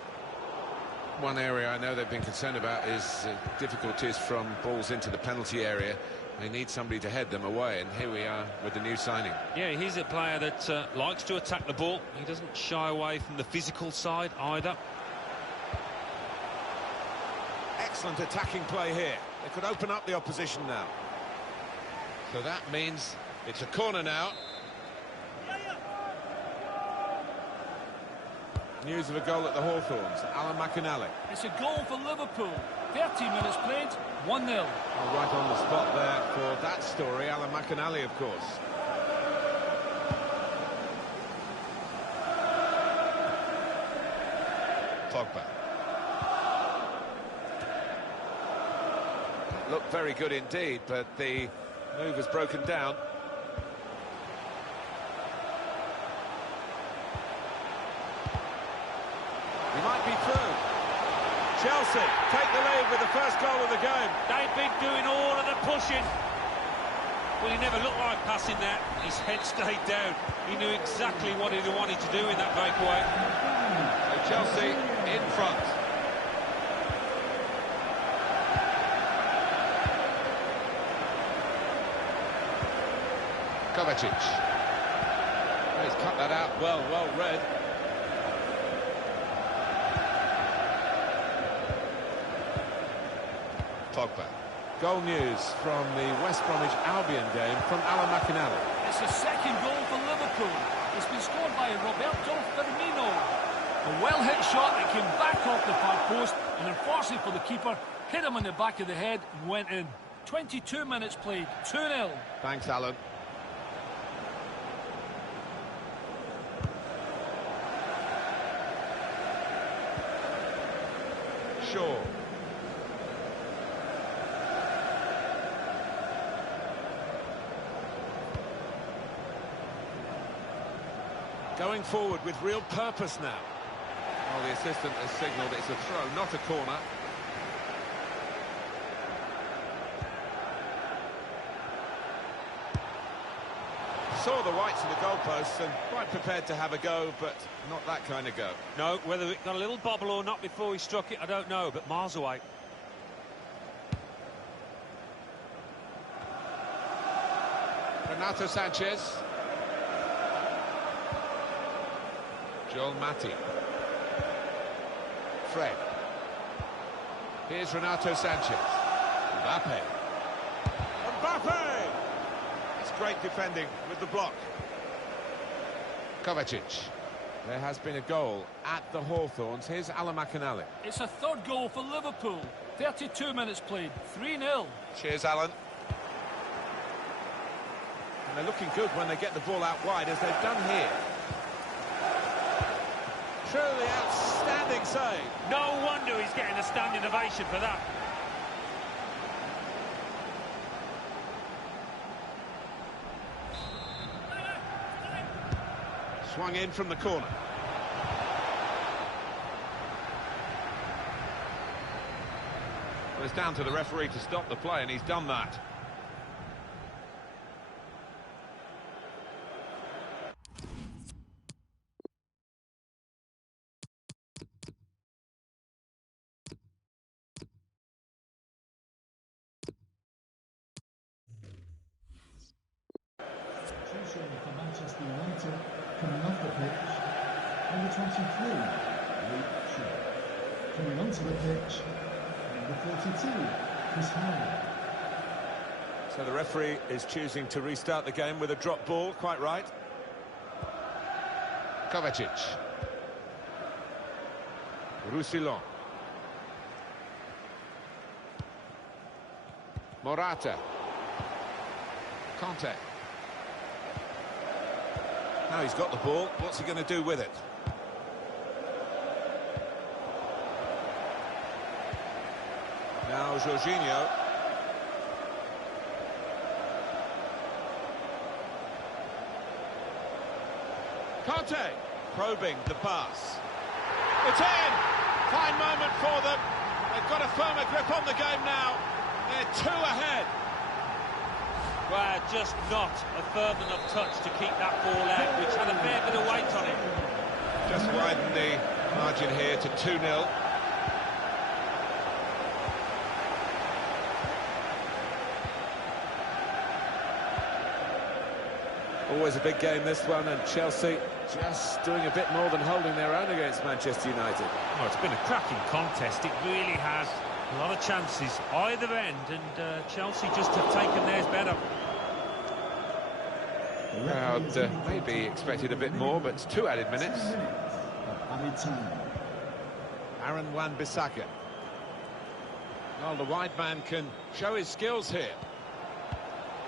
One area I know they've been concerned about is difficulties from balls into the penalty area. They need somebody to head them away, and here we are with the new signing. Yeah, he's a player that likes to attack the ball. He doesn't shy away from the physical side either. Excellent attacking play here. They could open up the opposition now. So that means it's a corner now. News of a goal at the Hawthorns. Alan McInally. It's a goal for Liverpool. 30 minutes played, 1-0. Well, right on the spot there for that story, Alan McInally, of course. Pogba. Looked very good indeed, but the move has broken down. He might be through. Chelsea take the lead with the first goal of the game. They've been doing all of the pushing. Well, he never looked like passing that. His head stayed down. He knew exactly what he wanted to do in that breakaway. So Chelsea in front. Kovacic. He's cut that out well read. Pogba. Goal news from the West Bromwich Albion game from Alan McInally. It's the second goal for Liverpool. It's been scored by Roberto Firmino. A well-hit shot that came back off the far post, and unfortunately for the keeper, hit him on the back of the head and went in. 22 minutes played, 2-0. Thanks, Alan. Shaw. Going forward with real purpose now. Well, the assistant has signalled it's a throw, not a corner. saw the whites of the goalposts and quite prepared to have a go, but not that kind of go. No, whether it got a little bobble or not before he struck it, I don't know, but miles away. Renato Sanchez. Joel Matip. Fred. Here's Renato Sanchez. Mbappe. Mbappe! It's great defending with the block. Kovacic. There has been a goal at the Hawthorns. Here's Alan McInally. It's a third goal for Liverpool. 32 minutes played, 3-0. Cheers, Alan. And they're looking good when they get the ball out wide, as they've done here. Truly outstanding save. No wonder he's getting a standing ovation for that. Swung in from the corner. Well, it's down to the referee to stop the play, and he's done that. For Manchester United, coming off the pitch, number 23, Luke Shaw. Coming onto the pitch, number 42, Chris Howard. So the referee is choosing to restart the game with a drop ball, quite right. Kovacic. Roussillon. Morata. Conte. Now he's got the ball, what's he going to do with it? Now Jorginho. Conte probing the pass. It's in! Fine moment for them. They've got a firmer grip on the game now. They're 2 ahead. Well, just not a firm enough touch to keep that ball out, which had a fair bit of weight on it. Just widen the margin here to 2-0. Always a big game, this one, and Chelsea just doing a bit more than holding their own against Manchester United. Well, it's been a cracking contest, it really has. A lot of chances either end, and Chelsea just have taken theirs better. Crowd maybe expected a bit more, but it's 2 added minutes. Added time. Aaron Wan-Bissaka. Well, the wide man can show his skills here.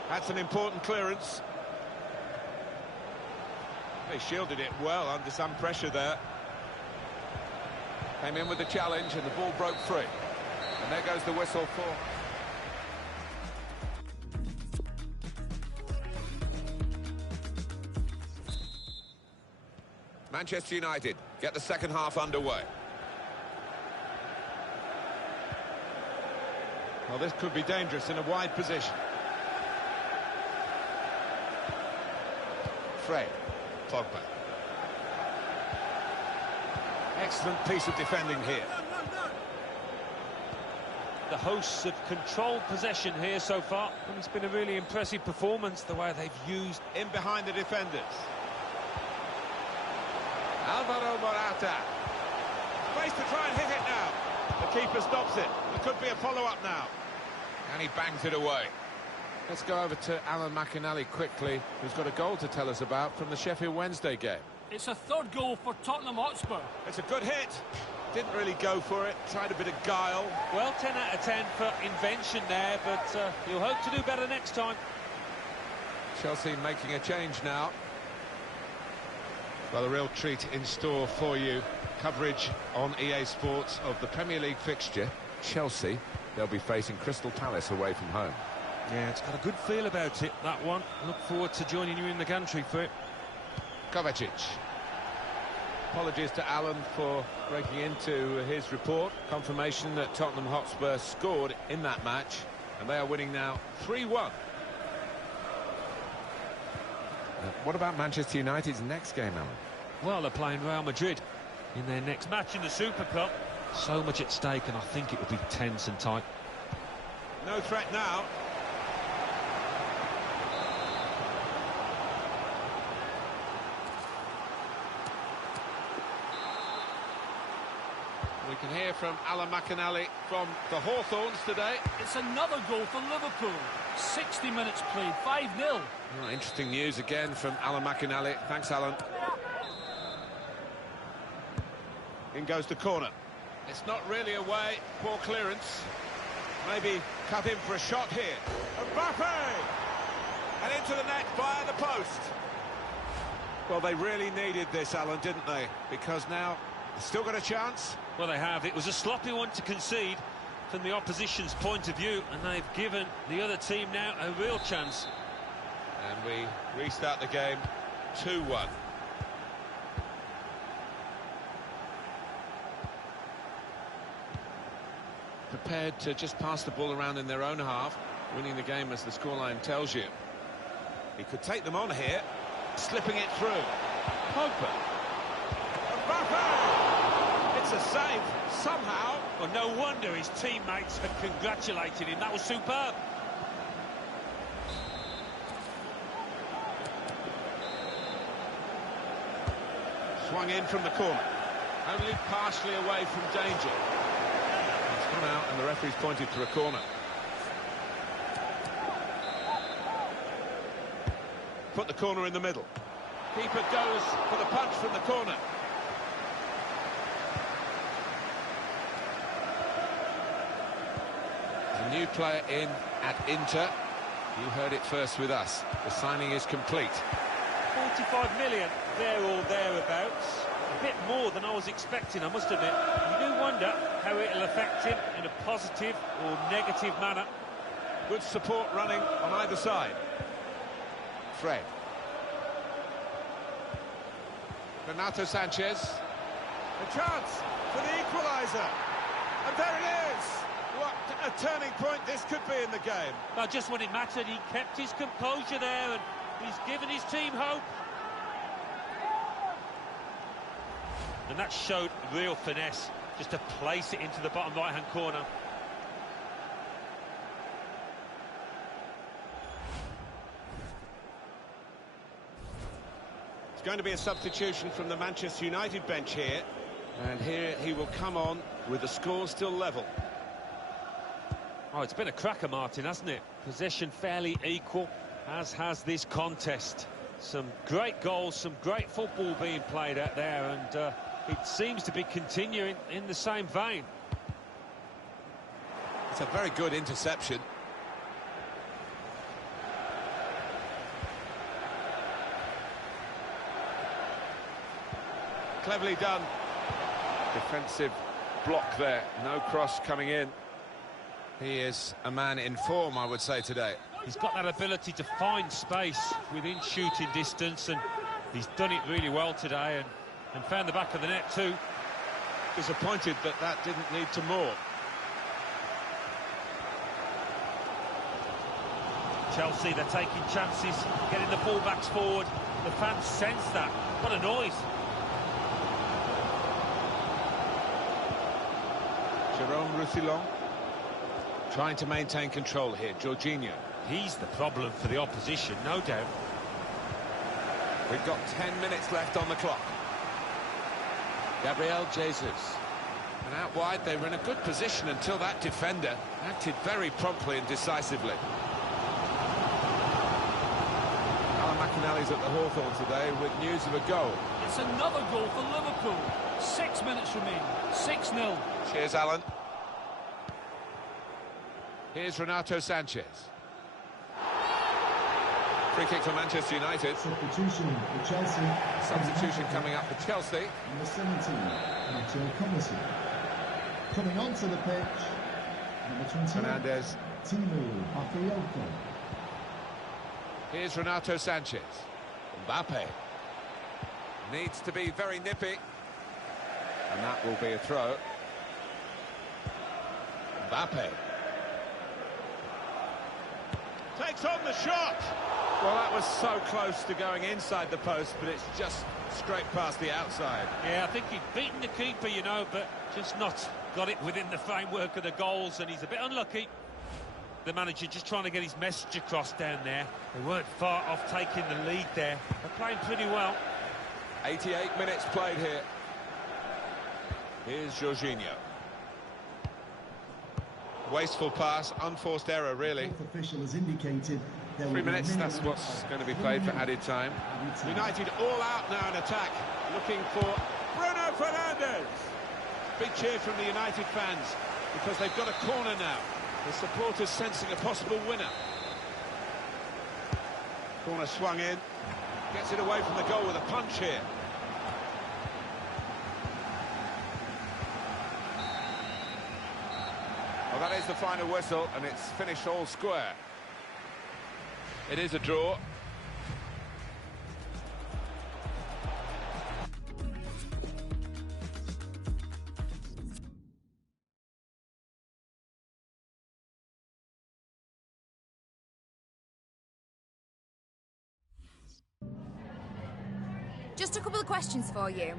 That's an important clearance. They shielded it well under some pressure there. Came in with the challenge and the ball broke free. And there goes the whistle for... Manchester United get the second half underway. Well, this could be dangerous in a wide position. Fred. Pogba. Excellent piece of defending here. The hosts have controlled possession here so far, and it's been a really impressive performance, the way they've used... In behind the defenders. Alvaro Morata. Space to try and hit it now. The keeper stops it. There could be a follow-up now. And he bangs it away. Let's go over to Alan McInally quickly, who's got a goal to tell us about from the Sheffield Wednesday game. It's a third goal for Tottenham Hotspur. It's a good hit. Didn't really go for it. Tried a bit of guile. Well, 10 out of 10 for invention there, but he'll hope to do better next time. Chelsea making a change now. Well, a real treat in store for you. Coverage on EA Sports of the Premier League fixture. Chelsea, they'll be facing Crystal Palace away from home. Yeah, it's got a good feel about it, that one. Look forward to joining you in the gantry for it. Kovacic. Apologies to Alan for breaking into his report. Confirmation that Tottenham Hotspur scored in that match, and they are winning now 3-1. What about Manchester United's next game, Alan? Well, they're playing Real Madrid in their next match in the Super Cup. So much at stake, and I think it will be tense and tight. No threat now. We can hear from Alan McInally from the Hawthorns today. It's another goal for Liverpool. 60 minutes played, 5-0. Oh, interesting news again from Alan McInally. Thanks, Alan. In goes the corner. It's not really away. Poor clearance. Maybe cut in for a shot here. Mbappe! And into the net via the post. Well, they really needed this, Alan, didn't they? Because now they've still got a chance. Well, they have. It was a sloppy one to concede from the opposition's point of view, and they've given the other team now a real chance. And we restart the game 2-1. Prepared to just pass the ball around in their own half, winning the game as the scoreline tells you. He could take them on here, slipping it through. Pogba. Mbappe! It's a save, somehow. Well, no wonder his teammates had congratulated him. That was superb. Swung in from the corner. Only partially away from danger. It's come out and the referee's pointed for a corner. Put the corner in the middle. Keeper goes for the punch from the corner. There's a new player in at Inter. You heard it first with us. The signing is complete. 45 million, there or thereabouts. A bit more than I was expecting, I must admit. You do wonder how it'll affect him in a positive or negative manner. Good support running on either side. Fred. Renato Sanchez. A chance for the equaliser. And there it is. What a turning point this could be in the game. Well, just when it mattered, he kept his composure there, and he's given his team hope. And that showed real finesse, just to place it into the bottom right-hand corner. It's going to be a substitution from the Manchester United bench here. And here he will come on with the score still level. Oh, it's been a cracker, Martin, hasn't it? Possession fairly equal, as has this contest. Some great goals, some great football being played out there, and it seems to be continuing in the same vein. It's a very good interception. Cleverly done. Defensive block there. No cross coming in. He is a man in form, I would say, today. He's got that ability to find space within shooting distance, and he's done it really well today, and found the back of the net too. Disappointed that that didn't lead to more. Chelsea, they're taking chances, getting the fullbacks forward. The fans sense that. What a noise. Jerome Roussillon trying to maintain control here. Jorginho. He's the problem for the opposition, no doubt. We've got 10 minutes left on the clock. Gabriel Jesus. And out wide, they were in a good position until that defender acted very promptly and decisively. Alan McInally's at the Hawthorn today with news of a goal. It's another goal for Liverpool. 6 minutes remain. 6-0. Cheers, Alan. Here's Renato Sanchez. Free kick for Manchester United. Substitution for Chelsea. Substitution coming up for Chelsea. Number 17, Mateo Kovacic. Coming onto the pitch, number 20, Fernandez. Timu Bakayoko. Here's Renato Sanchez. Mbappe. Needs to be very nippy. And that will be a throw. Mbappe. Takes on the shot. Well, that was so close to going inside the post, but it's just scraped past the outside. Yeah, I think he'd beaten the keeper, you know, but just not got it within the framework of the goals, and he's a bit unlucky. The manager just trying to get his message across down there. They weren't far off taking the lead there. They're playing pretty well. 88 minutes played here. Here's Jorginho. Wasteful pass, unforced error, really. The official has indicated 3 minutes, that's what's going to be played for added time. United all out now in attack, looking for Bruno Fernandes. Big cheer from the United fans, because they've got a corner now. The supporters sensing a possible winner. Corner swung in. Gets it away from the goal with a punch here. Well, that is the final whistle, and it's finished all square. It is a draw. Just a couple of questions for you.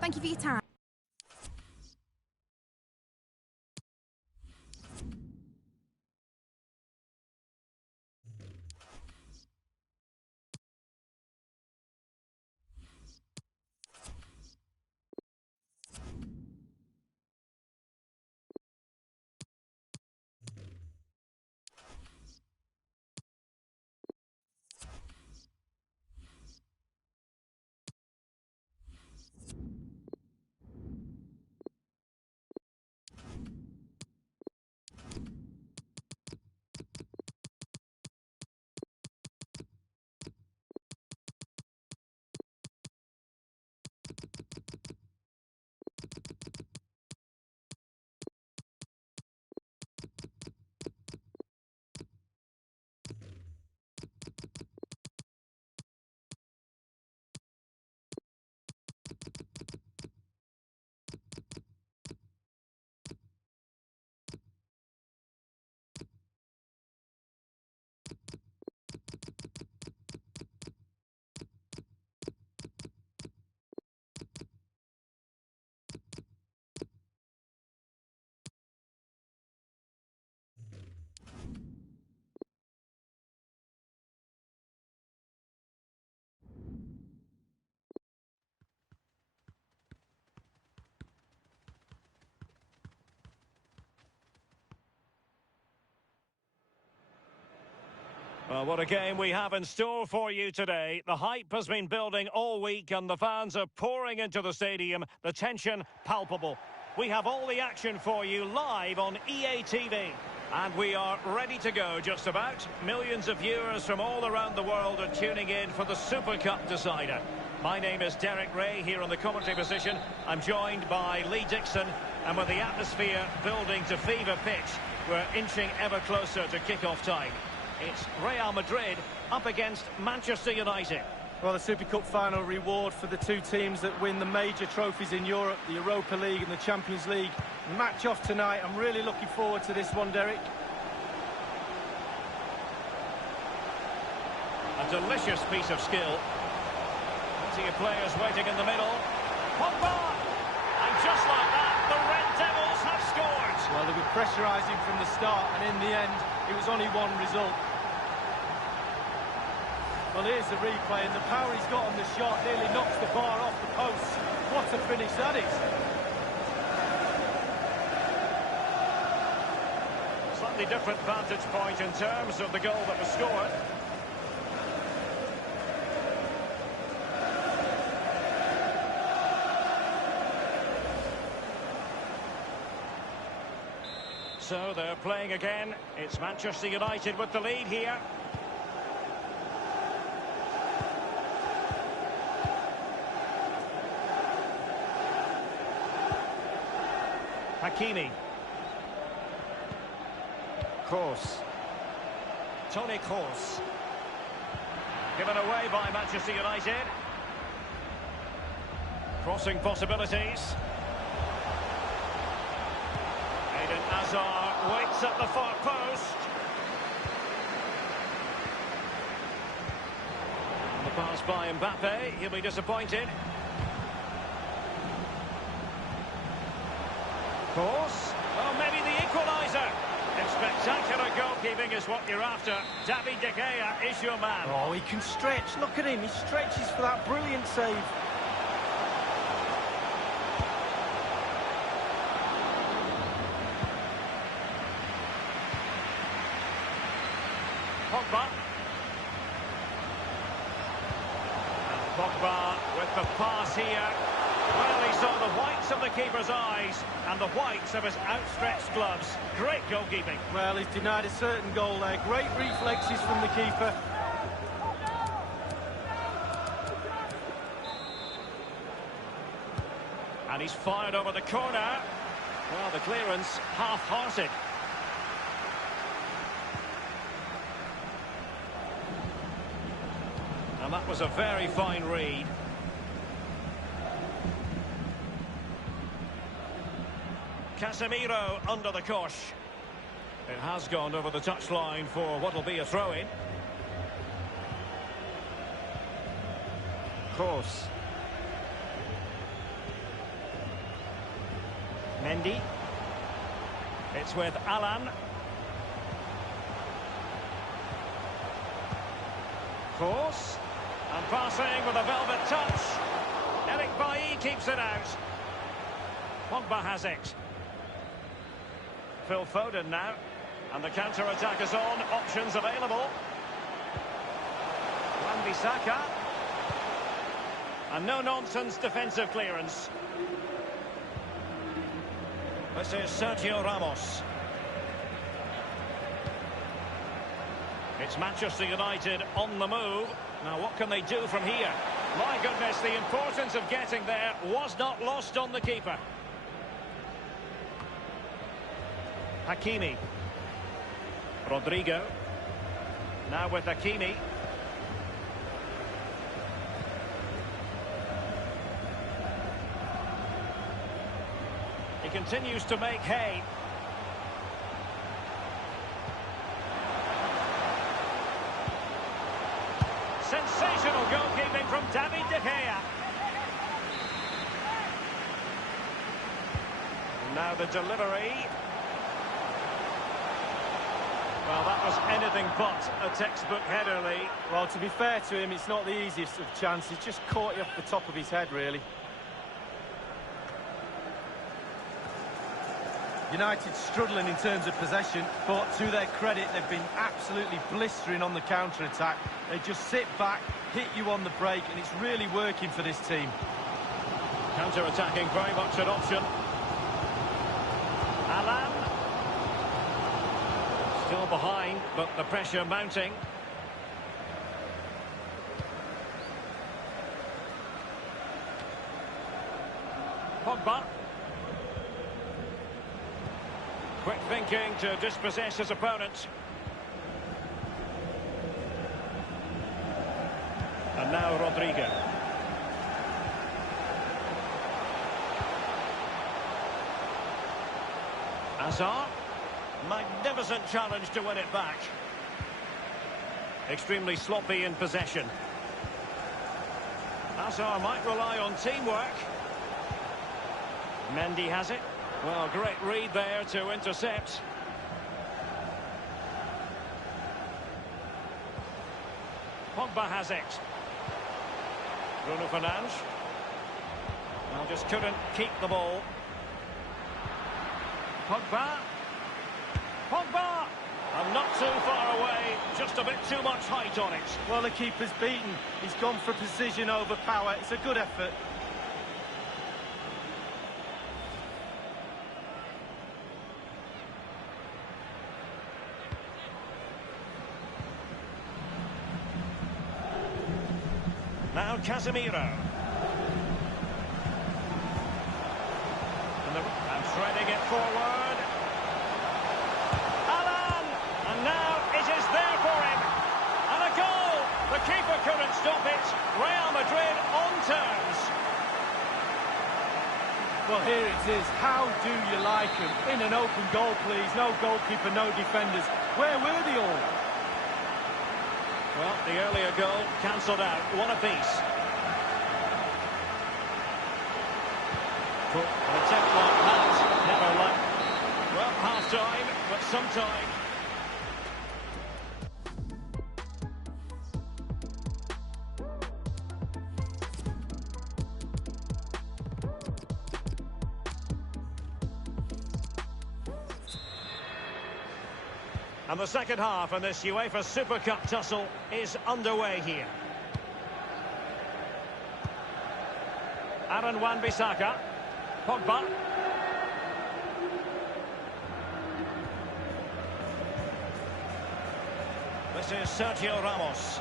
Thank you for your time. Well, what a game we have in store for you today. The hype has been building all week and the fans are pouring into the stadium. The tension palpable. We have all the action for you live on EA TV. And we are ready to go just about. Millions of viewers from all around the world are tuning in for the Super Cup decider. My name is Derek Ray here on the commentary position. I'm joined by Lee Dixon, and with the atmosphere building to fever pitch, we're inching ever closer to kick-off time. It's Real Madrid up against Manchester United. Well, the Super Cup final reward for the two teams that win the major trophies in Europe, the Europa League and the Champions League. Match off tonight. I'm really looking forward to this one, Derek. A delicious piece of skill. Plenty of players waiting in the middle. Pogba! And just like that, the Red Devils have scored. Well, they were pressurising from the start, and in the end, it was only one result. Well, here's the replay, and the power he's got on the shot nearly knocks the bar off the post. What a finish that is. Slightly different vantage point in terms of the goal that was scored. So they're playing again. It's Manchester United with the lead here. Hakimi. Kroos. Toni Kroos. Given away by Manchester United. Crossing possibilities. Eden Hazard waits at the far post. And the pass by Mbappe. He'll be disappointed. Kroos. Oh, maybe the equaliser. If spectacular goalkeeping is what you're after, David De Gea is your man. Oh, he can stretch. Look at him. He stretches for that brilliant save. Pogba. And Pogba with the pass here. Well, he saw the whites of the keeper's eyes and the whites of his outstretched gloves. Great goalkeeping. Well, he's denied a certain goal there. Great reflexes from the keeper. And he's fired over the corner. Well, the clearance half-hearted. And that was a very fine read. Casemiro under the cosh. It has gone over the touchline for what will be a throw-in. Kroos. Mendy. It's with Alan. Kroos. And passing with a velvet touch. Eric Bailly keeps it out. Pogba has it. Phil Foden now. And the counter-attack is on. Options available. Wan-Bissaka. And no-nonsense defensive clearance. This is Sergio Ramos. It's Manchester United on the move. Now, what can they do from here? My goodness, the importance of getting there was not lost on the keeper. Hakimi. Rodrigo. Now with Hakimi. He continues to make hay. Sensational goalkeeping from David De Gea. Now the delivery. Well, that was anything but a textbook header, Lee. Well, to be fair to him, it's not the easiest of chances. Just caught you off the top of his head, really. United struggling in terms of possession, but to their credit, they've been absolutely blistering on the counter-attack. They just sit back, hit you on the break, and it's really working for this team. Counter-attacking very much an option. Alan. Still behind, but the pressure mounting. Pogba. Quick thinking to dispossess his opponent. And now Rodrigo. Hazard. Magnificent challenge to win it back. Extremely sloppy in possession. Hazard might rely on teamwork. Mendy has it. Well, great read there to intercept. Pogba has it. Bruno Fernandes. Well, just couldn't keep the ball. Pogba. Pogba! And not too far away, just a bit too much height on it. Well, the keeper's beaten. He's gone for precision over power. It's a good effort. Now Casemiro. And threading it forward. Alan! couldn't stop it. Real Madrid on terms. Well, here it is. How do you like him? In an open goal, please. No goalkeeper, no defenders. Where were they all? Well, the earlier goal cancelled out. One apiece. An attempt like that, never like. Well, half-time, but sometime. And the second half in this UEFA Super Cup tussle is underway here. Aaron Wan-Bissaka. Pogba. This is Sergio Ramos.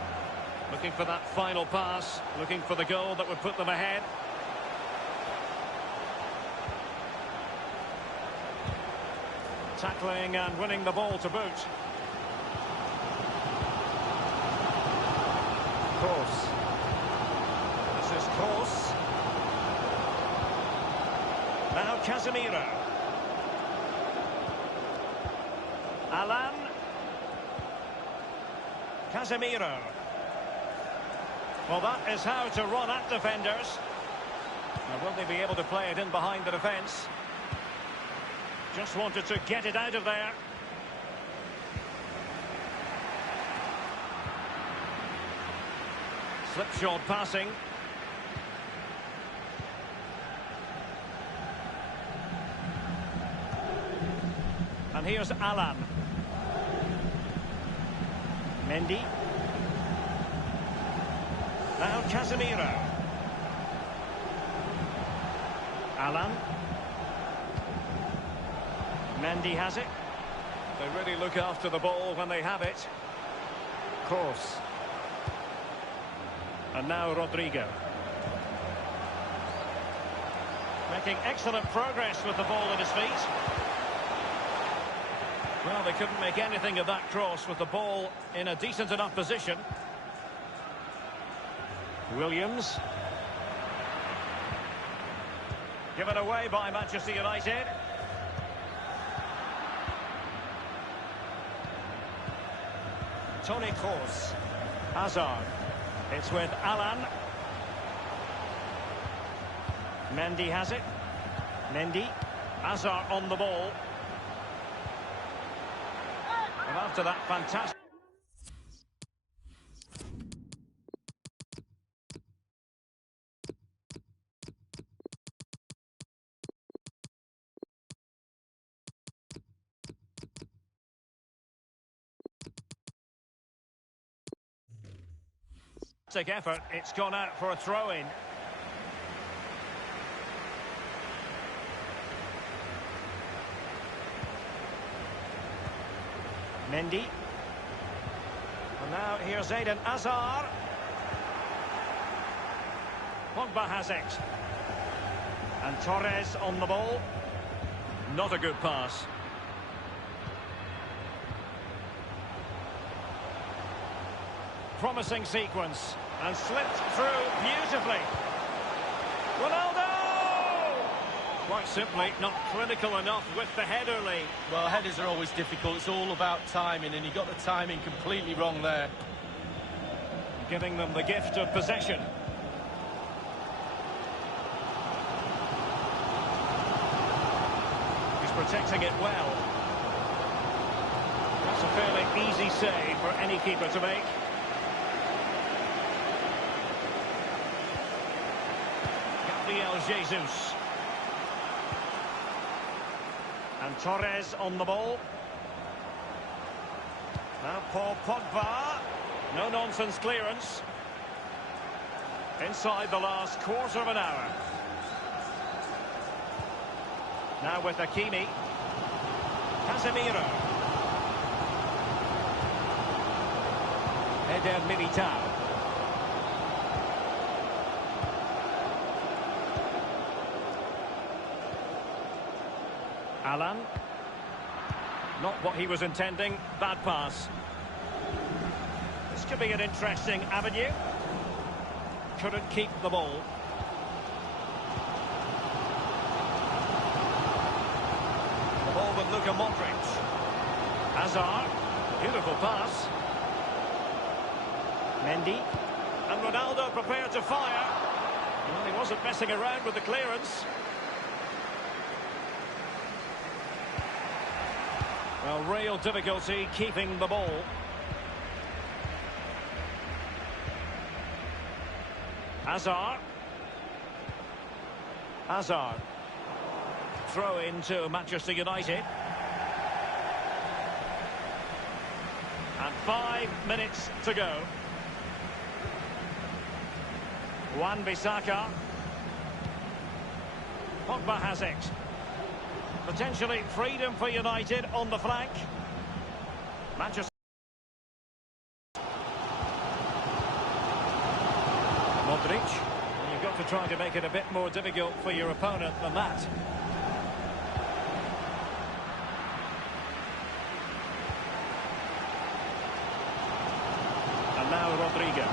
Looking for that final pass. Looking for the goal that would put them ahead. Tackling and winning the ball to boot. Kroos. This is Kroos. Now Casemiro. Alan. Casemiro. Well, that is how to run at defenders. Now, will they be able to play it in behind the defence? Just wanted to get it out of there. Slipshod passing. And here's Alan. Mendy. Now Casemiro. Alan. Mendy has it. They really look after the ball when they have it. Kroos. And now Rodrigo. Making excellent progress with the ball at his feet. Well, they couldn't make anything of that cross with the ball in a decent enough position. Williams. Given away by Manchester United. Toni Kroos. Hazard. It's with Alan. Mendy has it. Mendy. Hazard on the ball. And after that, fantastic. Effort, it's gone out for a throw-in. Mendy. And now here's Eden Hazard. Pogba has it. And Torres on the ball. Not a good pass. Promising sequence. And slipped through beautifully. Ronaldo! Quite simply, not clinical enough with the header, Lee. Well, headers are always difficult. It's all about timing, and he got the timing completely wrong there. Giving them the gift of possession. He's protecting it well. That's a fairly easy save for any keeper to make. Jesus. And Torres on the ball. Now Paul Pogba. No-nonsense clearance. Inside the last quarter of an hour. Now with Hakimi. Casemiro. Eder Militao. Alan. Not what he was intending. Bad pass. This could be an interesting avenue. couldn't keep the ball. The ball with Luka Modric. Hazard, beautiful pass. Mendy, and Ronaldo prepared to fire. Well, he wasn't messing around with the clearance. Well, real difficulty keeping the ball. Hazard. Hazard. Throw into Manchester United. And 5 minutes to go. Wan-Bissaka. Pogba has it. Potentially freedom for United on the flank. Manchester. Modric. And you've got to try to make it a bit more difficult for your opponent than that. And now Rodrigo.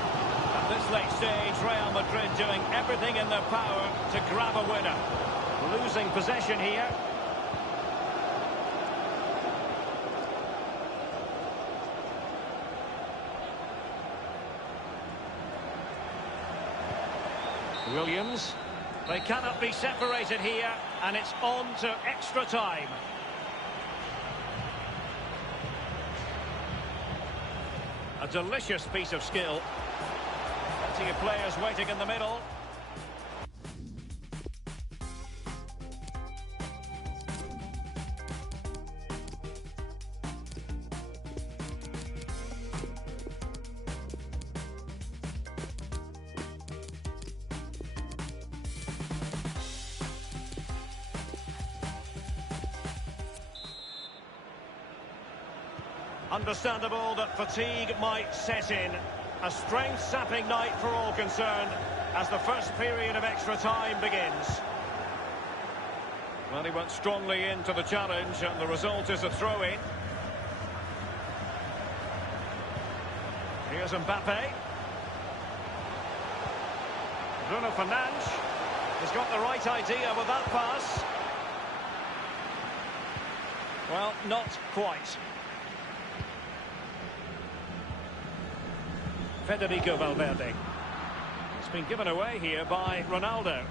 At this late stage, Real Madrid doing everything in their power to grab a winner. Losing possession here. Williams. They cannot be separated here, and it's on to extra time. A delicious piece of skill. Plenty of players waiting in the middle. Understandable that fatigue might set in. A strength-sapping night for all concerned as the first period of extra time begins. Well, he went strongly into the challenge and the result is a throw-in. Here's Mbappe. Bruno Fernandes has got the right idea with that pass. Well, not quite. Federico Valverde. It's been given away here by Ronaldo.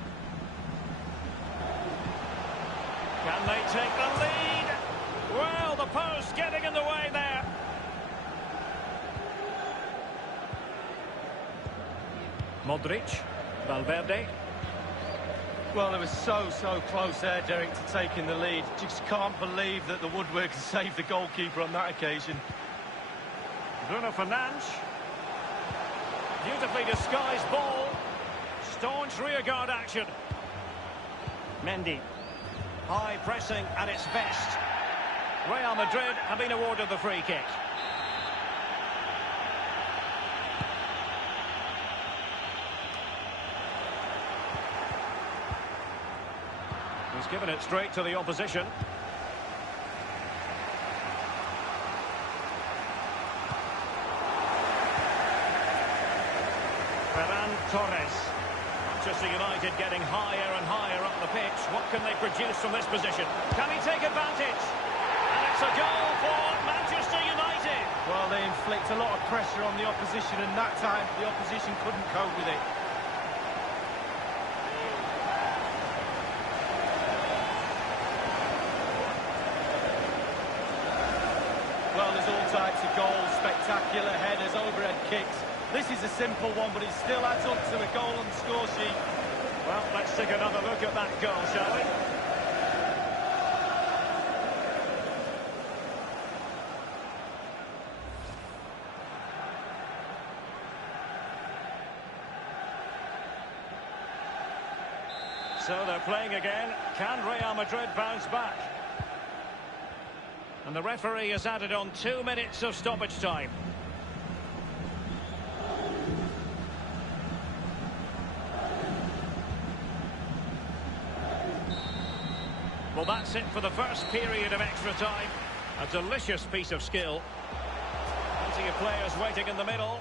Can they take the lead? Well, the post getting in the way there. Modric. Valverde. Well, it was so close there, Derek, to taking the lead. Just can't believe that the woodwork saved the goalkeeper on that occasion. Bruno Fernandes. Beautifully disguised ball. Staunch rearguard action. Mendy. High pressing at its best. Real Madrid have been awarded the free kick. He's given it straight to the opposition. Torres. Manchester United getting higher and higher up the pitch. What can they produce from this position? Can he take advantage? And it's a goal for Manchester United. Well, they inflict a lot of pressure on the opposition, and that time the opposition couldn't cope with it. Well, there's all types of goals, spectacular headers, overhead kicks. This is a simple one, but it still adds up to a goal on the score sheet. Well, let's take another look at that goal, shall we? So they're playing again. Can Real Madrid bounce back? And the referee has added on 2 minutes of stoppage time. Well, that's it for the first period of extra time. A delicious piece of skill. Plenty of players waiting in the middle.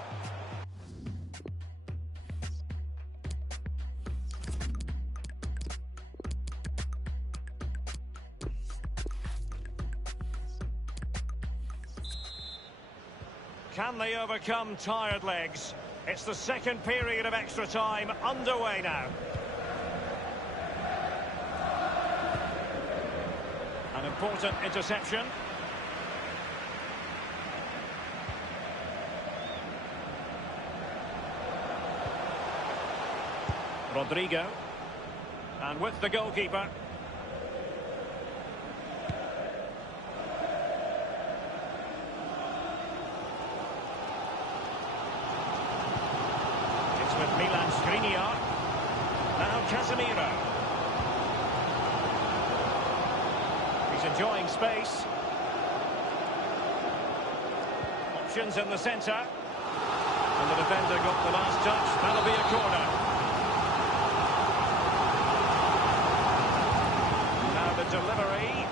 Can they overcome tired legs? It's the second period of extra time underway now. An important interception. Rodrigo. And with the goalkeeper. It's with Milan Skriniar. Now Casemiro. He's enjoying space. Options in the centre. And the defender got the last touch. That'll be a corner. Delivery.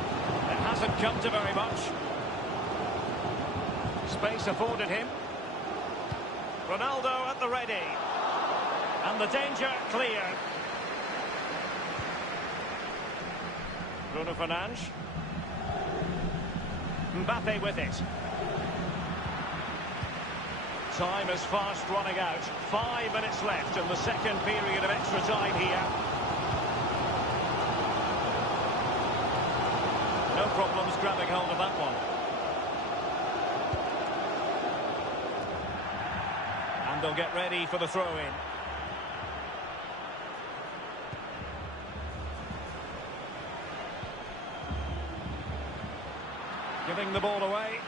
It hasn't come to very much. Space afforded him. Ronaldo at the ready. And the danger clear. Bruno Fernandes. Mbappe with it. Time is fast running out. 5 minutes left in the second period of extra time here. No problems grabbing hold of that one. And they'll get ready for the throw-in. Giving the ball away.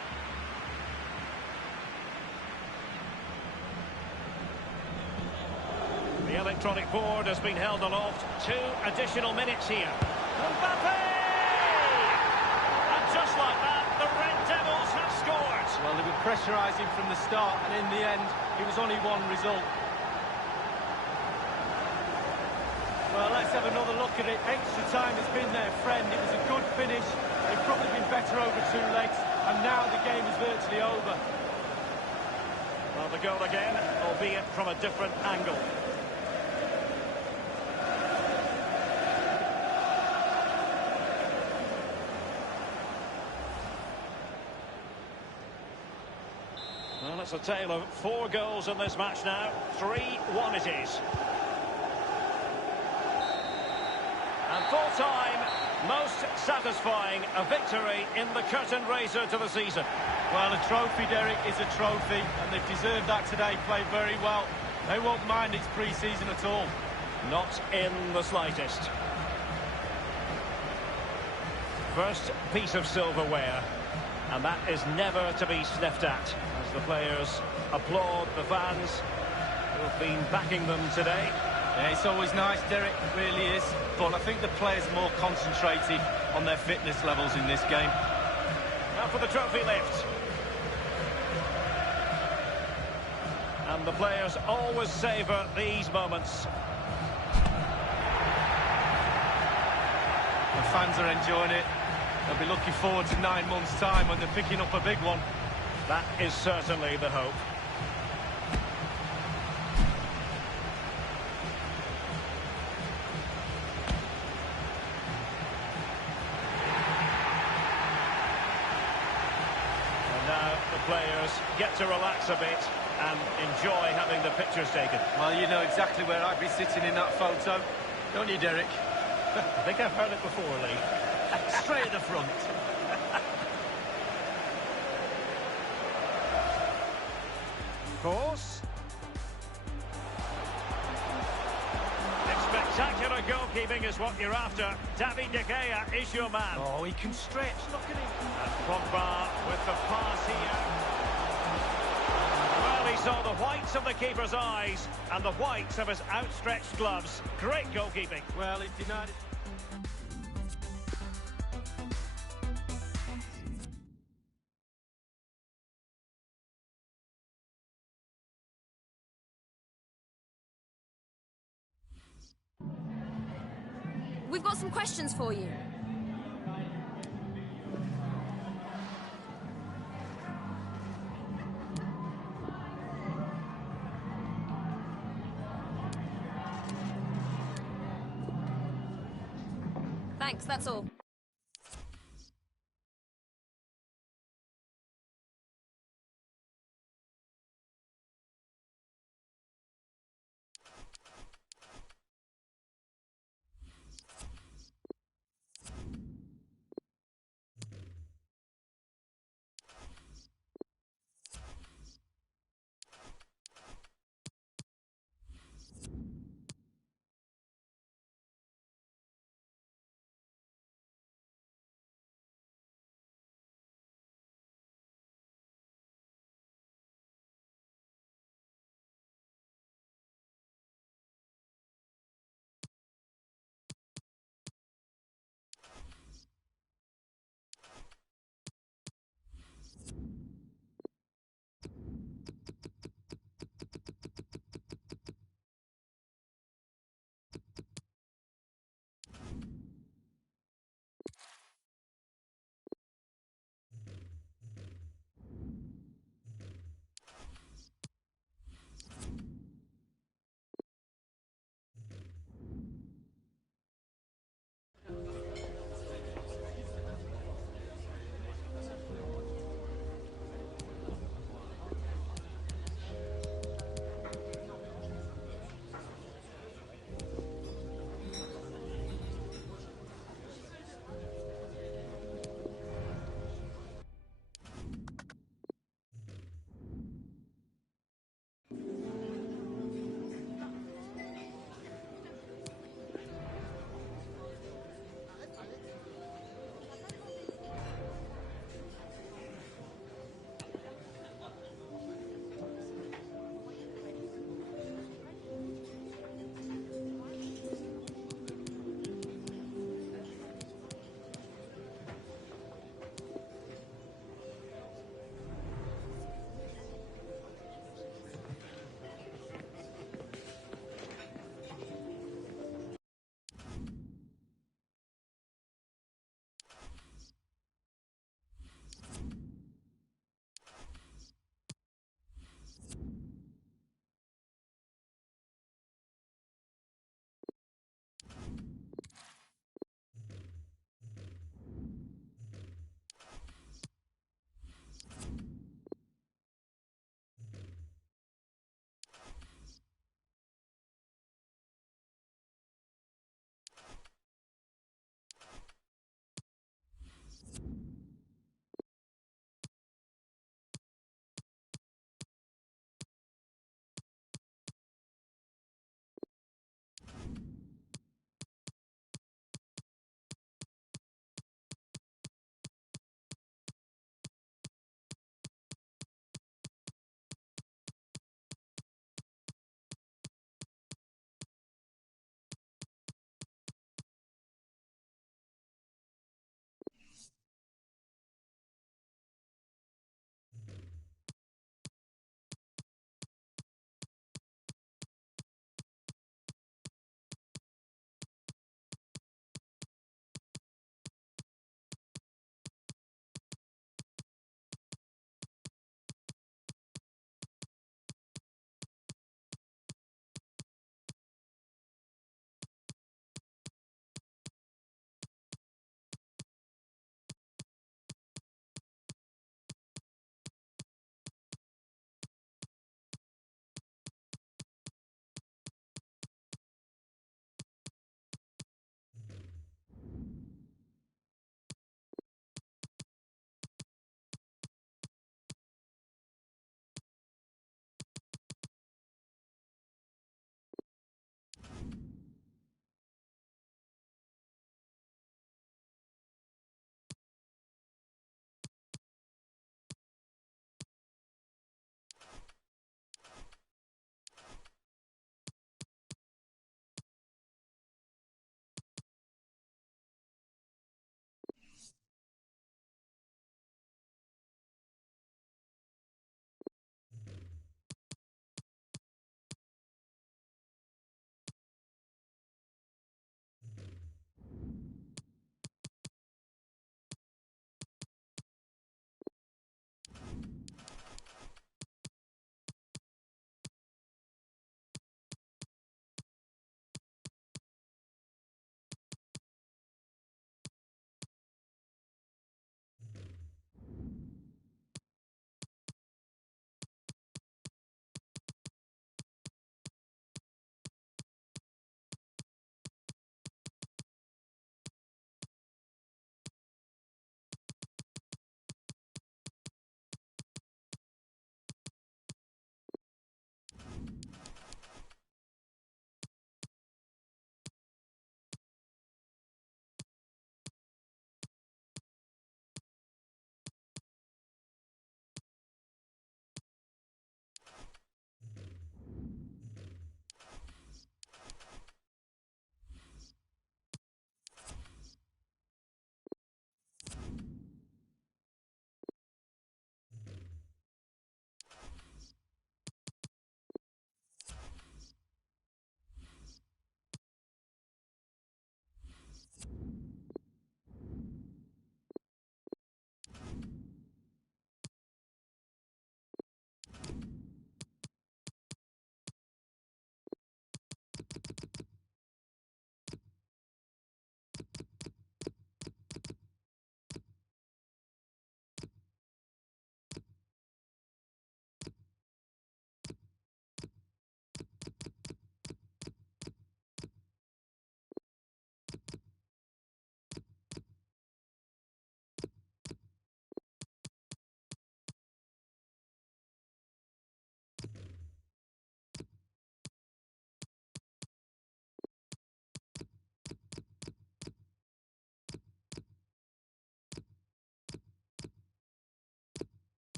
The electronic board has been held aloft. 2 additional minutes here. Mbappe! Just like that, the Red Devils have scored. Well, they were pressurising from the start, and in the end, it was only one result. Well, let's have another look at it. Extra time has been their friend. It was a good finish. They've probably been better over 2 legs, and now the game is virtually over. Well, the goal again, albeit from a different angle. Well, it's a tale of 4 goals in this match now. 3-1 it is. And full time, most satisfying, a victory in the curtain raiser to the season. Well, a trophy, Derek, is a trophy, and they've deserved that today, played very well. They won't mind it's pre-season at all. Not in the slightest. First piece of silverware, and that is never to be sniffed at. The players applaud the fans who have been backing them today. Yeah, it's always nice, Derek, it really is. But I think the players are more concentrated on their fitness levels in this game. Now for the trophy lift. And the players always savour these moments. The fans are enjoying it. They'll be looking forward to 9 months' time when they're picking up a big one. That is certainly the hope. And now the players get to relax a bit and enjoy having the pictures taken. Well, you know exactly where I'd be sitting in that photo, don't you, Derek? I think I've heard it before, Lee. Straight at the front. Course. Spectacular goalkeeping is what you're after. David De Gea is your man. Oh, he can stretch. Look at him. And Pogba with the pass here. Well, he saw the whites of the keeper's eyes and the whites of his outstretched gloves. Great goalkeeping. Well, he denied it. We've got some questions for you. Thanks, that's all.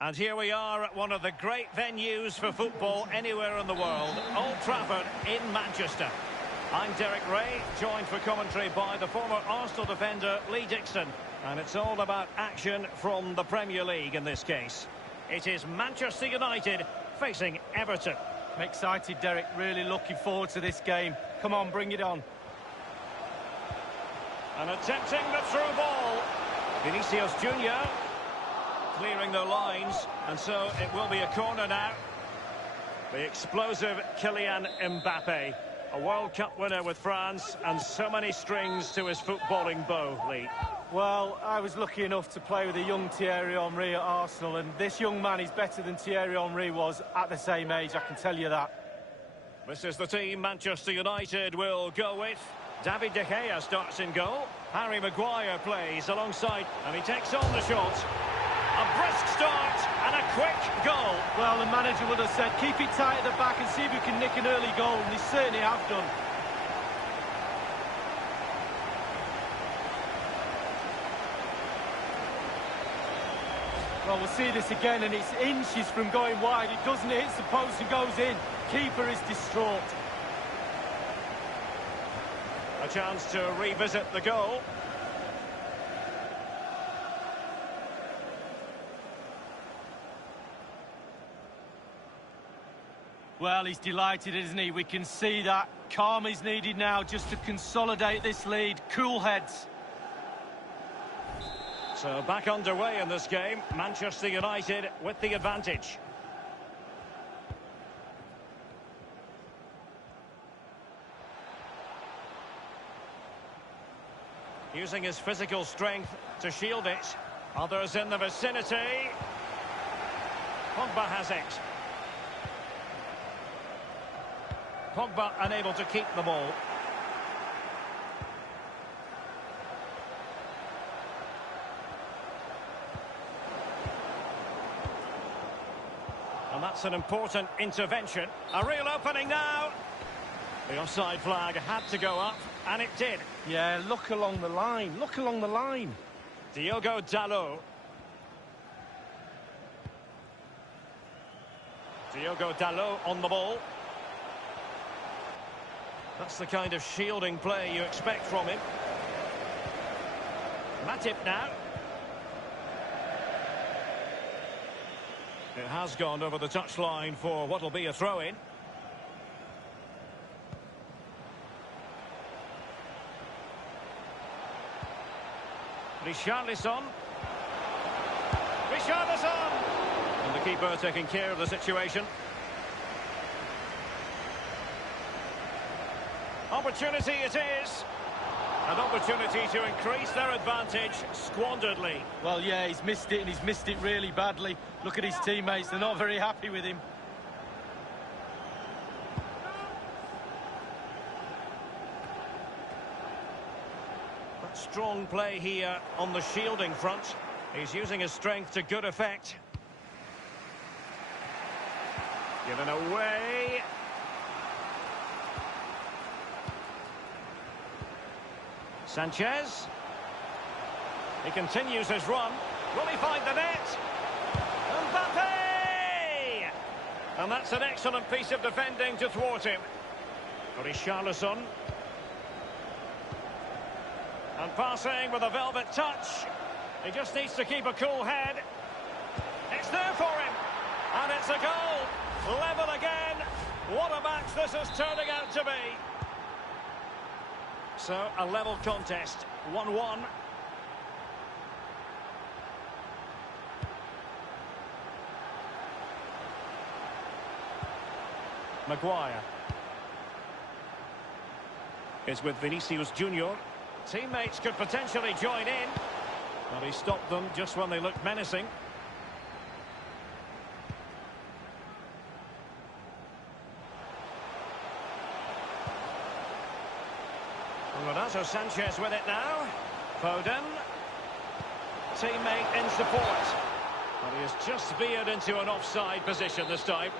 And here we are at one of the great venues for football anywhere in the world, Old Trafford in Manchester. I'm Derek Ray, joined for commentary by the former Arsenal defender Lee Dixon. And it's all about action from the Premier League in this case. It is Manchester United facing Everton. I'm excited, Derek. Really looking forward to this game. Come on, bring it on. And attempting the through ball. Vinicius Junior clearing the lines, and so it will be a corner now. The explosive Kylian Mbappe, a World Cup winner with France, and so many strings to his footballing bow, Lee. Well, I was lucky enough to play with a young Thierry Henry at Arsenal, and this young man is better than Thierry Henry was at the same age, I can tell you that. This is the team Manchester United will go with. David De Gea starts in goal. Harry Maguire plays alongside, and he takes on the shot. A brisk start and a quick goal. Well, the manager would have said, keep it tight at the back and see if we can nick an early goal, and they certainly have done. Well, we'll see this again, and it's inches from going wide. It doesn't hit the post and goes in. Keeper is distraught. A chance to revisit the goal. Well, he's delighted, isn't he? We can see that. Calm is needed now just to consolidate this lead. Cool heads. So back underway in this game. Manchester United with the advantage. Using his physical strength to shield it. Others in the vicinity. Pogba has it. Pogba unable to keep the ball. And that's an important intervention. A real opening now. The offside flag had to go up, and it did. Yeah, look along the line. Look along the line. Diogo Dalot. Diogo Dalot on the ball. That's the kind of shielding play you expect from him. Matip now. It has gone over the touchline for what will be a throw-in. Richarlison. Richarlison! And the keeper taking care of the situation. Opportunity it is. An opportunity to increase their advantage squanderedly. Well, yeah, he's missed it, and he's missed it really badly. Look at his teammates, they're not very happy with him. But strong play here on the shielding front. He's using his strength to good effect. Given away. Sanchez. He continues his run. Will he find the net? Mbappe! And that's an excellent piece of defending to thwart him. Richarlison. And passing with a velvet touch. He just needs to keep a cool head. It's there for him. And it's a goal. Level again. What a match this is turning out to be. So, a level contest, 1-1. Maguire. Is with Vinicius Junior. Teammates could potentially join in. But he stopped them just when they looked menacing. Renato Sanchez with it now. Foden. Teammate in support. But he has just veered into an offside position this time.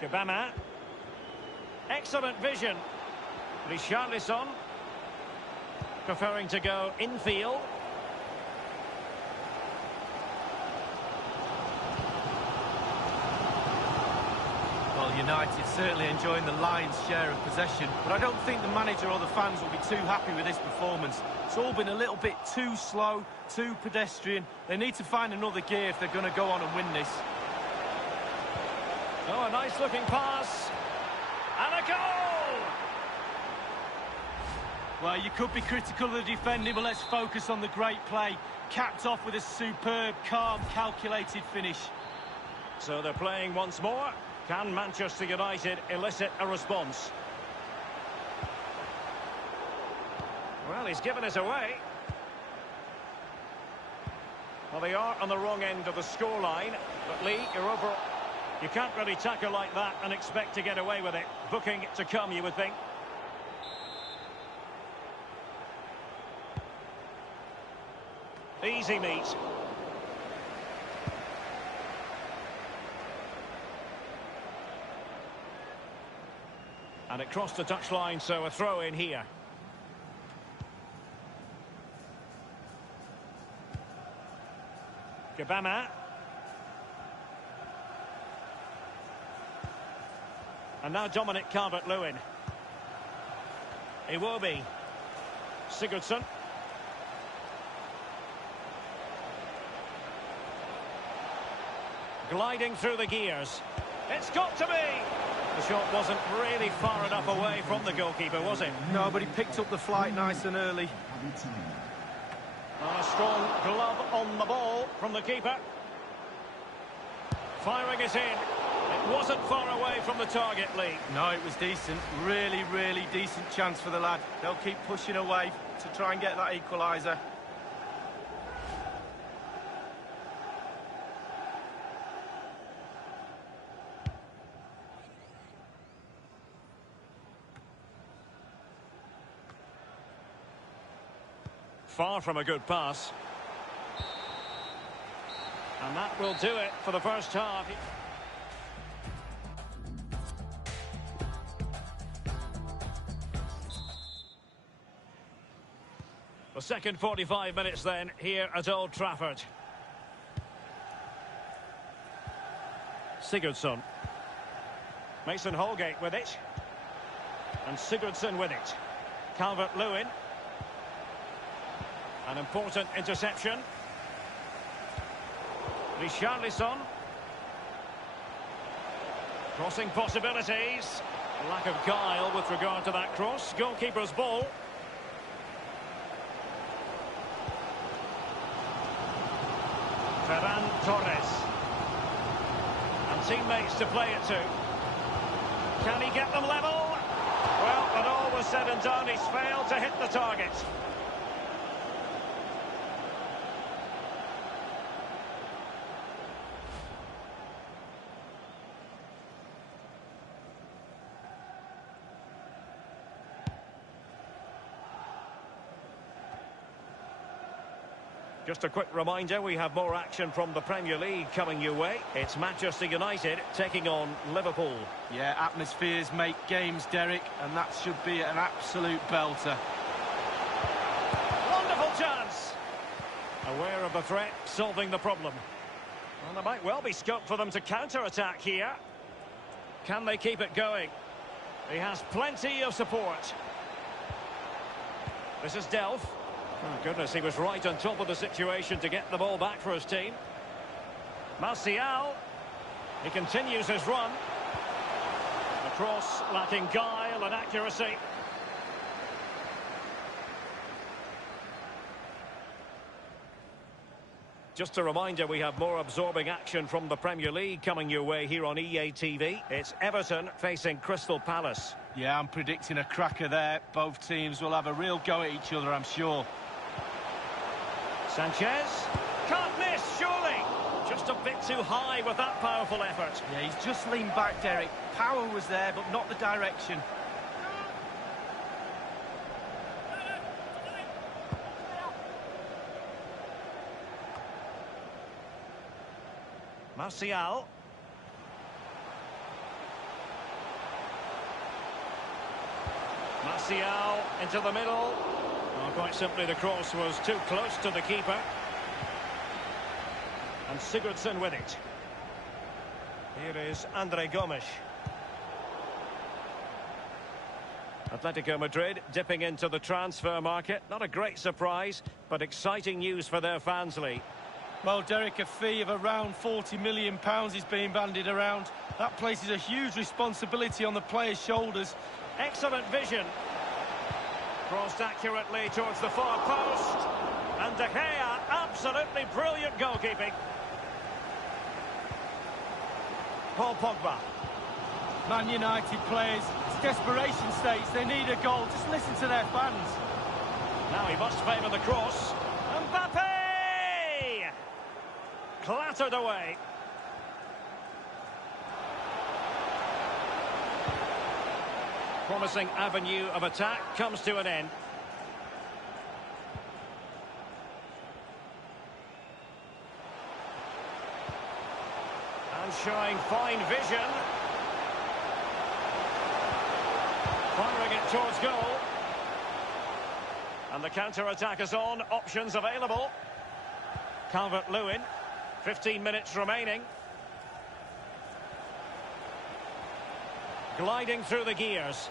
Gabama. Excellent vision. Richarlison preferring to go infield. Well, United certainly enjoying the lion's share of possession, but I don't think the manager or the fans will be too happy with this performance. It's all been a little bit too slow, too pedestrian. They need to find another gear if they're going to go on and win this. Oh, a nice-looking pass. And a goal! Well, you could be critical of the defending, but let's focus on the great play. Capped off with a superb, calm, calculated finish. So they're playing once more. Can Manchester United elicit a response? Well, he's given it away. Well, they are on the wrong end of the scoreline. But Lee, you're over. You can't really tackle like that and expect to get away with it. Booking to come, you would think. Easy meet. And it crossed the touchline, so a throw in here. Gabama. And now Dominic Calvert-Lewin. Iwobi. Sigurdsson. Gliding through the gears. It's got to be! The shot wasn't really far enough away from the goalkeeper, was it? No, but he picked up the flight nice and early. A strong glove on the ball from the keeper. Firing it in. It wasn't far away from the target, Lee. No, it was decent. Really, really decent chance for the lad. They'll keep pushing away to try and get that equaliser. Far from a good pass. And that will do it for the first half. The second 45 minutes then here at Old Trafford. Sigurdsson. Mason Holgate with it. And Sigurdsson with it. Calvert-Lewin. An important interception. Richarlison. Crossing possibilities. Lack of guile with regard to that cross. Goalkeeper's ball. Ferran Torres. And teammates to play it to. Can he get them level? Well, when all was said and done, he's failed to hit the target. Just a quick reminder, we have more action from the Premier League coming your way. It's Manchester United taking on Liverpool. Yeah, atmospheres make games, Derek, and that should be an absolute belter. Wonderful chance! Aware of the threat, solving the problem. Well, there might well be scope for them to counter-attack here. Can they keep it going? He has plenty of support. This is Delph. Oh, goodness, he was right on top of the situation to get the ball back for his team. Martial. He continues his run. The cross lacking guile and accuracy. Just a reminder, we have more absorbing action from the Premier League coming your way here on EA TV. It's Everton facing Crystal Palace. Yeah, I'm predicting a cracker there. Both teams will have a real go at each other, I'm sure. Sanchez. Can't miss, surely. Just a bit too high with that powerful effort. Yeah, he's just leaned back, Derek. Power was there, but not the direction. Martial. Martial into the middle. Well, quite simply, the cross was too close to the keeper. And Sigurdsson with it. Here is Andre Gomes. Atletico Madrid dipping into the transfer market. Not a great surprise, but exciting news for their fans, Lee. Well, Derek, a fee of around £40 million is being bandied around. That places a huge responsibility on the players' shoulders. Excellent vision. Crossed accurately towards the far post. And De Gea, absolutely brilliant goalkeeping. Paul Pogba. Man United players, it's desperation stage. They need a goal. Just listen to their fans. Now he must favour the cross. Mbappe! Clattered away. Promising avenue of attack comes to an end. And showing fine vision. Firing it towards goal. And the counter-attack is on. Options available. Calvert-Lewin. 15 minutes remaining. Gliding through the gears.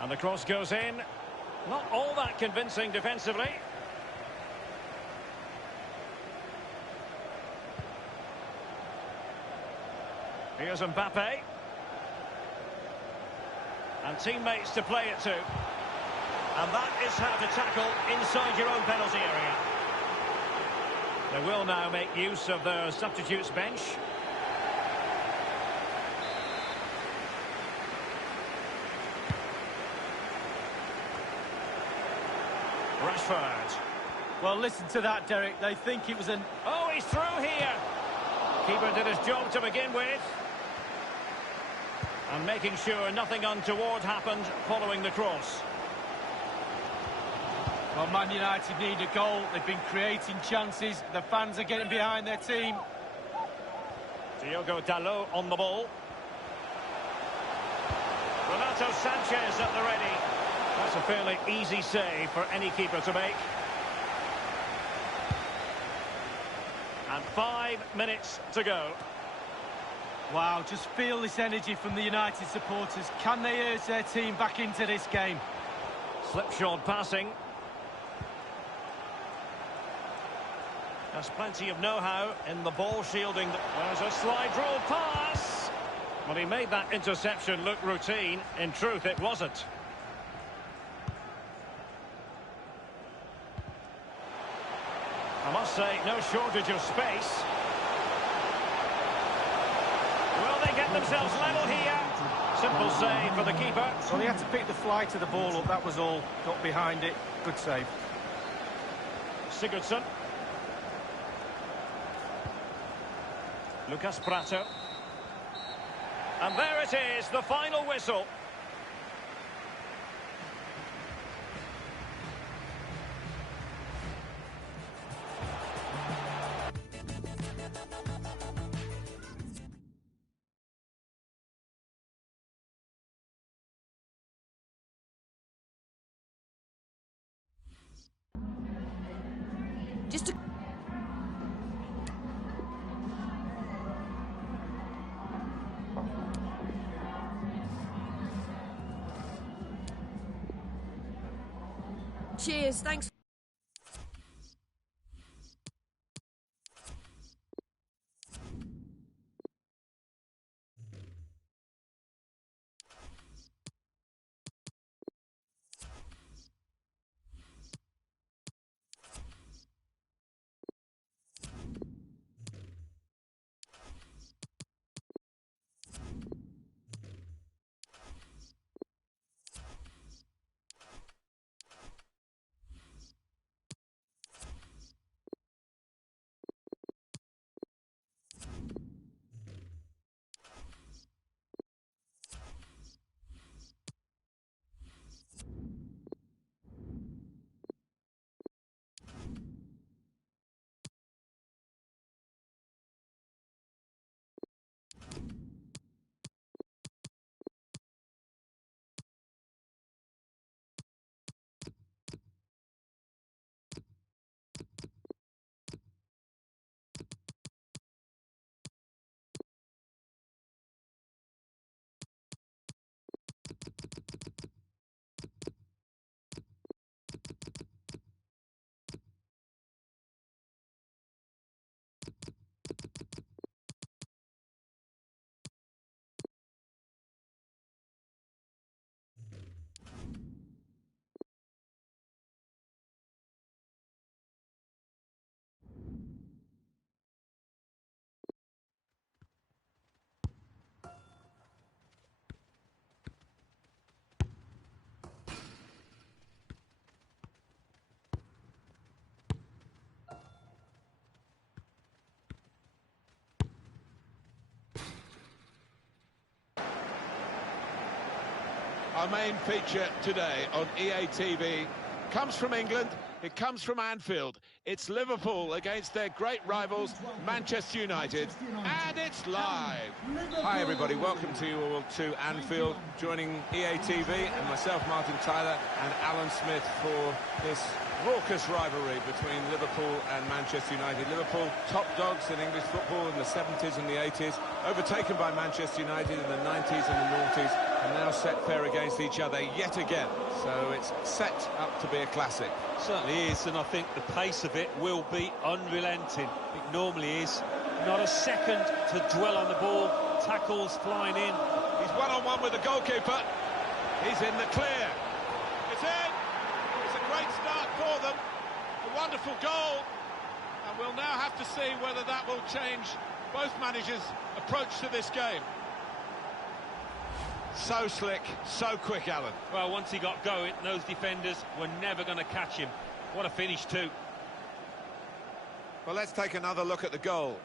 And the cross goes in. Not all that convincing defensively. Here's Mbappe. And teammates to play it to. And that is how to tackle inside your own penalty area. They will now make use of their substitutes bench. Rashford. Well, listen to that, Derek. They think it was an... Oh, he's through here. Keeper did his job to begin with. And making sure nothing untoward happened following the cross. Well, Man United need a goal. They've been creating chances. The fans are getting behind their team. Diogo Dalot on the ball. Renato Sanchez at the ready. That's a fairly easy save for any keeper to make. And 5 minutes to go. Wow, just feel this energy from the United supporters. Can they urge their team back into this game? Slipshod passing. There's plenty of know-how in the ball shielding. There's a slide rule pass. Well, he made that interception look routine. In truth, it wasn't. I must say, no shortage of space. Will they get themselves level here? Simple save for the keeper. Well, he had to pick the flight of the ball up, that was all. Got behind it. Good save. Sigurdsson. Lucas Prato. And there it is, the final whistle. Just to... Cheers, thanks. our main feature today on EA TV. Comes from England, it comes from Anfield. It's Liverpool against their great rivals, Manchester United, and it's live. Hi everybody, welcome to you all to Anfield, joining EA TV and myself, Martin Tyler, and Alan Smith for this raucous rivalry between Liverpool and Manchester United. Liverpool, top dogs in English football in the 70s and the 80s, overtaken by Manchester United in the 90s and the noughties, and now set fair against each other yet again. So it's set up to be a classic. Certainly is, and I think the pace of it will be unrelenting. It normally is. Not a second to dwell on the ball. Tackles flying in. He's one-on-one with the goalkeeper. He's in the clear. It's in. It's a great start for them. A wonderful goal. And we'll now have to see whether that will change both managers' approach to this game. So slick, so quick, Alan. Well, once he got going, those defenders were never going to catch him. What a finish too. Well, let's take another look at the goal.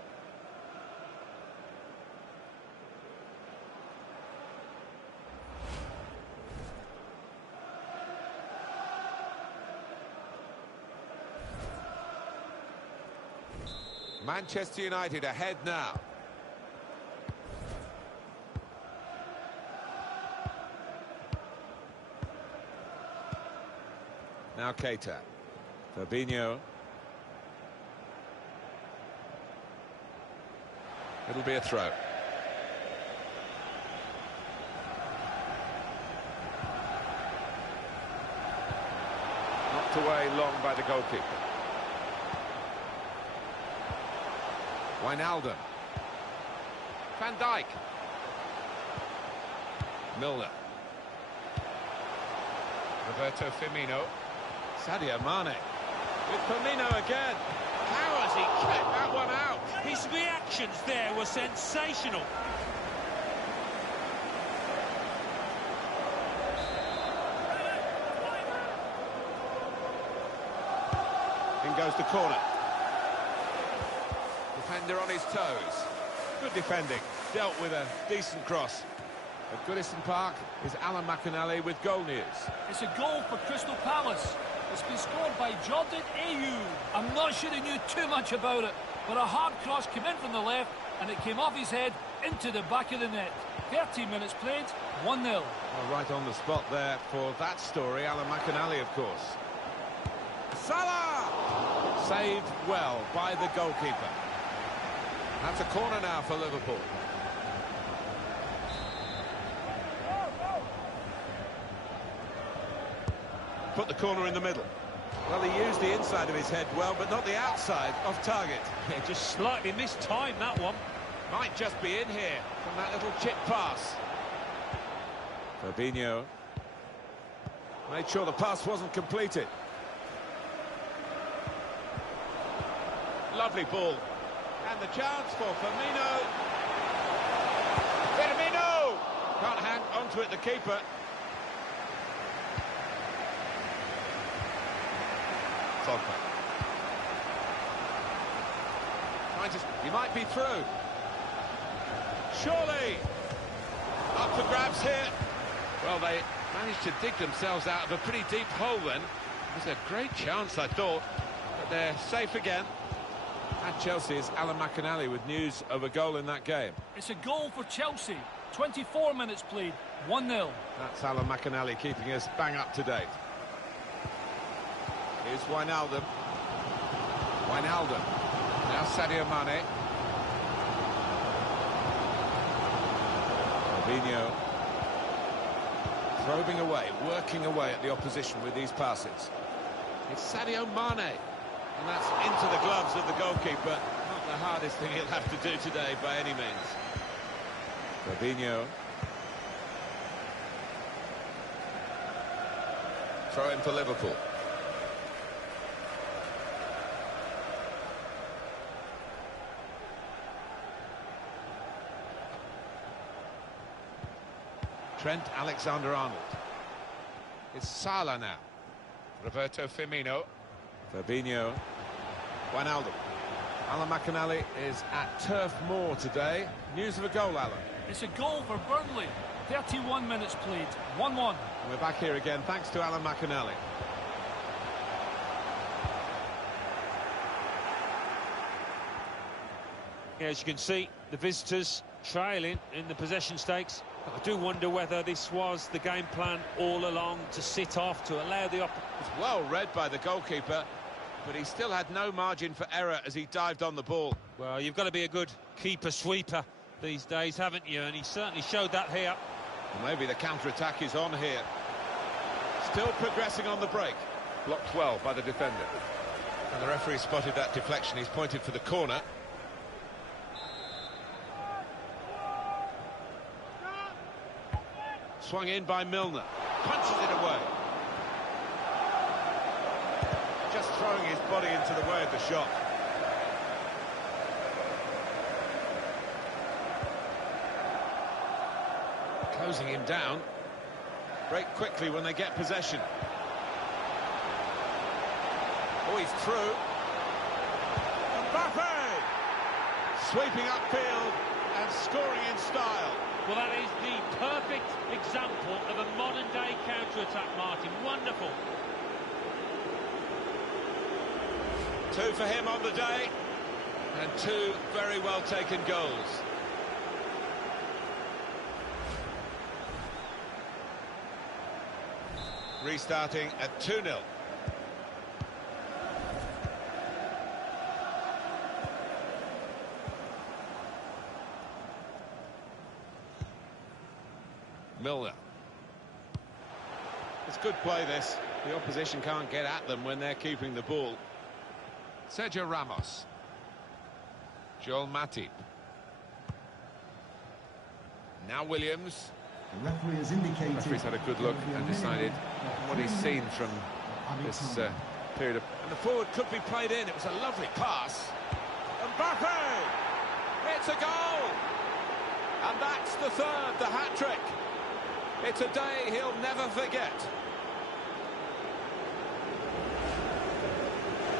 Manchester United ahead now. Now Keita. Fabinho. It'll be a throw. Knocked away long by the goalkeeper. Wijnaldum. Van Dijk. Milner. Roberto Firmino. Sadio Mane. With Firmino again. How has he kept that one out? His reactions there were sensational. In goes the corner. Defender on his toes. Good defending. Dealt with a decent cross. At Goodison Park is Alan McInally with goal news. It's a goal for Crystal Palace. It's been scored by Jordan Ayew. I'm not sure he knew too much about it, but a hard cross came in from the left and it came off his head into the back of the net. 13 minutes played, 1-0. Well, right on the spot there for that story, Alan McInally, of course. Salah! Saved well by the goalkeeper. That's a corner now for Liverpool. Put the corner in the middle. Well, he used the inside of his head well, but not the outside, off target. Yeah, just slightly mistimed that one. Might just be in here from that little chip pass. Fabinho made sure the pass wasn't completed. Lovely ball. And the chance for Firmino. Firmino! Can't hang onto it, the keeper. He might be through. Surely! Up for grabs here. Well, they managed to dig themselves out of a pretty deep hole then. It was a great chance, I thought, but they're safe again. At Chelsea's Alan McInally with news of a goal in that game. It's a goal for Chelsea. 24 minutes played, 1-0. That's Alan McInally keeping us bang up to date. Here's Wijnaldum. Wijnaldum. Now Sadio Mane. Fabinho. Probing away, working away at the opposition with these passes. It's Sadio Mane. And that's into the gloves of the goalkeeper. Not the hardest thing he'll have to do today by any means. Fabinho. Throw in for Liverpool. Trent Alexander-Arnold. It's Salah now. Roberto Firmino. Fabinho. Wijnaldum. Alan McInally is at Turf Moor today. News of a goal, Alan. It's a goal for Burnley. 31 minutes played, 1-1. We're back here again, thanks to Alan McInally. Yeah, as you can see, the visitors trailing in the possession stakes. I do wonder whether this was the game plan all along, to sit off, to allow the It's well read by the goalkeeper, but he still had no margin for error as he dived on the ball. Well, you've got to be a good keeper-sweeper these days, haven't you? And he certainly showed that here. Well, maybe the counter-attack is on here. Still progressing on the break. Blocked well by the defender. And the referee spotted that deflection. He's pointed for the corner. Swung in by Milner. Punches it away. Just throwing his body into the way of the shot. Closing him down. Break quickly when they get possession. Oh, he's through. Mbappe! Sweeping upfield and scoring in style. Well, that is the perfect example of a modern-day counter-attack, Martin. Wonderful. 2 for him on the day, and 2 very well-taken goals. Restarting at 2-0. Milner. It's good play, this. The opposition can't get at them when they're keeping the ball. Sergio Ramos. Joel Matip. Now Williams. The referee has indicated... The referee's had a good look and decided what he's seen from this period of... And the forward could be played in. It was a lovely pass. Mbappe! It's a goal! And that's the third, the hat-trick. It's a day he'll never forget.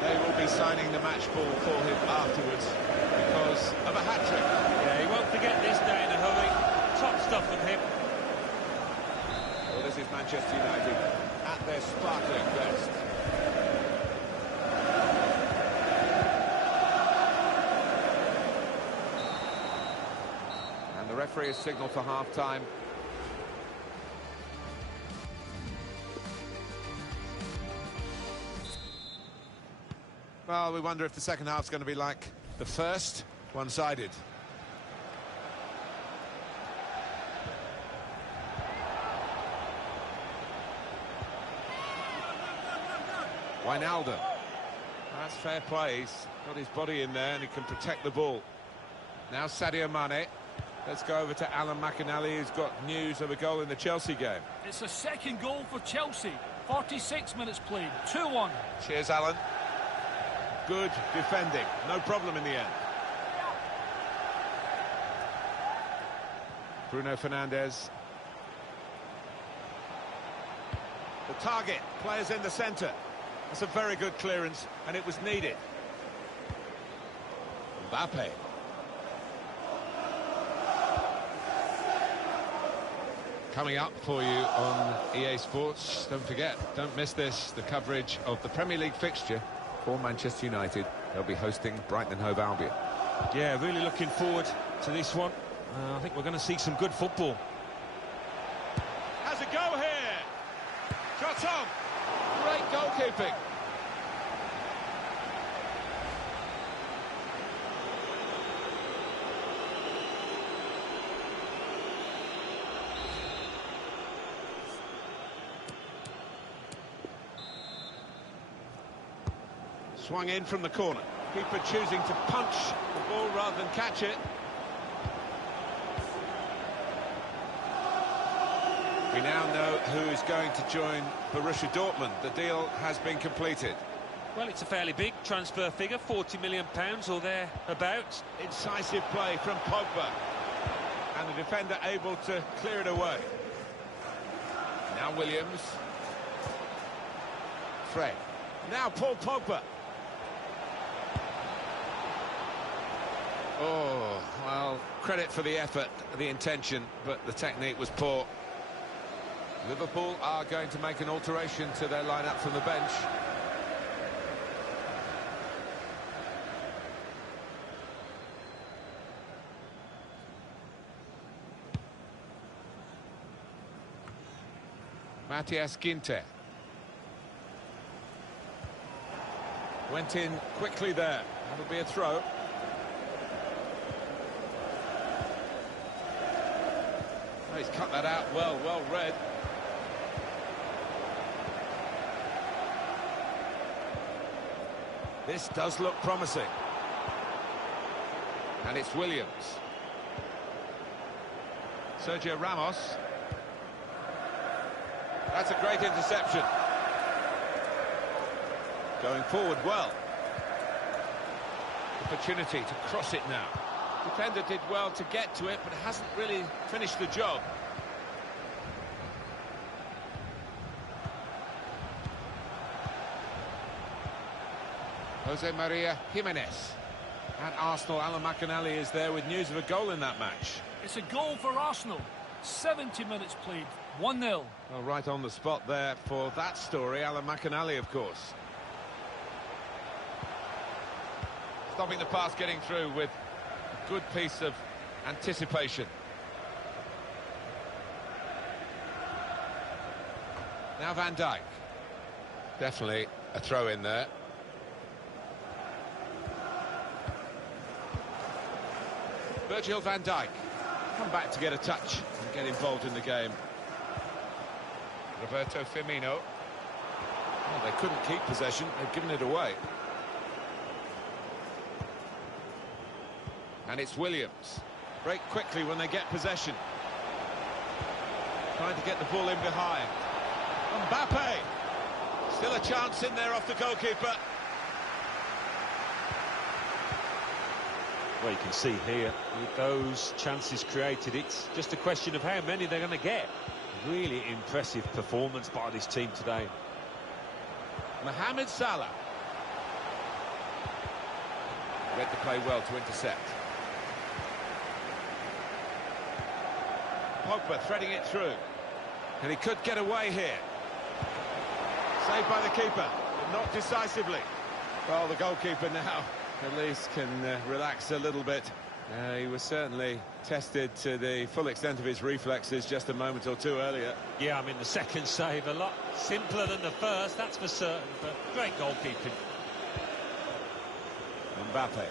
They will be signing the match ball for him afterwards because of a hat-trick. Yeah, he won't forget this day in a hurry. Top stuff from him. Well, this is Manchester United at their sparkling best. And the referee has signalled for half-time. Well, we wonder if the second half's going to be like the first, one-sided. Wijnaldum. That's fair play. He's got his body in there and he can protect the ball. Now Sadio Mane. Let's go over to Alan McInally, who's got news of a goal in the Chelsea game. It's a second goal for Chelsea. 46 minutes played, 2-1. Cheers, Alan. Good defending, no problem in the end. Bruno Fernandes. The target, players in the centre. That's a very good clearance, and it was needed. Mbappe. Coming up for you on EA Sports, don't forget, don't miss this, the coverage of the Premier League fixture for Manchester United. They'll be hosting Brighton and Hove Albion. Yeah, really looking forward to this one. I think we're going to see some good football. Has a go here. Shots on. Great goalkeeping. Swung in from the corner. Keeper choosing to punch the ball rather than catch it. We now know who is going to join Borussia Dortmund. The deal has been completed. Well, it's a fairly big transfer figure, £40 million or thereabouts. Incisive play from Pogba. And the defender able to clear it away. Now Williams. Fred. Now Paul Pogba. Oh, well, credit for the effort, the intention, but the technique was poor. Liverpool are going to make an alteration to their lineup from the bench. Matias Ginter. Went in quickly there. That'll be a throw. Oh, he's cut that out well read. This does look promising. And it's Williams. Sergio Ramos. That's a great interception. Going forward well. Opportunity to cross it now. Defender did well to get to it, but hasn't really finished the job. Jose Maria Jimenez. At Arsenal, Alan McInally is there with news of a goal in that match. It's a goal for Arsenal. 70 minutes played, 1-0. Well, right on the spot there for that story, Alan McInally, of course. Stopping the pass getting through with a good piece of anticipation. Now Van Dijk. Definitely a throw in there. Virgil van Dijk. Come back to get a touch and get involved in the game. Roberto Firmino. Well, they couldn't keep possession, they've given it away. And it's Williams. Break quickly when they get possession. Trying to get the ball in behind. Mbappe! Still a chance in there off the goalkeeper. Well, you can see here, with those chances created, it's just a question of how many they're going to get. Really impressive performance by this team today. Mohamed Salah. Read the play well to intercept. Pogba threading it through. And he could get away here. Saved by the keeper, but not decisively. Well, the goalkeeper now at least can relax a little bit. He was certainly tested to the full extent of his reflexes just a moment or two earlier. Yeah, I mean, the second save a lot simpler than the first, that's for certain, but great goalkeeping. Mbappe.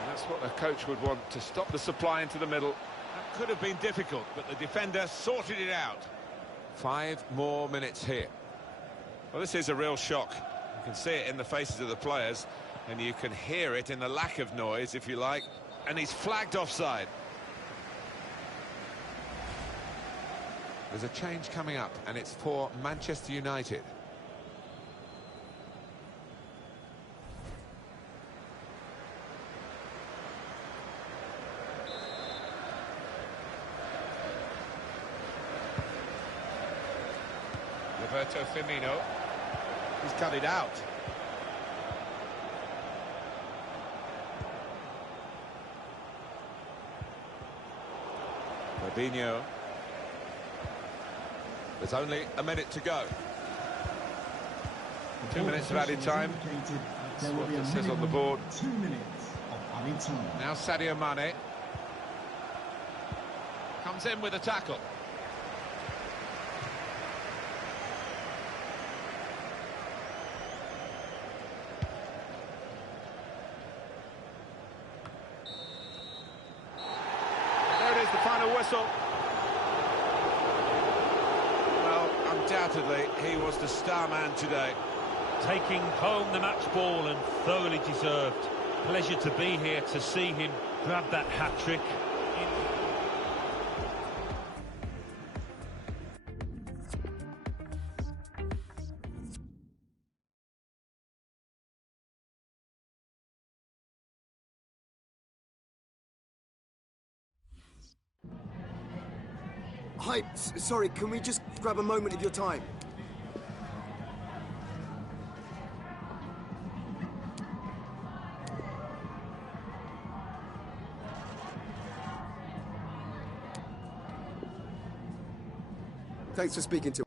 And that's what the coach would want, to stop the supply into the middle. That could have been difficult, but the defender sorted it out. 5 more minutes here. Well, this is a real shock. You can see it in the faces of the players, and you can hear it in the lack of noise, if you like. And he's flagged offside. There's a change coming up, and it's for Manchester United. Roberto Firmino. He's cut it out. Fabinho. There's only a minute to go. 2 minutes of added time. That's what it says on the board. 2 minutes of added time. Now Sadio Mane. Comes in with a tackle. The final whistle. Well, undoubtedly, he was the star man today. Taking home the match ball and thoroughly deserved. Pleasure to be here to see him grab that hat-trick. Hi, sorry, can we just grab a moment of your time? Thanks for speaking to